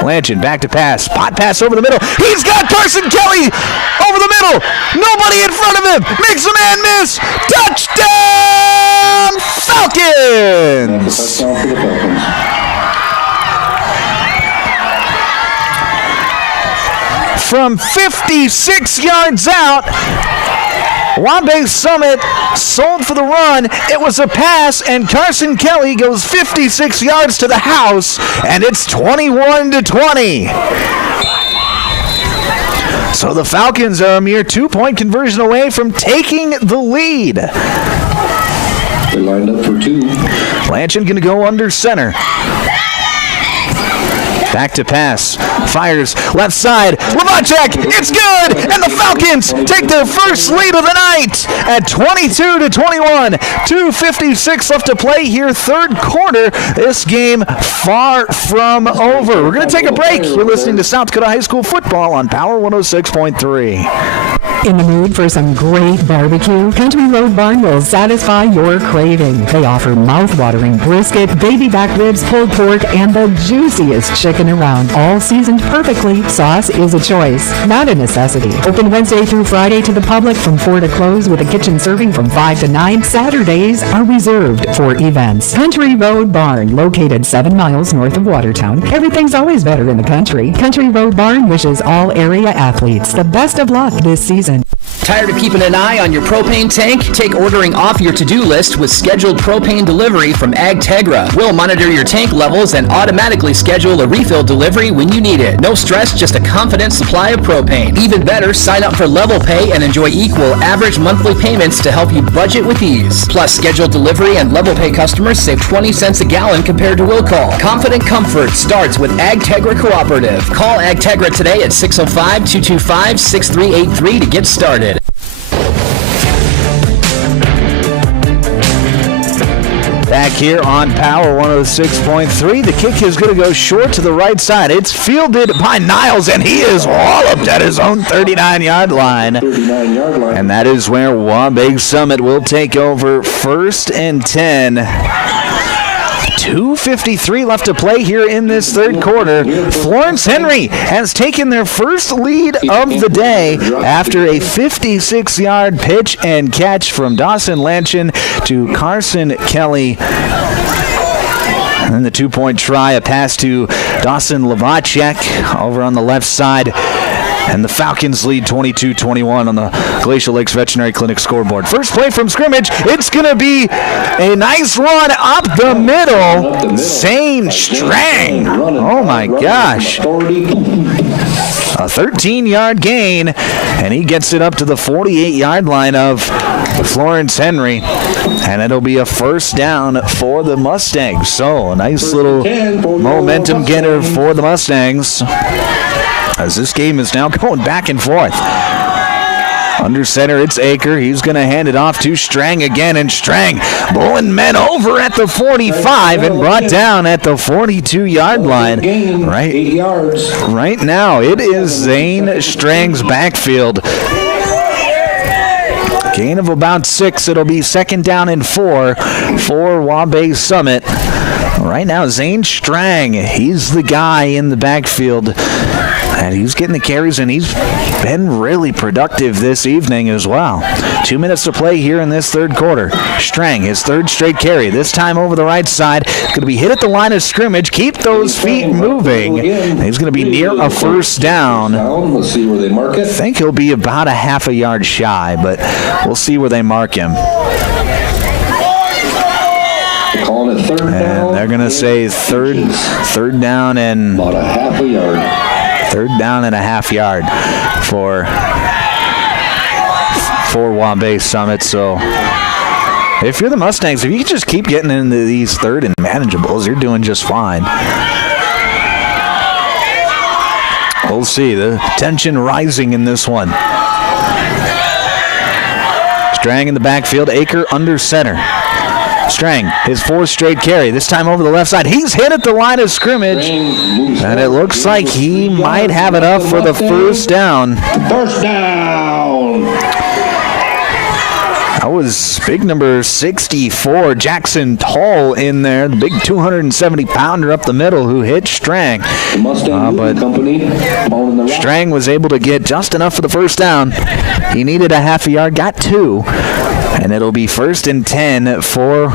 Lanchin back to pass. Spot pass over the middle. He's got Carson Kelly over the middle. Nobody in front of him. Makes a man miss. Touchdown, Falcons! Touchdown for the Falcons. From 56 yards out, Waubay Summit sold for the run. It was a pass, and Carson Kelly goes 56 yards to the house, and it's 21-20. So the Falcons are a mere 2-point conversion away from taking the lead. They're lined up for 2. Lanchin going to go under center. Back to pass. Fires left side. Levacek, it's good! And the Falcons take their first lead of the night at 22-21. 2:56 left to play here, third quarter. This game far from over. We're going to take a break. You're listening to South Dakota High School football on Power 106.3. In the mood for some great barbecue? Country Road Barn will satisfy your craving. They offer mouth-watering brisket, baby back ribs, pulled pork, and the juiciest chicken around. All seasoned perfectly. Sauce is a choice, not a necessity. Open Wednesday through Friday to the public from 4 to close with a kitchen serving from 5 to 9. Saturdays are reserved for events. Country Road Barn, located 7 miles north of Watertown. Everything's always better in the country. Country Road Barn wishes all area athletes the best of luck this season. Tired of keeping an eye on your propane tank? Take ordering off your to-do list with scheduled propane delivery from AgTegra. We'll monitor your tank levels and automatically schedule a refill delivery when you need it. No stress, just a confident supply of propane. Even better, sign up for Level Pay and enjoy equal average monthly payments to help you budget with ease. Plus, scheduled delivery and Level Pay customers save 20 cents a gallon compared to will call. Confident comfort starts with AgTegra Cooperative. Call AgTegra today at 605-225-6383 to get started. Back here on Power 106.3, the kick is going to go short to the right side. It's fielded by Niles, and he is walloped at his own 39-yard line. And that is where Waubay Summit will take over, 1st and 10. 2:53 left to play here in this third quarter. Florence Henry has taken their first lead of the day after a 56-yard pitch and catch from Dawson Lanchin to Carson Kelly. And then the 2-point try, a pass to Dawson Levacek over on the left side. And the Falcons lead 22-21 on the Glacial Lakes Veterinary Clinic scoreboard. First play from scrimmage. It's going to be a nice run up the middle. Zane Strang. Oh, my gosh. A 13-yard gain, and he gets it up to the 48-yard line of Florence Henry. And it'll be a first down for the Mustangs. So a nice little momentum getter for the Mustangs, as this game is now going back and forth. Under center, it's Aker. He's going to hand it off to Strang again, and Strang blowing men over at the 45 and brought down at the 42-yard line. Right now, it is Zane Strang's backfield. Gain of about 6. It'll be 2nd down and 4 for Waubay Summit. Right now, Zane Strang, he's the guy in the backfield. And he's getting the carries, and he's been really productive this evening as well. 2 minutes to play here in this third quarter. Strang, his third straight carry, this time over the right side. Going to be hit at the line of scrimmage. Keep those feet moving. He's going to be near a first down. Let's see where they mark it. I think he'll be about a half a yard shy, but we'll see where they mark him. Calling it third down. And they're going to say third down and about a half a yard. 3rd down and a half yard for Waubay Summit. So if you're the Mustangs, if you can just keep getting into these 3rd and manageables, you're doing just fine. We'll see. The tension rising in this one. Strang in the backfield. Aker under center. Strang, his 4th straight carry, this time over the left side. He's hit at the line of scrimmage, and it looks like he might have enough for the first down. First down. That was big number 64, Jackson Toll, in there, the big 270-pounder up the middle who hit Strang. But Strang was able to get just enough for the first down. He needed a half a yard, got 2. And it'll be 1st and 10 for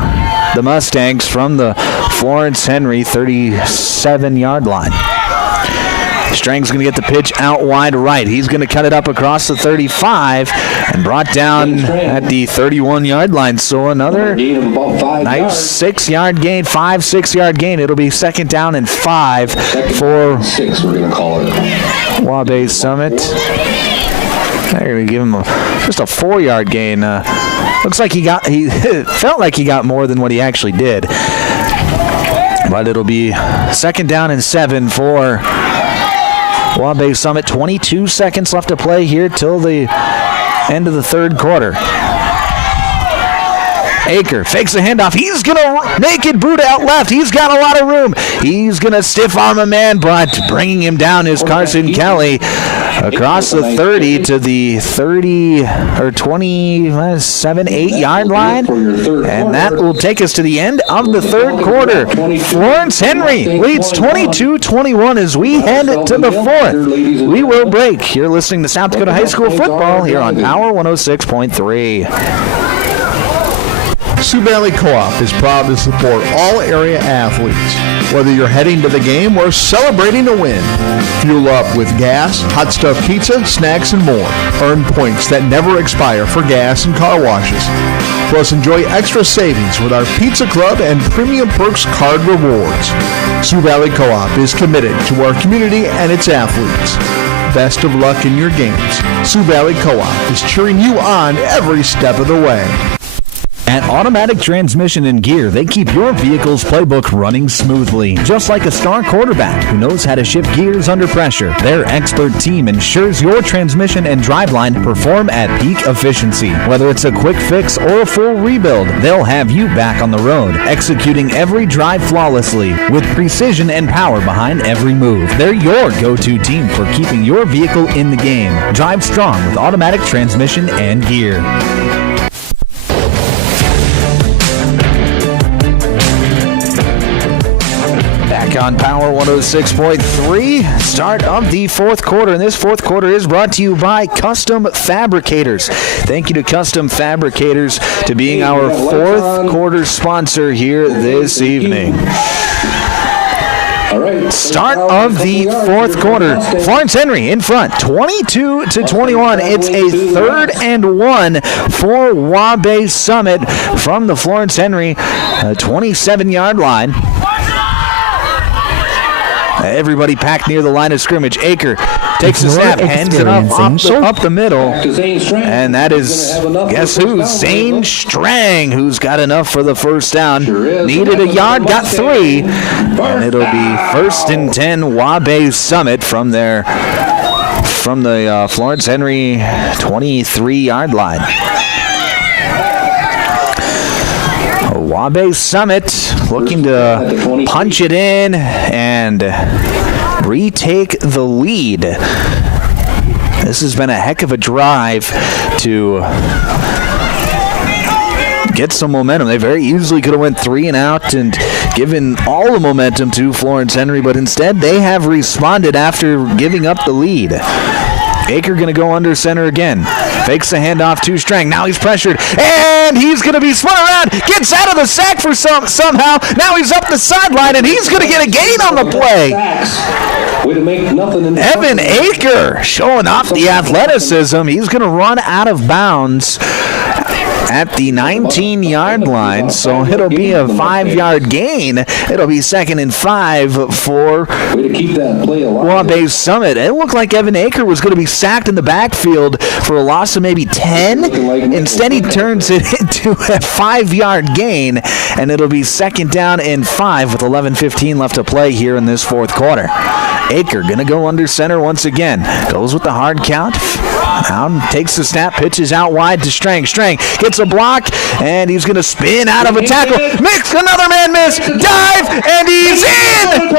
the Mustangs from the Florence Henry 37-yard line. Strang's going to get the pitch out wide right. He's going to cut it up across the 35 and brought down at the 31-yard line. So another nice 6-yard gain, 6-yard gain. It'll be 2nd down and 5 for 6, we're going to call it. Waubay Summit. They're going to give him just a 4-yard gain. Looks like he felt like he got more than what he actually did. But it'll be second down and 7 for Waubay Summit. 22 seconds left to play here till the end of the third quarter. Aker fakes a handoff. He's going to naked boot out left. He's got a lot of room. He's going to stiff arm a man, but bringing him down is Carson Kelly across the 30 to the 30 or 27, 8-yard line. And that will take us to the end of the third quarter. Florence Henry leads 22-21 as we head to the fourth. We will break. You're listening to South Dakota High School football here on Power 106.3. Sioux Valley Co-op is proud to support all area athletes. Whether you're heading to the game or celebrating a win, fuel up with gas, hot stuff pizza, snacks, and more. Earn points that never expire for gas and car washes. Plus, enjoy extra savings with our Pizza Club and Premium Perks card rewards. Sioux Valley Co-op is committed to our community and its athletes. Best of luck in your games. Sioux Valley Co-op is cheering you on every step of the way. At Automatic Transmission and Gear, they keep your vehicle's playbook running smoothly. Just like a star quarterback who knows how to shift gears under pressure, their expert team ensures your transmission and driveline perform at peak efficiency. Whether it's a quick fix or a full rebuild, they'll have you back on the road, executing every drive flawlessly with precision and power behind every move. They're your go-to team for keeping your vehicle in the game. Drive strong with Automatic Transmission and Gear. On Power 106.3, start of the fourth quarter, and this fourth quarter is brought to you by Custom Fabricators. Thank you to Custom Fabricators to being our fourth quarter sponsor here this evening. Start of the fourth quarter. Florence Henry in front, 22-21. It's a 3rd and 1 for Waubay Summit from the Florence Henry 27-yard line. Everybody packed near the line of scrimmage. Aker takes a snap, hands it up the middle, and that is, guess who? Zane Strang, who's got enough for the first down. Needed a yard, got 3, and it'll be 1st and 10 Waubay Summit from the Florence Henry 23-yard line. Waubay Summit looking to punch it in and retake the lead. This has been a heck of a drive to get some momentum. They very easily could have went 3 and out and given all the momentum to Florence Henry, but instead they have responded after giving up the lead. Aker going to go under center again. Fakes the handoff to Strang. Now he's pressured, and he's going to be spun around. Gets out of the sack for somehow. Now he's up the sideline, and he's going to get a gain on the play. Evan Aker showing off the athleticism. He's going to run out of bounds at the 19-yard line, so it'll be a 5-yard gain. It'll be 2nd and 5 for Waubay Summit. It looked like Evan Aker was going to be sacked in the backfield for a loss of maybe 10. Instead, he turns it into a 5-yard gain, and it'll be 2nd down and 5 with 11:15 left to play here in this fourth quarter. Aker going to go under center once again. Goes with the hard count. Now takes the snap, pitches out wide to Strang. Strang gets a block, and he's going to spin out of a tackle. Mix, another man miss, dive, and he's in!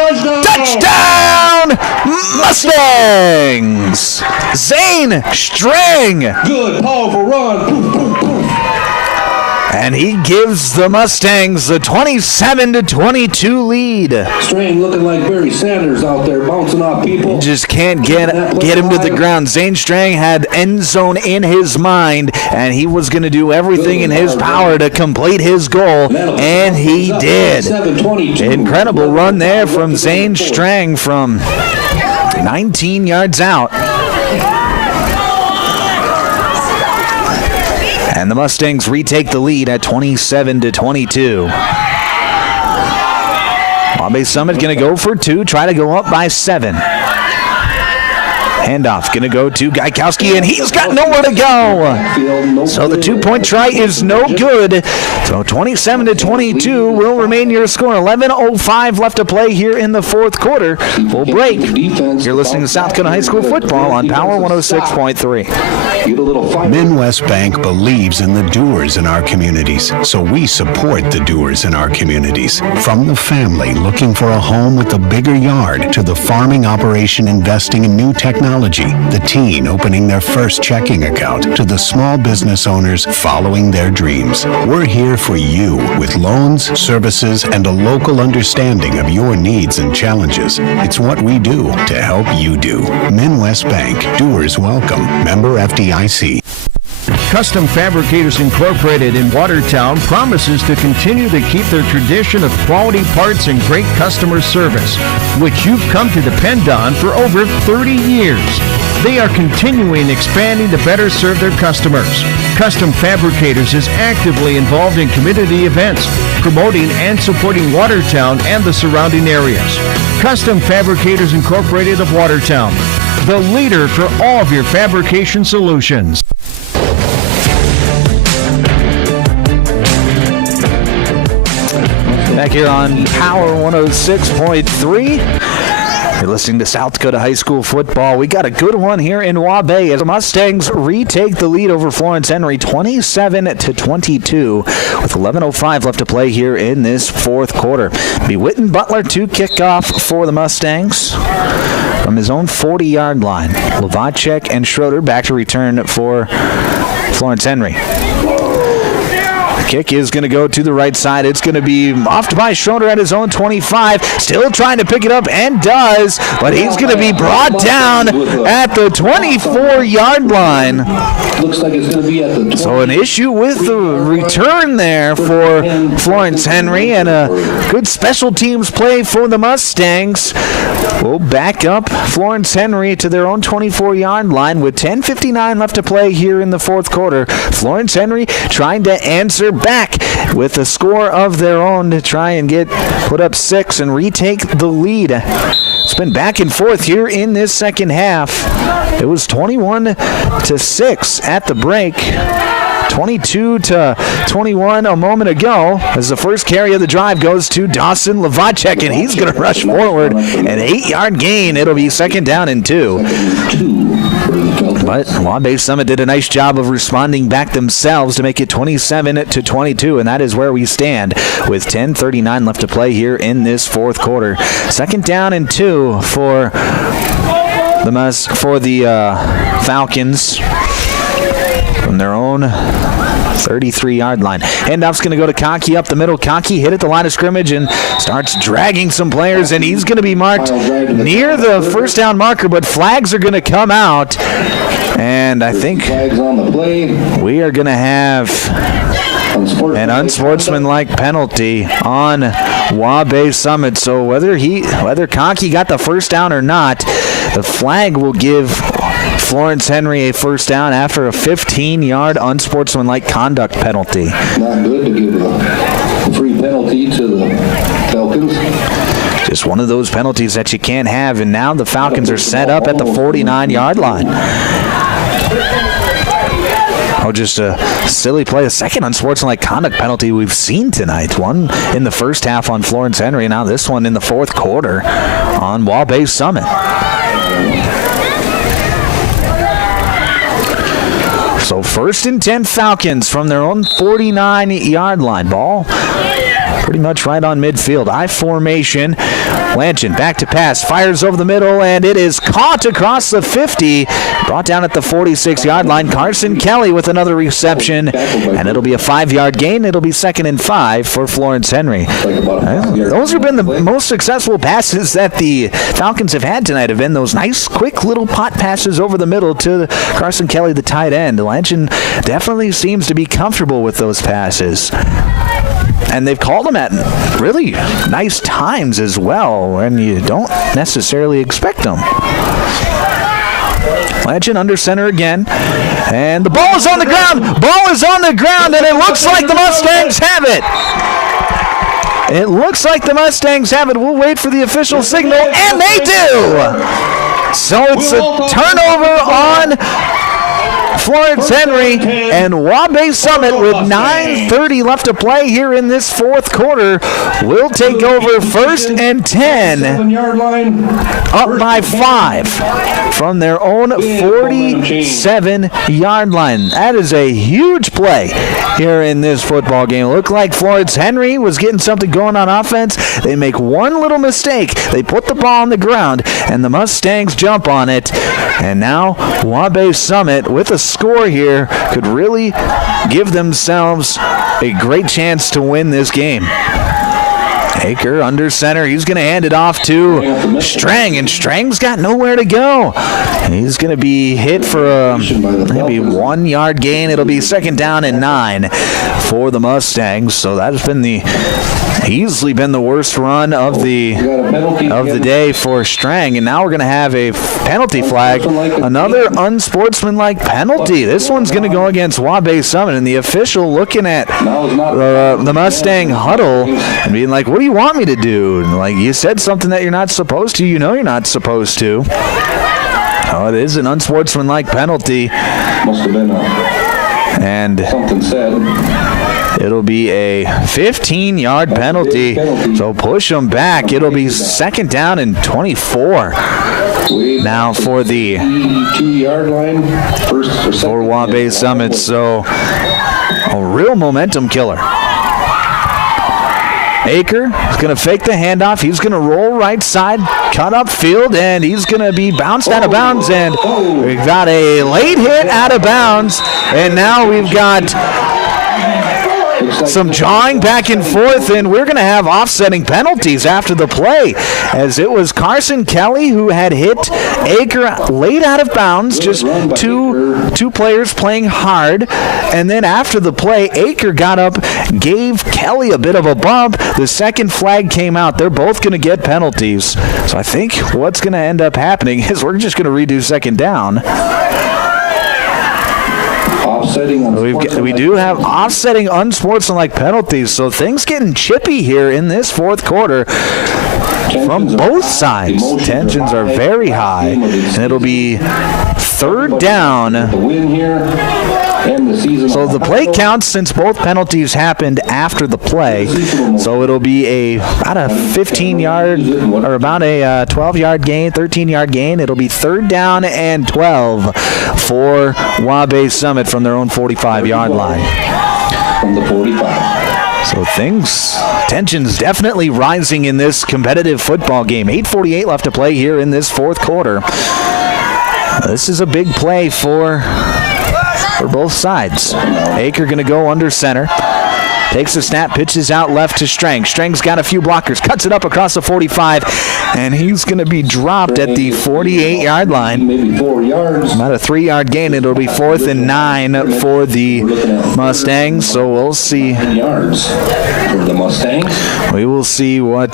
Touchdown, Mustangs! Zane Strang. Good, powerful run. And he gives the Mustangs the 27-22 lead. Strang looking like Barry Sanders out there, bouncing off people. Just can't get him to the ground. Zane Strang had end zone in his mind, and he was going to do everything in his power to complete his goal, and he did. Incredible run there from Zane Strang from 19 yards out. And the Mustangs retake the lead at 27-22. Waubay Summit going to go for 2, try to go up by 7. Handoff going to go to Gaikowski, and he's got nowhere to go. So the 2-point try is no good. So 27-22 will remain your score. 11:05 left to play here in the fourth quarter. Full break. You're listening to South Dakota High School football on Power 106.3. Midwest Bank believes in the doers in our communities, so we support the doers in our communities. From the family looking for a home with a bigger yard, to the farming operation investing in new technology, the teen opening their first checking account, to the small business owners following their dreams. We're here for you with loans, services, and a local understanding of your needs and challenges. It's what we do to help you do. Midwest Bank. Doers welcome. Member FDIC. Custom Fabricators Incorporated in Watertown promises to continue to keep their tradition of quality parts and great customer service, which you've come to depend on for over 30 years. They are continuing expanding to better serve their customers. Custom Fabricators is actively involved in community events, promoting and supporting Watertown and the surrounding areas. Custom Fabricators Incorporated of Watertown, the leader for all of your fabrication solutions. Back here on Power 106.3. You're listening to South Dakota High School football. We got a good one here in Waubay as the Mustangs retake the lead over Florence Henry 27-22 with 11:05 left to play here in this fourth quarter. Be Witten Butler to kick off for the Mustangs from his own 40-yard line. Lovacek and Schroeder back to return for Florence Henry. Kick is going to go to the right side. It's going to be offed by Schroeder at his own 25. Still trying to pick it up and does, but he's going to be brought down at the 24-yard line. Looks like it's going to be at the 20. So an issue with the return there for Florence Henry, and a good special teams play for the Mustangs. We'll back up Florence Henry to their own 24-yard line with 10:59 left to play here in the fourth quarter. Florence Henry trying to answer back with a score of their own to try and put up 6 and retake the lead. It's been back and forth here in this second half. It was 21-6 at the break. 22-21 a moment ago as the first carry of the drive goes to Dawson Lovacek, and he's going to rush forward. An 8-yard gain. It'll be second down and 2. But Waubay Summit did a nice job of responding back themselves to make it 27-22, and that is where we stand with 10:39 left to play here in this fourth quarter. Second down and 2 for the Falcons from their own 33-yard line. Handoff's going to go to Conkey up the middle. Conkey hit at the line of scrimmage and starts dragging some players, and he's going to be marked near the first down marker, but flags are going to come out, and I think we are going to have an unsportsmanlike penalty on Waubay Summit. So whether Conkey got the first down or not, the flag will give Florence Henry a first down after a 15-yard unsportsmanlike conduct penalty. Not good to give a free penalty to the Falcons. Just one of those penalties that you can't have, and now the Falcons are set up at the 49-yard line. Oh, just a silly play. A second unsportsmanlike conduct penalty we've seen tonight. One in the first half on Florence Henry, now this one in the fourth quarter on Waubay Summit. So first and 10 Falcons from their own 49-yard line. Ball pretty much right on midfield. I formation. Lanchin back to pass. Fires over the middle, and it is caught across the 50. Brought down at the 46-yard line. Carson Kelly with another reception, and it'll be a 5-yard gain. It'll be 2nd and 5 for Florence Henry. Those have been the most successful passes that the Falcons have had tonight, have been those nice, quick little pot passes over the middle to Carson Kelly, the tight end. Lanchin definitely seems to be comfortable with those passes. And they've called them at really nice times as well, and you don't necessarily expect them. Lanchin under center again, and the ball is on the ground. Ball is on the ground, and it looks like the Mustangs have it. It looks like the Mustangs have it. We'll wait for the official signal, and they do. So it's a turnover on Florence Henry, and Waubay Summit with 9:30 left to play here in this fourth quarter will take over 1st and 10, up by 5 from their own 47-yard line. That is a huge play here in this football game. It looked like Florence Henry was getting something going on offense. They make one little mistake. They put the ball on the ground, and the Mustangs jump on it. And now Waubay Summit, with a score here, could really give themselves a great chance to win this game. Aker under center. He's going to hand it off to Strang, and Strang's got nowhere to go. He's going to be hit for a maybe 1 yard gain. It'll be 2nd down and 9 for the Mustangs. So that's been easily been the worst run of the day for Strang, and now we're going to have a penalty flag, another unsportsmanlike penalty. This one's going to go against Waubay Summit, and the official looking at the Mustang huddle and being like, "What do you want me to do?" And like, you said something that you're not supposed to. You know you're not supposed to. Oh, it is an unsportsmanlike penalty. Must have been something said. It'll be a 15-yard penalty, so push them back. It'll be 2nd down and 24. Now for the 2-yard line, for Waubay Summit, so a real momentum killer. Aker is going to fake the handoff. He's going to roll right side, cut up field, and he's going to be bounced out of bounds. And we've got a late hit out of bounds, and now we've got some jawing back and forth, and we're going to have offsetting penalties after the play, as it was Carson Kelly who had hit Aker late out of bounds, just two players playing hard, and then after the play, Aker got up, gave Kelly a bit of a bump. The second flag came out. They're both going to get penalties. So I think what's going to end up happening is we're just going to redo 2nd down. We do have offsetting unsportsmanlike penalties, so things getting chippy here in this fourth quarter from both sides. Tensions are very high, and it'll be 3rd down. So the play counts since both penalties happened after the play. So it'll be about a 15-yard or about a 12-yard gain, 13-yard gain. It'll be 3rd down and 12 for Waubay Summit from their own 45-yard line. From the 45. So tensions definitely rising in this competitive football game. 8:48 left to play here in this fourth quarter. This is a big play for both sides. Aker going to go under center. Takes the snap, pitches out left to Strang. Strang's got a few blockers, cuts it up across the 45, and he's going to be dropped at the 48-yard line. Maybe 4 yards. About a 3-yard gain. It'll be 4th and 9 for the Mustangs, so we'll see. 9 yards for the Mustangs. We will see what...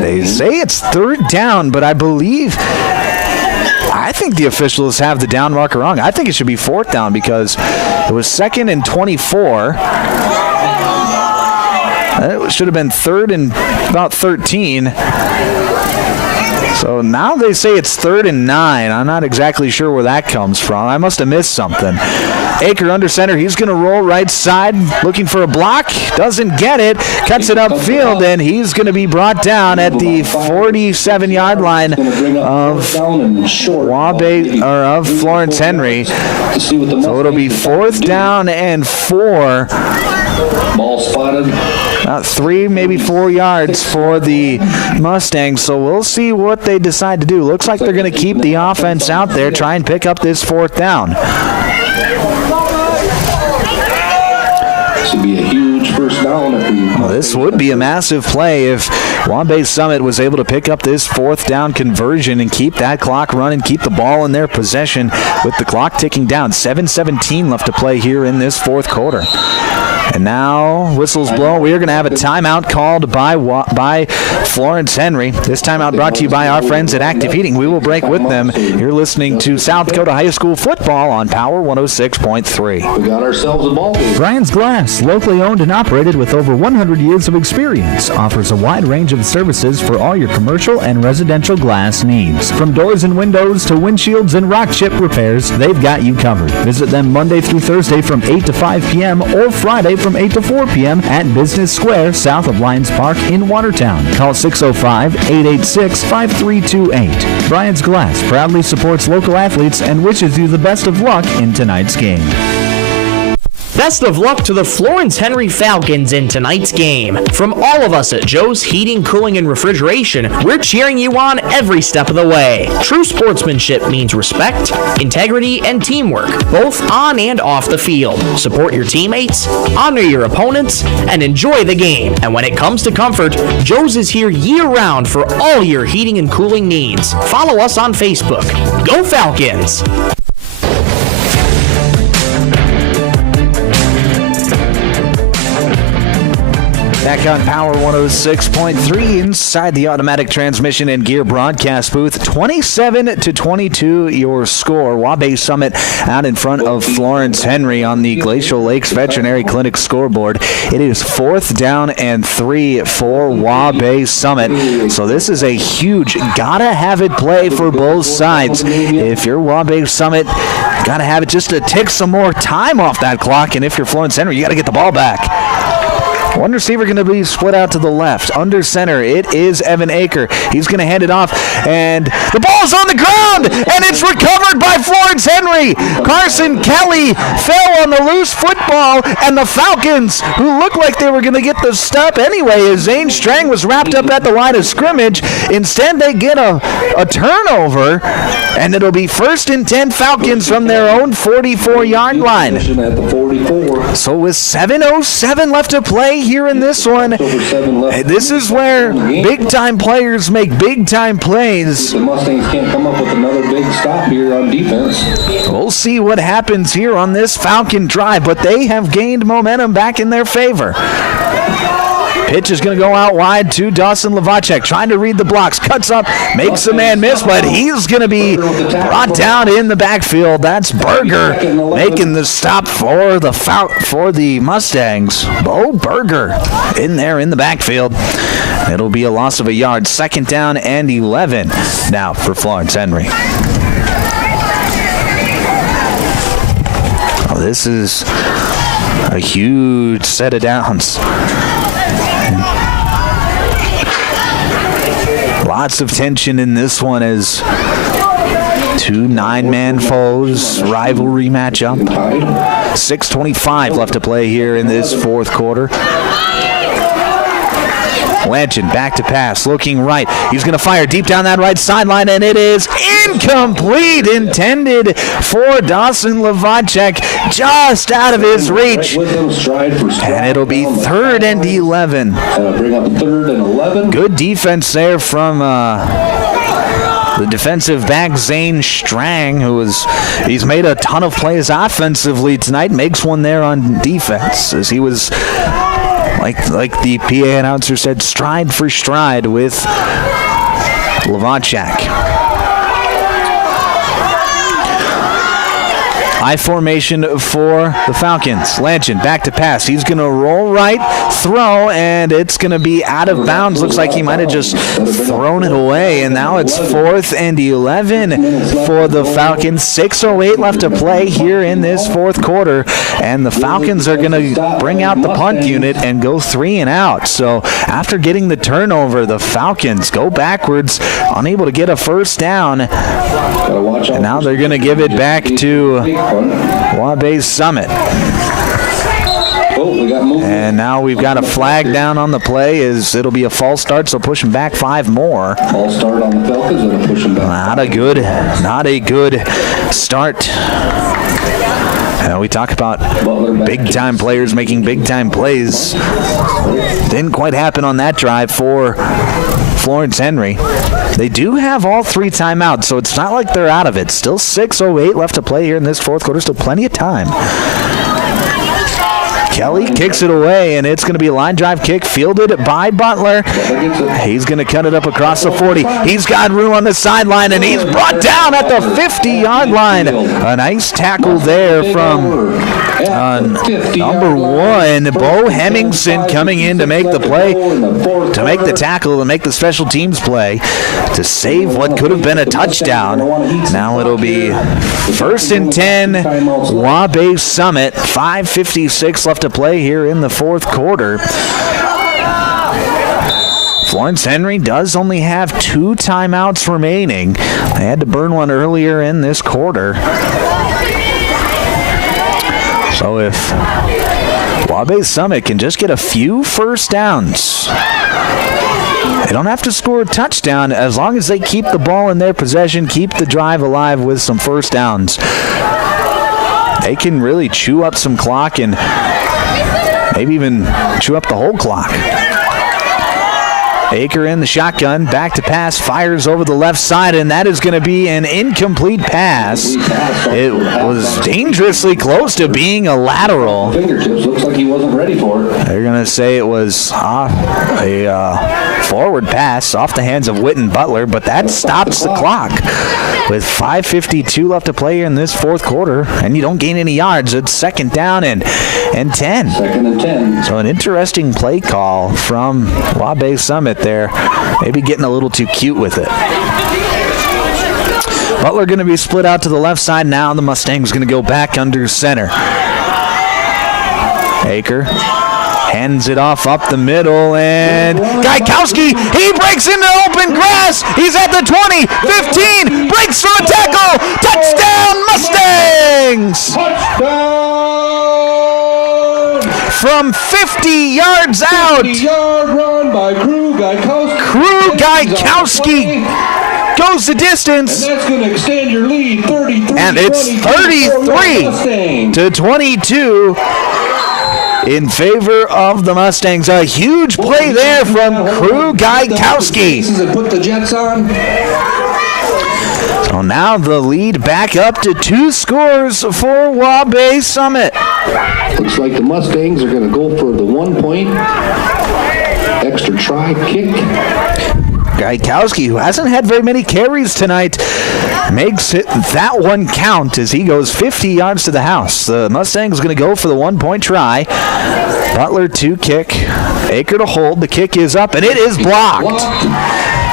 They say it's 3rd down, but I think the officials have the down marker wrong. I think it should be 4th down because it was 2nd and 24. It should have been 3rd and about 13. So now they say it's 3rd and 9. I'm not exactly sure where that comes from. I must have missed something. Aker under center. He's going to roll right side, looking for a block. Doesn't get it. Cuts it upfield, and he's going to be brought down at the 47-yard line of Waubay or of Florence Henry. So it'll be 4th down and 4. Ball spotted. About 3, maybe 4 yards for the Mustangs, so we'll see what they decide to do. Looks like they're going to keep the offense out there, try and pick up this 4th down. This would be a huge first down. This would be a massive play if Waubay Summit was able to pick up this 4th down conversion and keep that clock running, keep the ball in their possession with the clock ticking down. 7:17 left to play here in this 4th quarter. And now, whistles blow. We are going to have a timeout called by Florence Henry. This timeout brought to you by our friends at Active Heating. We will break with them. You're listening to South Dakota High School football on Power 106.3. We got ourselves a ball game. Brian's Glass, locally owned and operated with over 100 years of experience, offers a wide range of services for all your commercial and residential glass needs. From doors and windows to windshields and rock chip repairs, they've got you covered. Visit them Monday through Thursday from 8 to 5 p.m. or Friday from 8 to 4 p.m. at Business Square, south of Lions Park in Watertown. Call 605-886-5328. Brian's Glass proudly supports local athletes and wishes you the best of luck in tonight's game. Best of luck to the Florence Henry Falcons in tonight's game. From all of us at Joe's Heating, Cooling, and Refrigeration, we're cheering you on every step of the way. True sportsmanship means respect, integrity, and teamwork, both on and off the field. Support your teammates, honor your opponents, and enjoy the game. And when it comes to comfort, Joe's is here year-round for all your heating and cooling needs. Follow us on Facebook. Go Falcons! Back on Power 106.3 inside the automatic transmission and gear broadcast booth. 27-22 your score. Waubay Summit out in front of Florence Henry on the Glacial Lakes Veterinary Clinic scoreboard. It is 4th down and 3 for Waubay Summit. So this is a huge gotta have it play for both sides. If you're Waubay Summit, gotta have it just to take some more time off that clock. And if you're Florence Henry, you gotta get the ball back. One receiver going to be split out to the left. Under center, it is Evan Aker. He's going to hand it off, and the ball's on the ground, and it's recovered by Florence Henry. Carson Kelly fell on the loose football, and the Falcons, who looked like they were going to get the stop anyway, as Zane Strang was wrapped up at the line of scrimmage. Instead, they get a turnover, and it'll be 1st and 10 Falcons from their own 44-yard line. So with 7:07 left to play here in this one, this is where big-time players make big-time plays. The Mustangs can't come up with another big stop here on defense. We'll see what happens here on this Falcon drive, but they have gained momentum back in their favor. Pitch is going to go out wide to Dawson Lavacek, trying to read the blocks, cuts up, makes a man miss, but he's going to be brought down in the backfield. That's Berger making the stop for the Mustangs. Bo Berger in there in the backfield. It'll be a loss of a yard. 2nd down and 11 now for Florence Henry. Oh, this is a huge set of downs. Lots of tension in this one as 2 9-man foes, rivalry matchup. 6:25 left to play here in this 4th quarter. Lanchin back to pass, looking right. He's going to fire deep down that right sideline, and it is incomplete. Intended for Dawson Lavacek, just out of his reach. And it'll be 3rd and 11. Bring up 3rd and 11. Good defense there from the defensive back, Zane Strang, he's made a ton of plays offensively tonight, makes one there on defense, as he was, like the PA announcer said, stride for stride with Lavacek. I formation for the Falcons. Lanchin back to pass. He's going to roll right, throw, and it's going to be out of bounds. Looks like he might have just thrown it away, and now it's 4th and 11 for the Falcons. 6:08 left to play here in this 4th quarter, and the Falcons are going to bring out the punt unit and go 3 and out. So after getting the turnover, the Falcons go backwards, unable to get a 1st down, and now they're going to give it back to Waubay Summit. And now we've got a flag down on the play, as it'll be a false start, so push them back 5 more. False start on the Falcons, it'll push them back. Not a good start We talk about big-time players making big-time plays. Didn't quite happen on that drive for Florence Henry. They do have all 3 timeouts, so it's not like they're out of it. Still 6:08 left to play here in this fourth quarter. Still plenty of time. Kelly kicks it away, and it's going to be a line drive kick fielded by Butler. He's going to cut it up across the 40. He's got room on the sideline, and he's brought down at the 50-yard line. A nice tackle there from number 1, Bo Hemmingson, coming in to make the play, to make the tackle, to make the special teams play, to save what could have been a touchdown. Now it'll be 1st and 10, Waubay Summit, 5:56 left to play here in the fourth quarter. Florence Henry does only have 2 timeouts remaining. They had to burn one earlier in this quarter. So if Waubay Summit can just get a few first downs, they don't have to score a touchdown as long as they keep the ball in their possession, keep the drive alive with some first downs. They can really chew up some clock and maybe even chew up the whole clock. Aker in the shotgun, back to pass, fires over the left side, and that is going to be an incomplete pass. It was dangerously close to being a lateral. Fingertips looks like he wasn't ready for it. They're going to say it was a forward pass off the hands of Witten Butler, but that stops the clock. With 5:52 left to play in this fourth quarter, and you don't gain any yards, it's 2nd down and 10. 2nd and 10. So an interesting play call from Waubay Summit there. Maybe getting a little too cute with it. Butler going to be split out to the left side now. The Mustangs going to go back under center. Aker hands it off up the middle, and Gaikowski, he breaks into open grass. He's at the 20, 15, breaks through a tackle. Touchdown, Mustangs! Touchdown! From 50 yards out. 50-yard run by Crew Gaikowski. Crew Gaikowski goes the distance. And that's going to extend your lead 33. And it's 33 to 22. In favor of the Mustangs. A huge play there from Crew Gaikowski. Put the Jets on. So now the lead back up to 2 scores for Waubay Summit. Looks like the Mustangs are going to go for the 1-point extra try kick. Gaikowski, who hasn't had very many carries tonight, makes it that one count as he goes 50 yards to the house. The Mustangs going to go for the 1-point try. Butler to kick. Aker to hold. The kick is up, and it is blocked.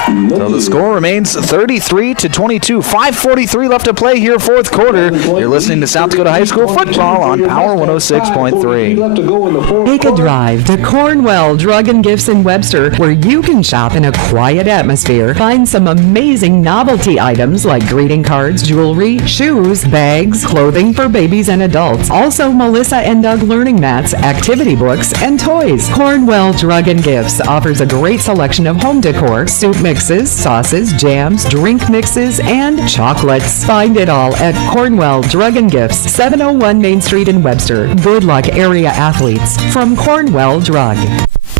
So the score remains 33 to 22. 5:43 left to play here, fourth quarter. You're listening to South Dakota High School football on Power 106.3. Take a drive to Cornwell Drug and Gifts in Webster, where you can shop in a quiet atmosphere. Find some amazing novelty items like greeting cards, jewelry, shoes, bags, clothing for babies and adults. Also, Melissa and Doug learning mats, activity books, and toys. Cornwell Drug and Gifts offers a great selection of home decor, soup mixes, sauces, jams, drink mixes, and chocolates. Find it all at Cornwell Drug and Gifts, 701 Main Street in Webster. Good luck, area athletes. From Cornwell Drug.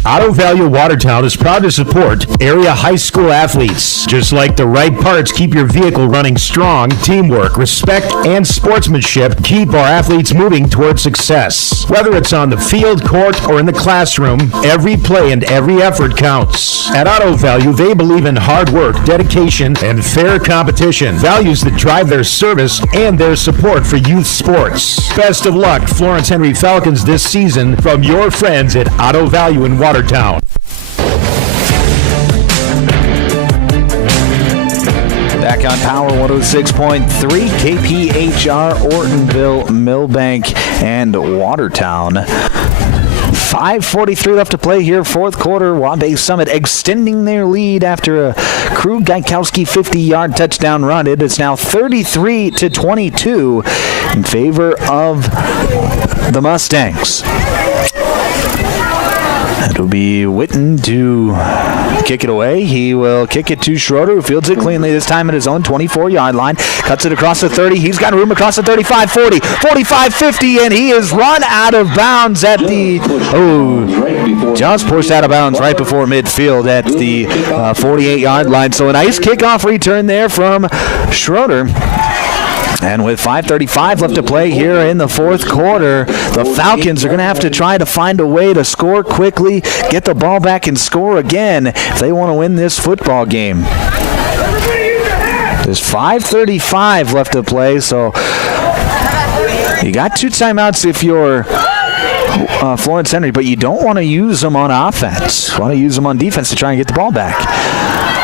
Auto Value Watertown is proud to support area high school athletes. Just like the right parts keep your vehicle running strong, teamwork, respect, and sportsmanship keep our athletes moving toward success. Whether it's on the field, court, or in the classroom, every play and every effort counts. At Auto Value, they believe in hard work, dedication, and fair competition, values that drive their service and their support for youth sports. Best of luck, Florence Henry Falcons, this season from your friends at Auto Value in Watertown. Back on Power 106.3, KPHR, Ortonville, Millbank, and Watertown. 5:43 left to play here, fourth quarter. Waubay Summit extending their lead after a Crew Gaikowski 50-yard touchdown run. It is now 33 to 22 in favor of the Mustangs. It'll be Witten to kick it away. He will kick it to Schroeder, who fields it cleanly, this time at his own 24-yard line. Cuts it across the 30. He's got room across the 35, 40, 45, 50, and he is run out of bounds at the... just pushed out of bounds right before midfield at the 48-yard line. So a nice kickoff return there from Schroeder. And with 5:35 left to play here in the fourth quarter, the Falcons are going to have to try to find a way to score quickly, get the ball back and score again if they want to win this football game. There's 5:35 left to play, so you got 2 timeouts if you're Florence Henry, but you don't want to use them on offense. You want to use them on defense to try and get the ball back.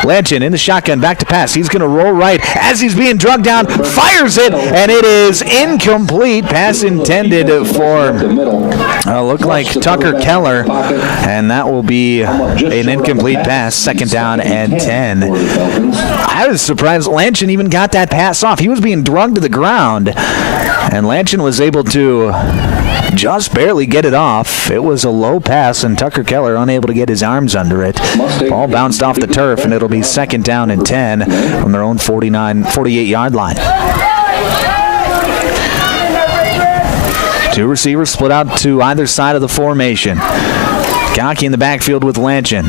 Lanchin in the shotgun, back to pass. He's going to roll right as he's being drugged down, fires it, and it is incomplete. Pass intended for, look like Tucker Keller, and that will be an incomplete pass, 2nd down and 10. I was surprised Lanchin even got that pass off. He was being drugged to the ground, and Lanchin was able to just barely get it off. It was a low pass, and Tucker Keller unable to get his arms under it. Ball bounced off the turf, and it'll be 2nd down and 10 from their own 48-yard line. 2 receivers split out to either side of the formation. Gaki in the backfield with Lanchin.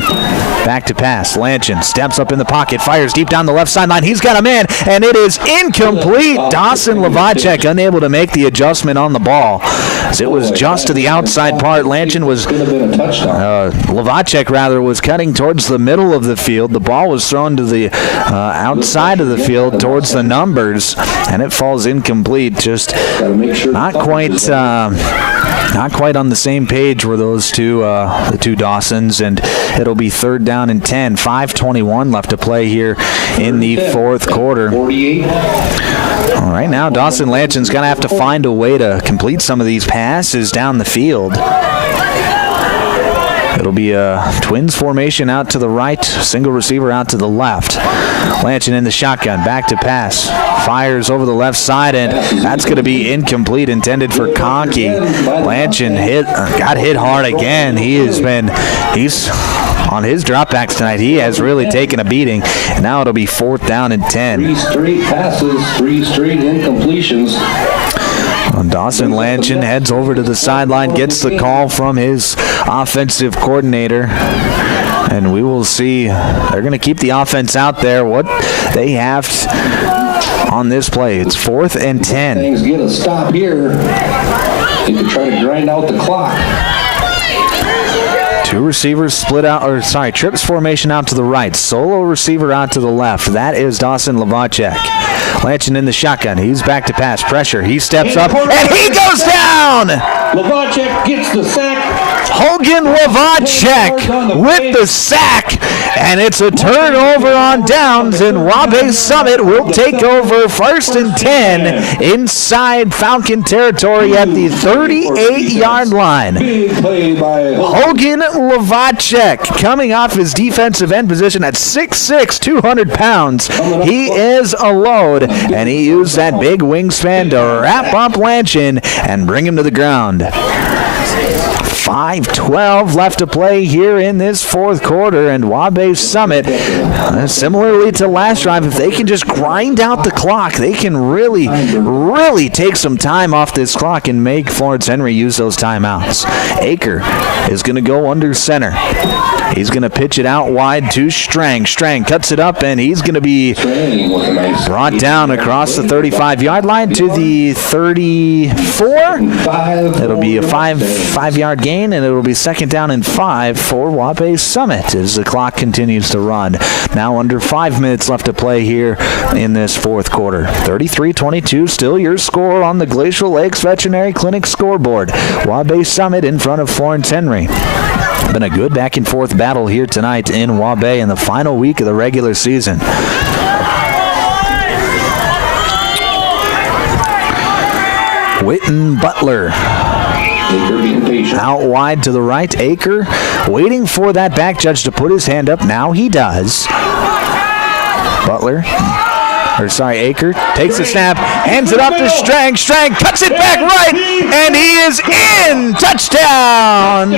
Back to pass. Lanchin steps up in the pocket, fires deep down the left sideline. He's got a man, and it is incomplete. Dawson Lavacek unable to make the adjustment on the ball. As it was just to the outside part. Lanchin was, Lavacek rather, was cutting towards the middle of the field. The ball was thrown to the outside of the field towards the numbers, and it falls incomplete. Just not quite on the same page were those two, the two Dawsons, and it'll be 3rd down and 10. 5:21 left to play here in the fourth quarter. All right, now Dawson Lanchin's going to have to find a way to complete some of these passes down the field. It'll be a Twins formation out to the right, single receiver out to the left. Lanchin in the shotgun, back to pass. Fires over the left side, and that's going to be incomplete, intended for Conkey. Lanchin got hit hard again. He's on his dropbacks tonight. He has really taken a beating, and now it'll be 4th down and 10. 3 straight passes, 3 straight incompletions. Dawson Lanchin heads over to the sideline, gets the call from his offensive coordinator, and we will see. They're going to keep the offense out there. What they have on this play, it's 4th and 10. Things get a stop here. They could try to grind out the clock. 2 receivers trips formation out to the right. Solo receiver out to the left. That is Dawson Lavacek. Lanchin in the shotgun. He's back to pass. Pressure. He steps up, and he goes down! Lavacek gets the sack. Hogan Lavacek with the sack, and it's a turnover on downs, and Waubay Summit will take over 1st and 10 inside Falcon territory at the 38-yard line. Hogan Lavacek coming off his defensive end position at 6'6", 200 pounds. He is a load, and he used that big wingspan to wrap up Lanchin and bring him to the ground. 5:12 left to play here in this fourth quarter, and Waubay Summit, similarly to last drive, if they can just grind out the clock, they can really, really take some time off this clock and make Florence Henry use those timeouts. Aker is going to go under center. He's going to pitch it out wide to Strang. Strang cuts it up, and he's going to be brought down across the 35-yard line to the 34. It'll be a five-yard gain, and it'll be 2nd down and 5 for Waubay Summit as the clock continues to run. Now under 5 minutes left to play here in this fourth quarter. 33-22, still your score on the Glacial Lakes Veterinary Clinic scoreboard. Waubay Summit in front of Florence Henry. Been a good back-and-forth battle here tonight in Waubay in the final week of the regular season. Witten Butler out wide to the right. Aker waiting for that back judge to put his hand up. Now he does. Butler Aker takes the snap, hands it off to Strang. Strang cuts it back right, and he is in. Touchdown,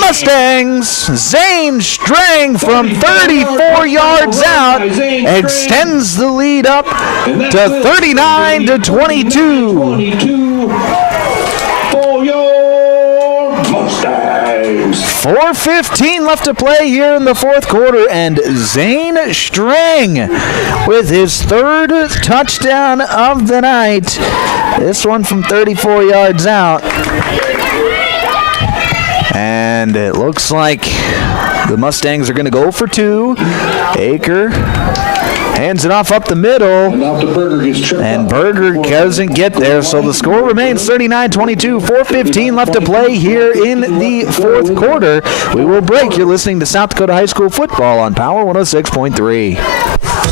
Mustangs. Zane Strang from 34 yards out extends the lead up to 39-22. For your Mustangs. 4:15 left to play here in the fourth quarter, and Zane Strang with his third touchdown of the night. This one from 34 yards out. And it looks like the Mustangs are going to go for two. Aker hands it off up the middle, and Berger doesn't get there, so the score remains 39-22. 4:15 left to play here in the fourth quarter. We will break. You're listening to South Dakota High School football on Power 106.3.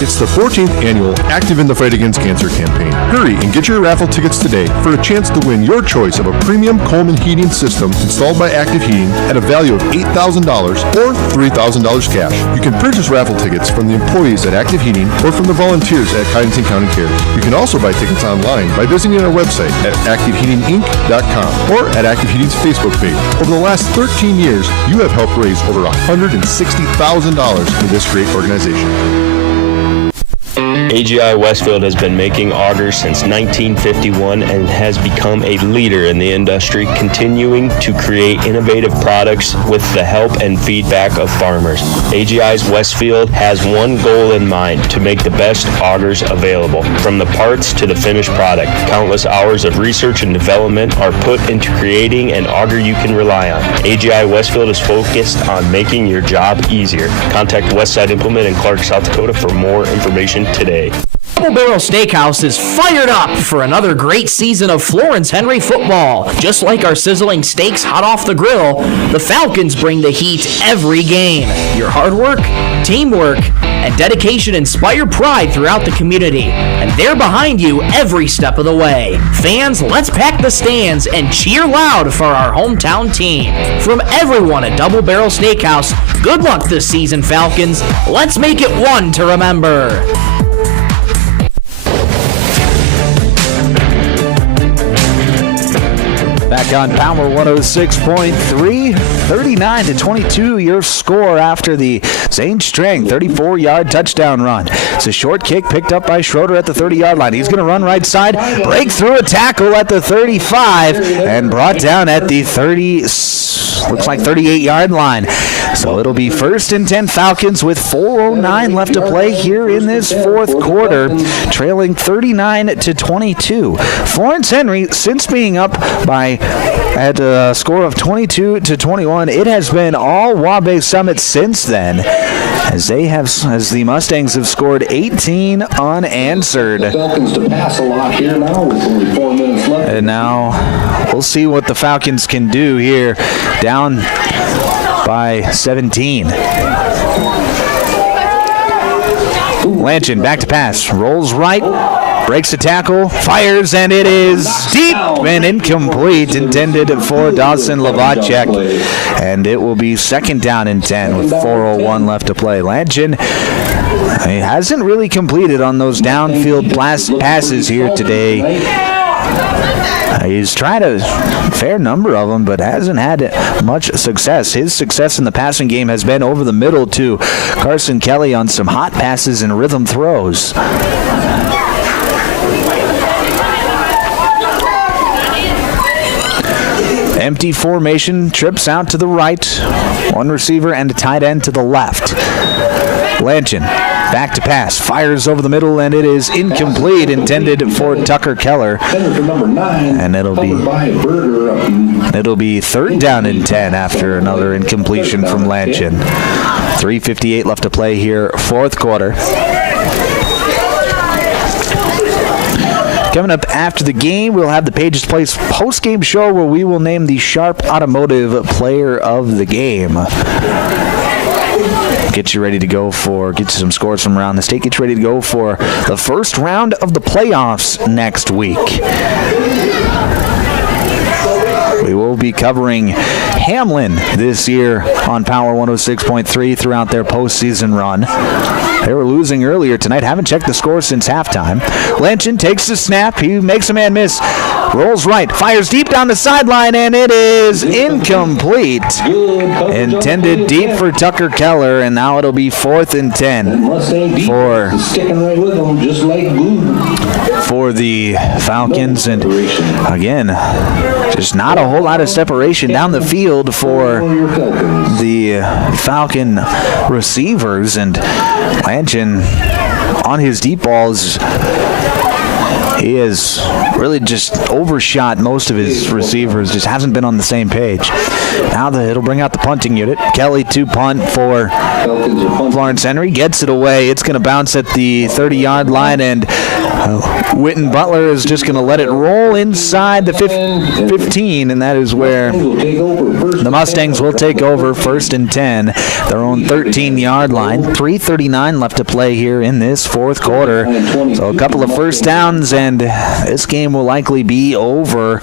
It's the 14th annual Active in the Fight Against Cancer campaign. Hurry and get your raffle tickets today for a chance to win your choice of a premium Coleman heating system installed by Active Heating at a value of $8,000 or $3,000 cash. You can purchase raffle tickets from the employees at Active Heating or from the volunteers at Cottington County Cares. You can also buy tickets online by visiting our website at activeheatinginc.com or at Active Heating's Facebook page. Over the last 13 years, you have helped raise over $160,000 for this great organization. AGI Westfield has been making augers since 1951 and has become a leader in the industry, continuing to create innovative products with the help and feedback of farmers. AGI's Westfield has one goal in mind: to make the best augers available. From the parts to the finished product, countless hours of research and development are put into creating an auger you can rely on. AGI Westfield is focused on making your job easier. Contact Westside Implement in Clark, South Dakota for more information today. Double Barrel Steakhouse is fired up for another great season of Florence Henry football. Just like our sizzling steaks hot off the grill, the Falcons bring the heat every game. Your hard work, teamwork, and dedication inspire pride throughout the community, and they're behind you every step of the way. Fans, let's pack the stands and cheer loud for our hometown team. From everyone at Double Barrel Steakhouse, good luck this season, Falcons. Let's make it one to remember. Back on Power 106.3, 39-22 your score after the Zane Strang 34-yard touchdown run. It's a short kick picked up by Schroeder at the 30-yard line. He's going to run right side, break through a tackle at the 35, and brought down at the 38-yard line. So it'll be 1st and 10 Falcons with 4:09 left to play here in this fourth quarter, trailing 39-22. Florence Henry, since being up by at a score of 22-21, it has been all Waubay Summit since then, as the Mustangs have scored 18 unanswered. The Falcons to pass a lot here now with only 4 minutes left. And now we'll see what the Falcons can do here, down by 17. Lanchin back to pass, rolls right, breaks the tackle, fires, and it is deep and incomplete, intended for Dawson Lavacek. And it will be 2nd down and 10 with 4:01 left to play. Lanchin hasn't really completed on those downfield passes here today. He's tried a fair number of them, but hasn't had much success. His success in the passing game has been over the middle to Carson Kelly on some hot passes and rhythm throws. Empty formation, trips out to the right, one receiver and a tight end to the left. Lanchin back to pass, fires over the middle, and it is incomplete, intended for Tucker Keller. And it'll be 3rd down and 10 after another incompletion from Lanchin. 3:58 left to play here, fourth quarter. Coming up after the game, we'll have the Pages Place post-game show where we will name the Sharp Automotive Player of the Game. Get you ready to go get you some scores from around the state. Get you ready to go for the first round of the playoffs next week. We will be covering Hamlin this year on Power 106.3 throughout their postseason run. They were losing earlier tonight. Haven't checked the score since halftime. Lanchin takes the snap. He makes a man miss. Rolls right. Fires deep down the sideline, and it is incomplete. Intended deep for Tucker Keller, and now it'll be 4th and 10 for the Falcons. And again, just not a whole lot of separation down the field for the Falcon receivers. And Lanchin on his deep balls, he has really just overshot most of his receivers, just hasn't been on the same page. Now it'll bring out the punting unit. Kelly to punt for Florence Henry. Gets it away. It's going to bounce at the 30-yard line, and Witten Butler is just going to let it roll inside the 15, and that is where the Mustangs will take over 1st and 10, their own 13-yard line. 3:39 left to play here in this fourth quarter. So a couple of first downs, and this game will likely be over.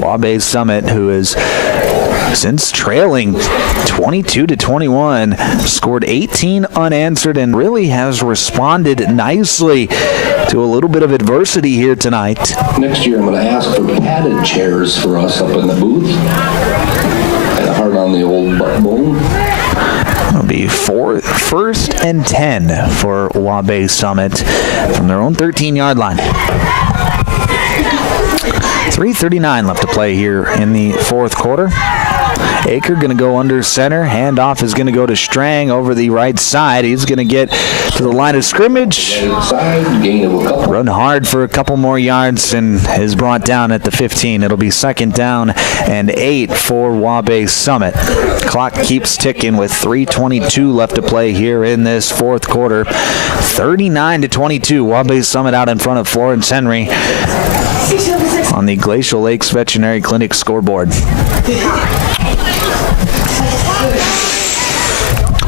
Waubay Summit, who is since trailing 22-21, scored 18 unanswered and really has responded nicely to a little bit of adversity here tonight. Next year I'm going to ask for padded chairs for us up in the booth. Kind of hard on the old butt bone. It'll be 1st and 10 for Waubay Summit from their own 13-yard line. 3:39 left to play here in the fourth quarter. Aker going to go under center. Handoff is going to go to Strang over the right side. He's going to get to the line of scrimmage. Run hard for a couple more yards and is brought down at the 15. It'll be 2nd down and 8 for Waubay Summit. Clock keeps ticking with 3:22 left to play here in this fourth quarter. 39-22. Waubay Summit out in front of Florence Henry on the Glacial Lakes Veterinary Clinic scoreboard.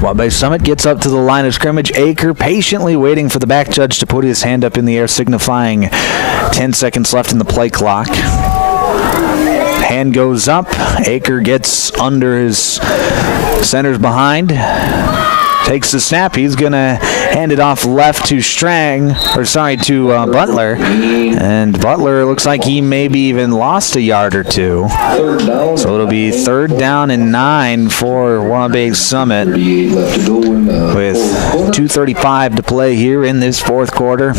Waubay Summit gets up to the line of scrimmage. Aker patiently waiting for the back judge to put his hand up in the air, signifying 10 seconds left in the play clock. Hand goes up. Aker gets under his centers behind. Takes the snap. He's going to hand it off left to Butler. And Butler looks like he maybe even lost a yard or two. So it'll be 3rd down and 9 for Waubay Summit with 2:35 to play here in this fourth quarter.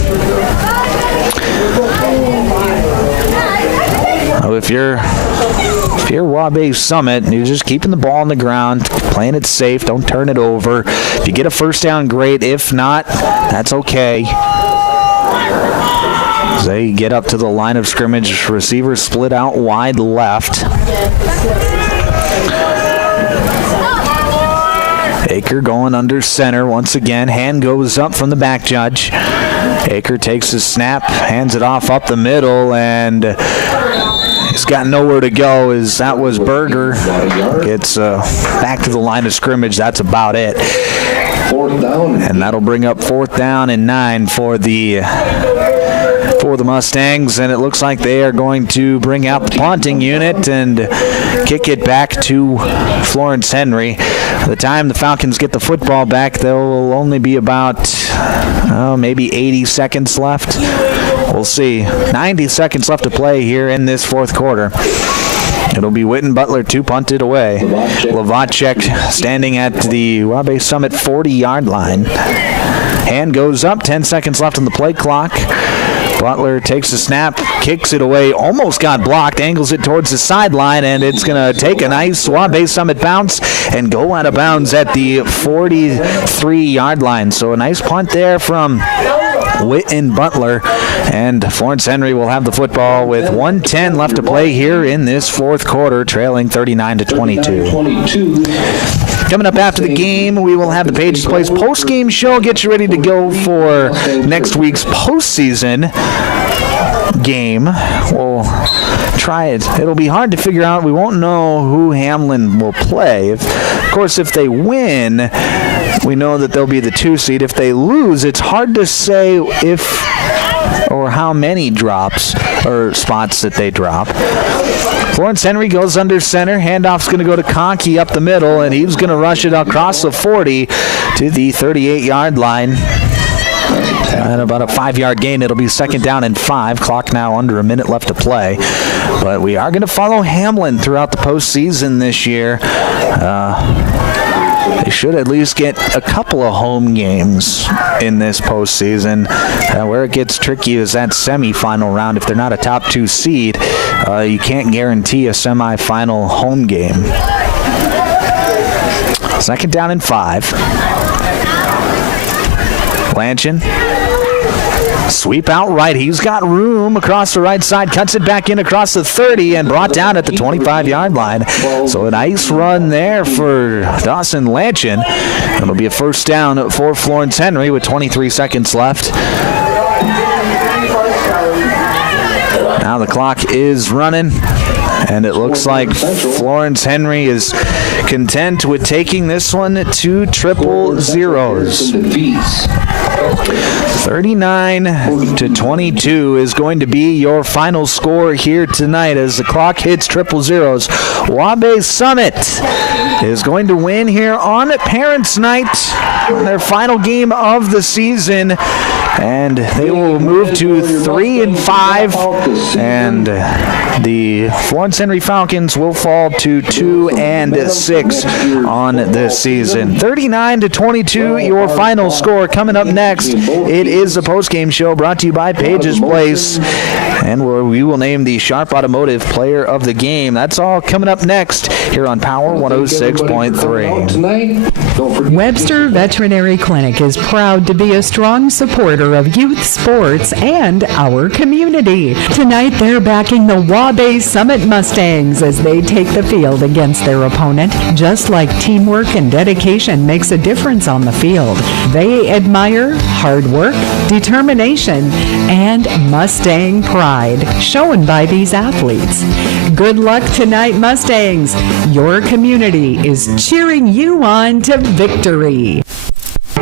If you're Waubay Summit, you're just keeping the ball on the ground, playing it safe, don't turn it over. If you get a first down, great. If not, that's okay. As they get up to the line of scrimmage, receivers split out wide left. Aker going under center once again. Hand goes up from the back judge. Aker takes his snap, hands it off up the middle, and he's got nowhere to go. As that was Berger. Gets back to the line of scrimmage. That's about it. 4th down. And that'll bring up 4th down and 9 for the Mustangs. And it looks like they are going to bring out the punting unit and kick it back to Florence Henry. By the time the Falcons get the football back, there will only be about maybe 80 seconds left. We'll see. 90 seconds left to play here in this fourth quarter. It'll be Witten Butler to punt it away. Lavacek standing at the Waubay Summit 40-yard line. Hand goes up. 10 seconds left on the play clock. Butler takes the snap, kicks it away, almost got blocked, angles it towards the sideline, and it's going to take a nice Waubay Summit bounce and go out of bounds at the 43-yard line. So a nice punt there from Witten Butler, and Florence Henry will have the football with 1:10 left to play here in this fourth quarter, trailing 39-22. Coming up after the game, we will have the Pages Place post-game show. Get you ready to go for next week's postseason game. We'll try it. It'll be hard to figure out. We won't know who Hamlin will play. Of course, if they win, we know that they'll be the 2 seed. If they lose, it's hard to say if or how many drops or spots that they drop. Florence Henry goes under center. Handoff's going to go to Conkey up the middle, and he's going to rush it across the 40 to the 38-yard line. And about a 5-yard gain. It'll be 2nd down and 5. Clock now under a minute left to play. But we are going to follow Hamlin throughout the postseason this year. They should at least get a couple of home games in this postseason. Where it gets tricky is that semifinal round. If they're not a top 2 seed, you can't guarantee a semifinal home game. 2nd down and 5. Lanchin. Sweep out right. He's got room across the right side. Cuts it back in across the 30 and brought down at the 25-yard line. So a nice run there for Dawson Lanchin. It'll be a 1st down for Florence Henry with 23 seconds left. Now the clock is running, and it looks like Florence Henry is content with taking this one to triple zeros. 39-22 is going to be your final score here tonight as the clock hits triple zeros. Waubay Summit is going to win here on Parents' Night, their final game of the season, and they will move to 3-5, and the Florence Henry Falcons will fall to 2-6 on this season. 39-22, your final score. Coming up next, it is the postgame show brought to you by Page's Place, and where we will name the Sharp Automotive Player of the Game. That's all coming up next here on Power 106.3. Webster Veterinary Clinic is proud to be a strong supporter of youth sports and our community. Tonight, they're backing the Waubay Summit Mustangs as they take the field against their opponent. Just like teamwork and dedication makes a difference on the field, they admire hard work, determination, and Mustang pride shown by these athletes. Good luck tonight, Mustangs. Your community is cheering you on to victory.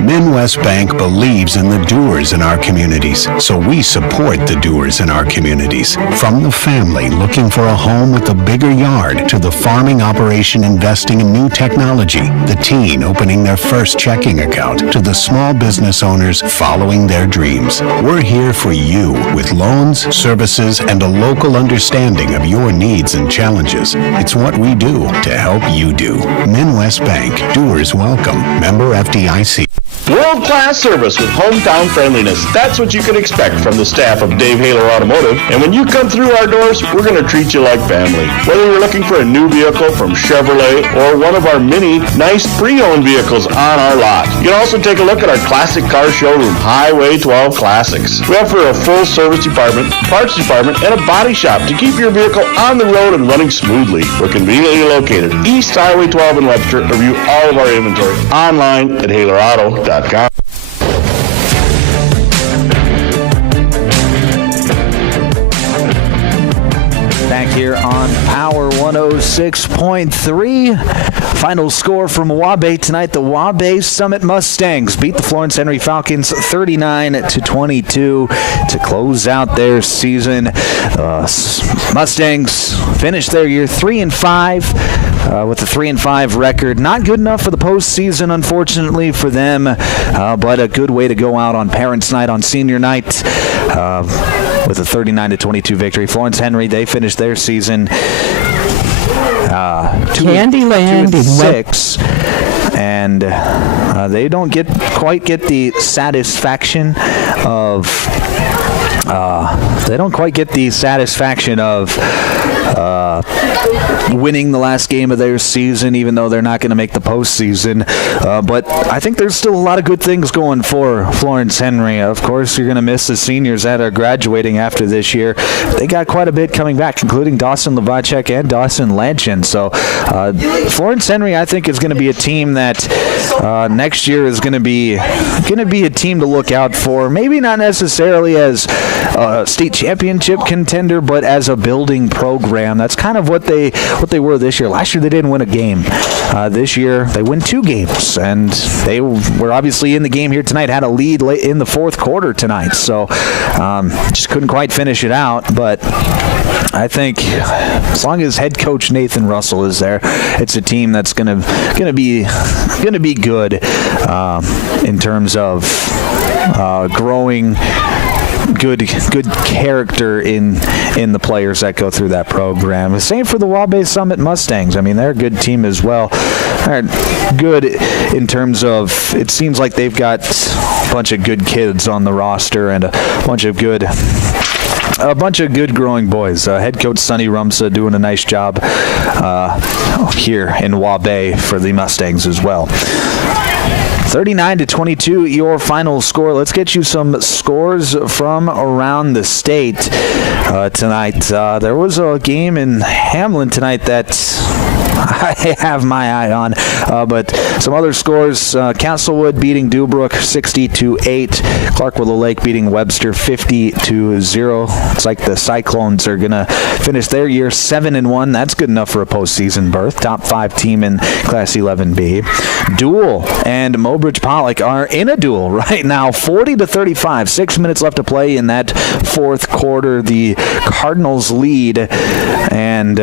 Midwest Bank believes in the doers in our communities, so we support the doers in our communities. From the family looking for a home with a bigger yard to the farming operation investing in new technology, the teen opening their first checking account, to the small business owners following their dreams. We're here for you with loans, services, and a local understanding of your needs and challenges. It's what we do to help you do. Midwest Bank. Doers welcome. Member FDIC. World-class service with hometown friendliness. That's what you can expect from the staff of Dave Haler Automotive. And when you come through our doors, we're going to treat you like family. Whether you're looking for a new vehicle from Chevrolet or one of our many nice pre-owned vehicles on our lot. You can also take a look at our classic car showroom, Highway 12 Classics. We offer a full service department, parts department, and a body shop to keep your vehicle on the road and running smoothly. We're conveniently located East Highway 12 in Webster. Review all of our inventory online at HalerAuto.com. Back here on Power 106.3. Final score from Waubay tonight. The Waubay Summit Mustangs beat the Florence Henry Falcons 39-22 to close out their season. Mustangs finished their year 3-5 with a 3-5 record. Not good enough for the postseason, unfortunately, for them, but a good way to go out on Parents' Night, on Senior Night, with a 39-22 victory. Florence Henry, they finished their season Candyland 2-6, and they don't quite get the satisfaction of winning the last game of their season, even though they're not going to make the postseason. But I think there's still a lot of good things going for Florence Henry. Of course, you're going to miss the seniors that are graduating after this year. They got quite a bit coming back, including Dawson Levacek and Dawson Lanchin. So Florence Henry, I think, is going to be a team that next year is going to be a team to look out for. Maybe not necessarily as a state championship contender, but as a building program. That's kind of what they were this year. Last year they didn't win a game. This year they win 2 games, and they were obviously in the game here tonight. Had a lead late in the fourth quarter tonight, so just couldn't quite finish it out. But I think as long as head coach Nathan Russell is there, it's a team that's gonna be good in terms of growing good character in the players that go through that program. The same for the Waubay Summit Mustangs. I mean, they're a good team as well. They're good in terms of, it seems like they've got a bunch of good kids on the roster and a bunch of good growing boys. Head coach Sonny Rumsa doing a nice job here in Waubay for the Mustangs as well. 39-22, your final score. Let's get you some scores from around the state tonight. There was a game in Hamlin tonight that I have my eye on, but some other scores: Castlewood beating Dewbrook 60-8. Clark Willow Lake beating Webster 50-0. It's like the Cyclones are gonna finish their year 7-1. That's good enough for a postseason berth. Top 5 team in Class 11B. Dual and Mobridge Pollock are in a duel right now, 40-35. 6 minutes left to play in that fourth quarter. The Cardinals lead, and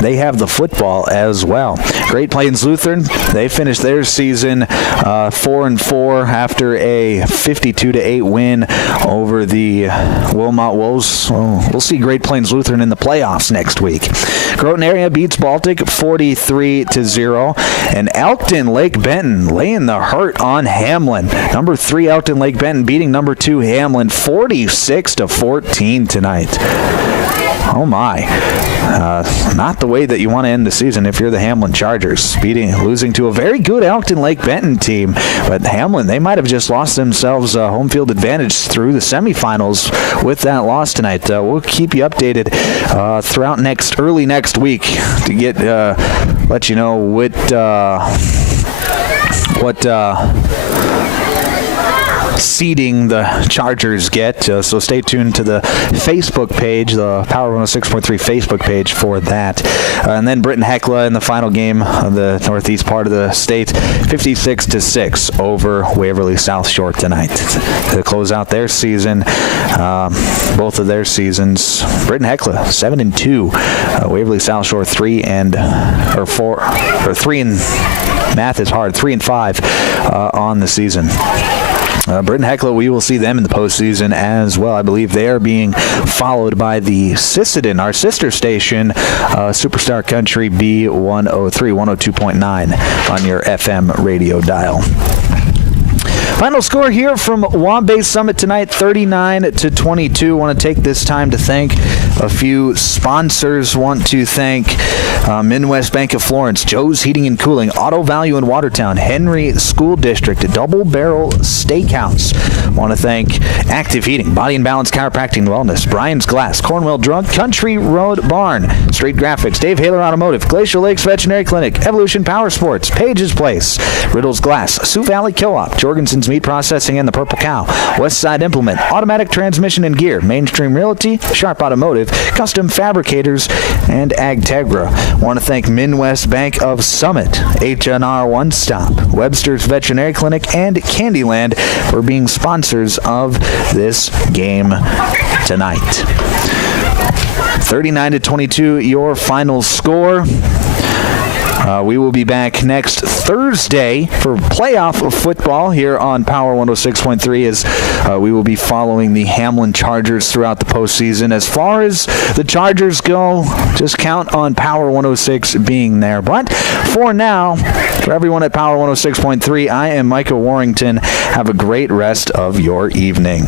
they have the football as well. Great Plains Lutheran, they finished their season 4-4 after a 52-8 win over the Wilmot Wolves. We'll see Great Plains Lutheran in the playoffs next week. Groton area beats Baltic 43-0, and Elkton Lake Benton laying the hurt on Hamlin. Number 3 Elkton Lake Benton beating number 2 Hamlin 46-14 tonight. Oh my. Not the way that you want to end the season if you're the Hamlin Chargers. Losing to a very good Elkton Lake Benton team. But Hamlin, they might have just lost themselves home field advantage through the semifinals with that loss tonight. We'll keep you updated throughout early next week to let you know what seeding the Chargers get. So stay tuned to the Facebook page, the Power 106.3 Facebook page for that. And then Britton Hecla in the final game of the northeast part of the state, 56-6 over Waverly South Shore tonight to close out their season. Both of their seasons. Britton Hecla 7-2, Waverly South Shore 3 and math is hard, 3-5 on the season. Britton Hecla, we will see them in the postseason as well. I believe they are being followed by the Sisseton, our sister station, Superstar Country B103, 102.9 on your FM radio dial. Final score here from Waubay Summit tonight, 39-22. Want to take this time to thank a few sponsors. Want to thank Midwest Bank of Florence, Joe's Heating and Cooling, Auto Value in Watertown, Henry School District, Double Barrel Steakhouse. Want to thank Active Heating, Body and Balance Chiropractic and Wellness, Brian's Glass, Cornwell Drug, Country Road Barn, Straight Graphics, Dave Haler Automotive, Glacial Lakes Veterinary Clinic, Evolution Power Sports, Page's Place, Riddle's Glass, Sioux Valley Co-op, Jorgensen's Meat Processing and the Purple Cow, Westside Implement, Automatic Transmission and Gear, Mainstream Realty, Sharp Automotive, Custom Fabricators, and Agtegra. Want to thank Midwest Bank of Summit, H&R One Stop, Webster's Veterinary Clinic, and Candyland for being sponsors of this game tonight. 39-22, your final score. We will be back next Thursday for playoff of football here on Power 106.3 as we will be following the Hamlin Chargers throughout the postseason. As far as the Chargers go, just count on Power 106 being there. But for now, for everyone at Power 106.3, I am Micah Warrington. Have a great rest of your evening.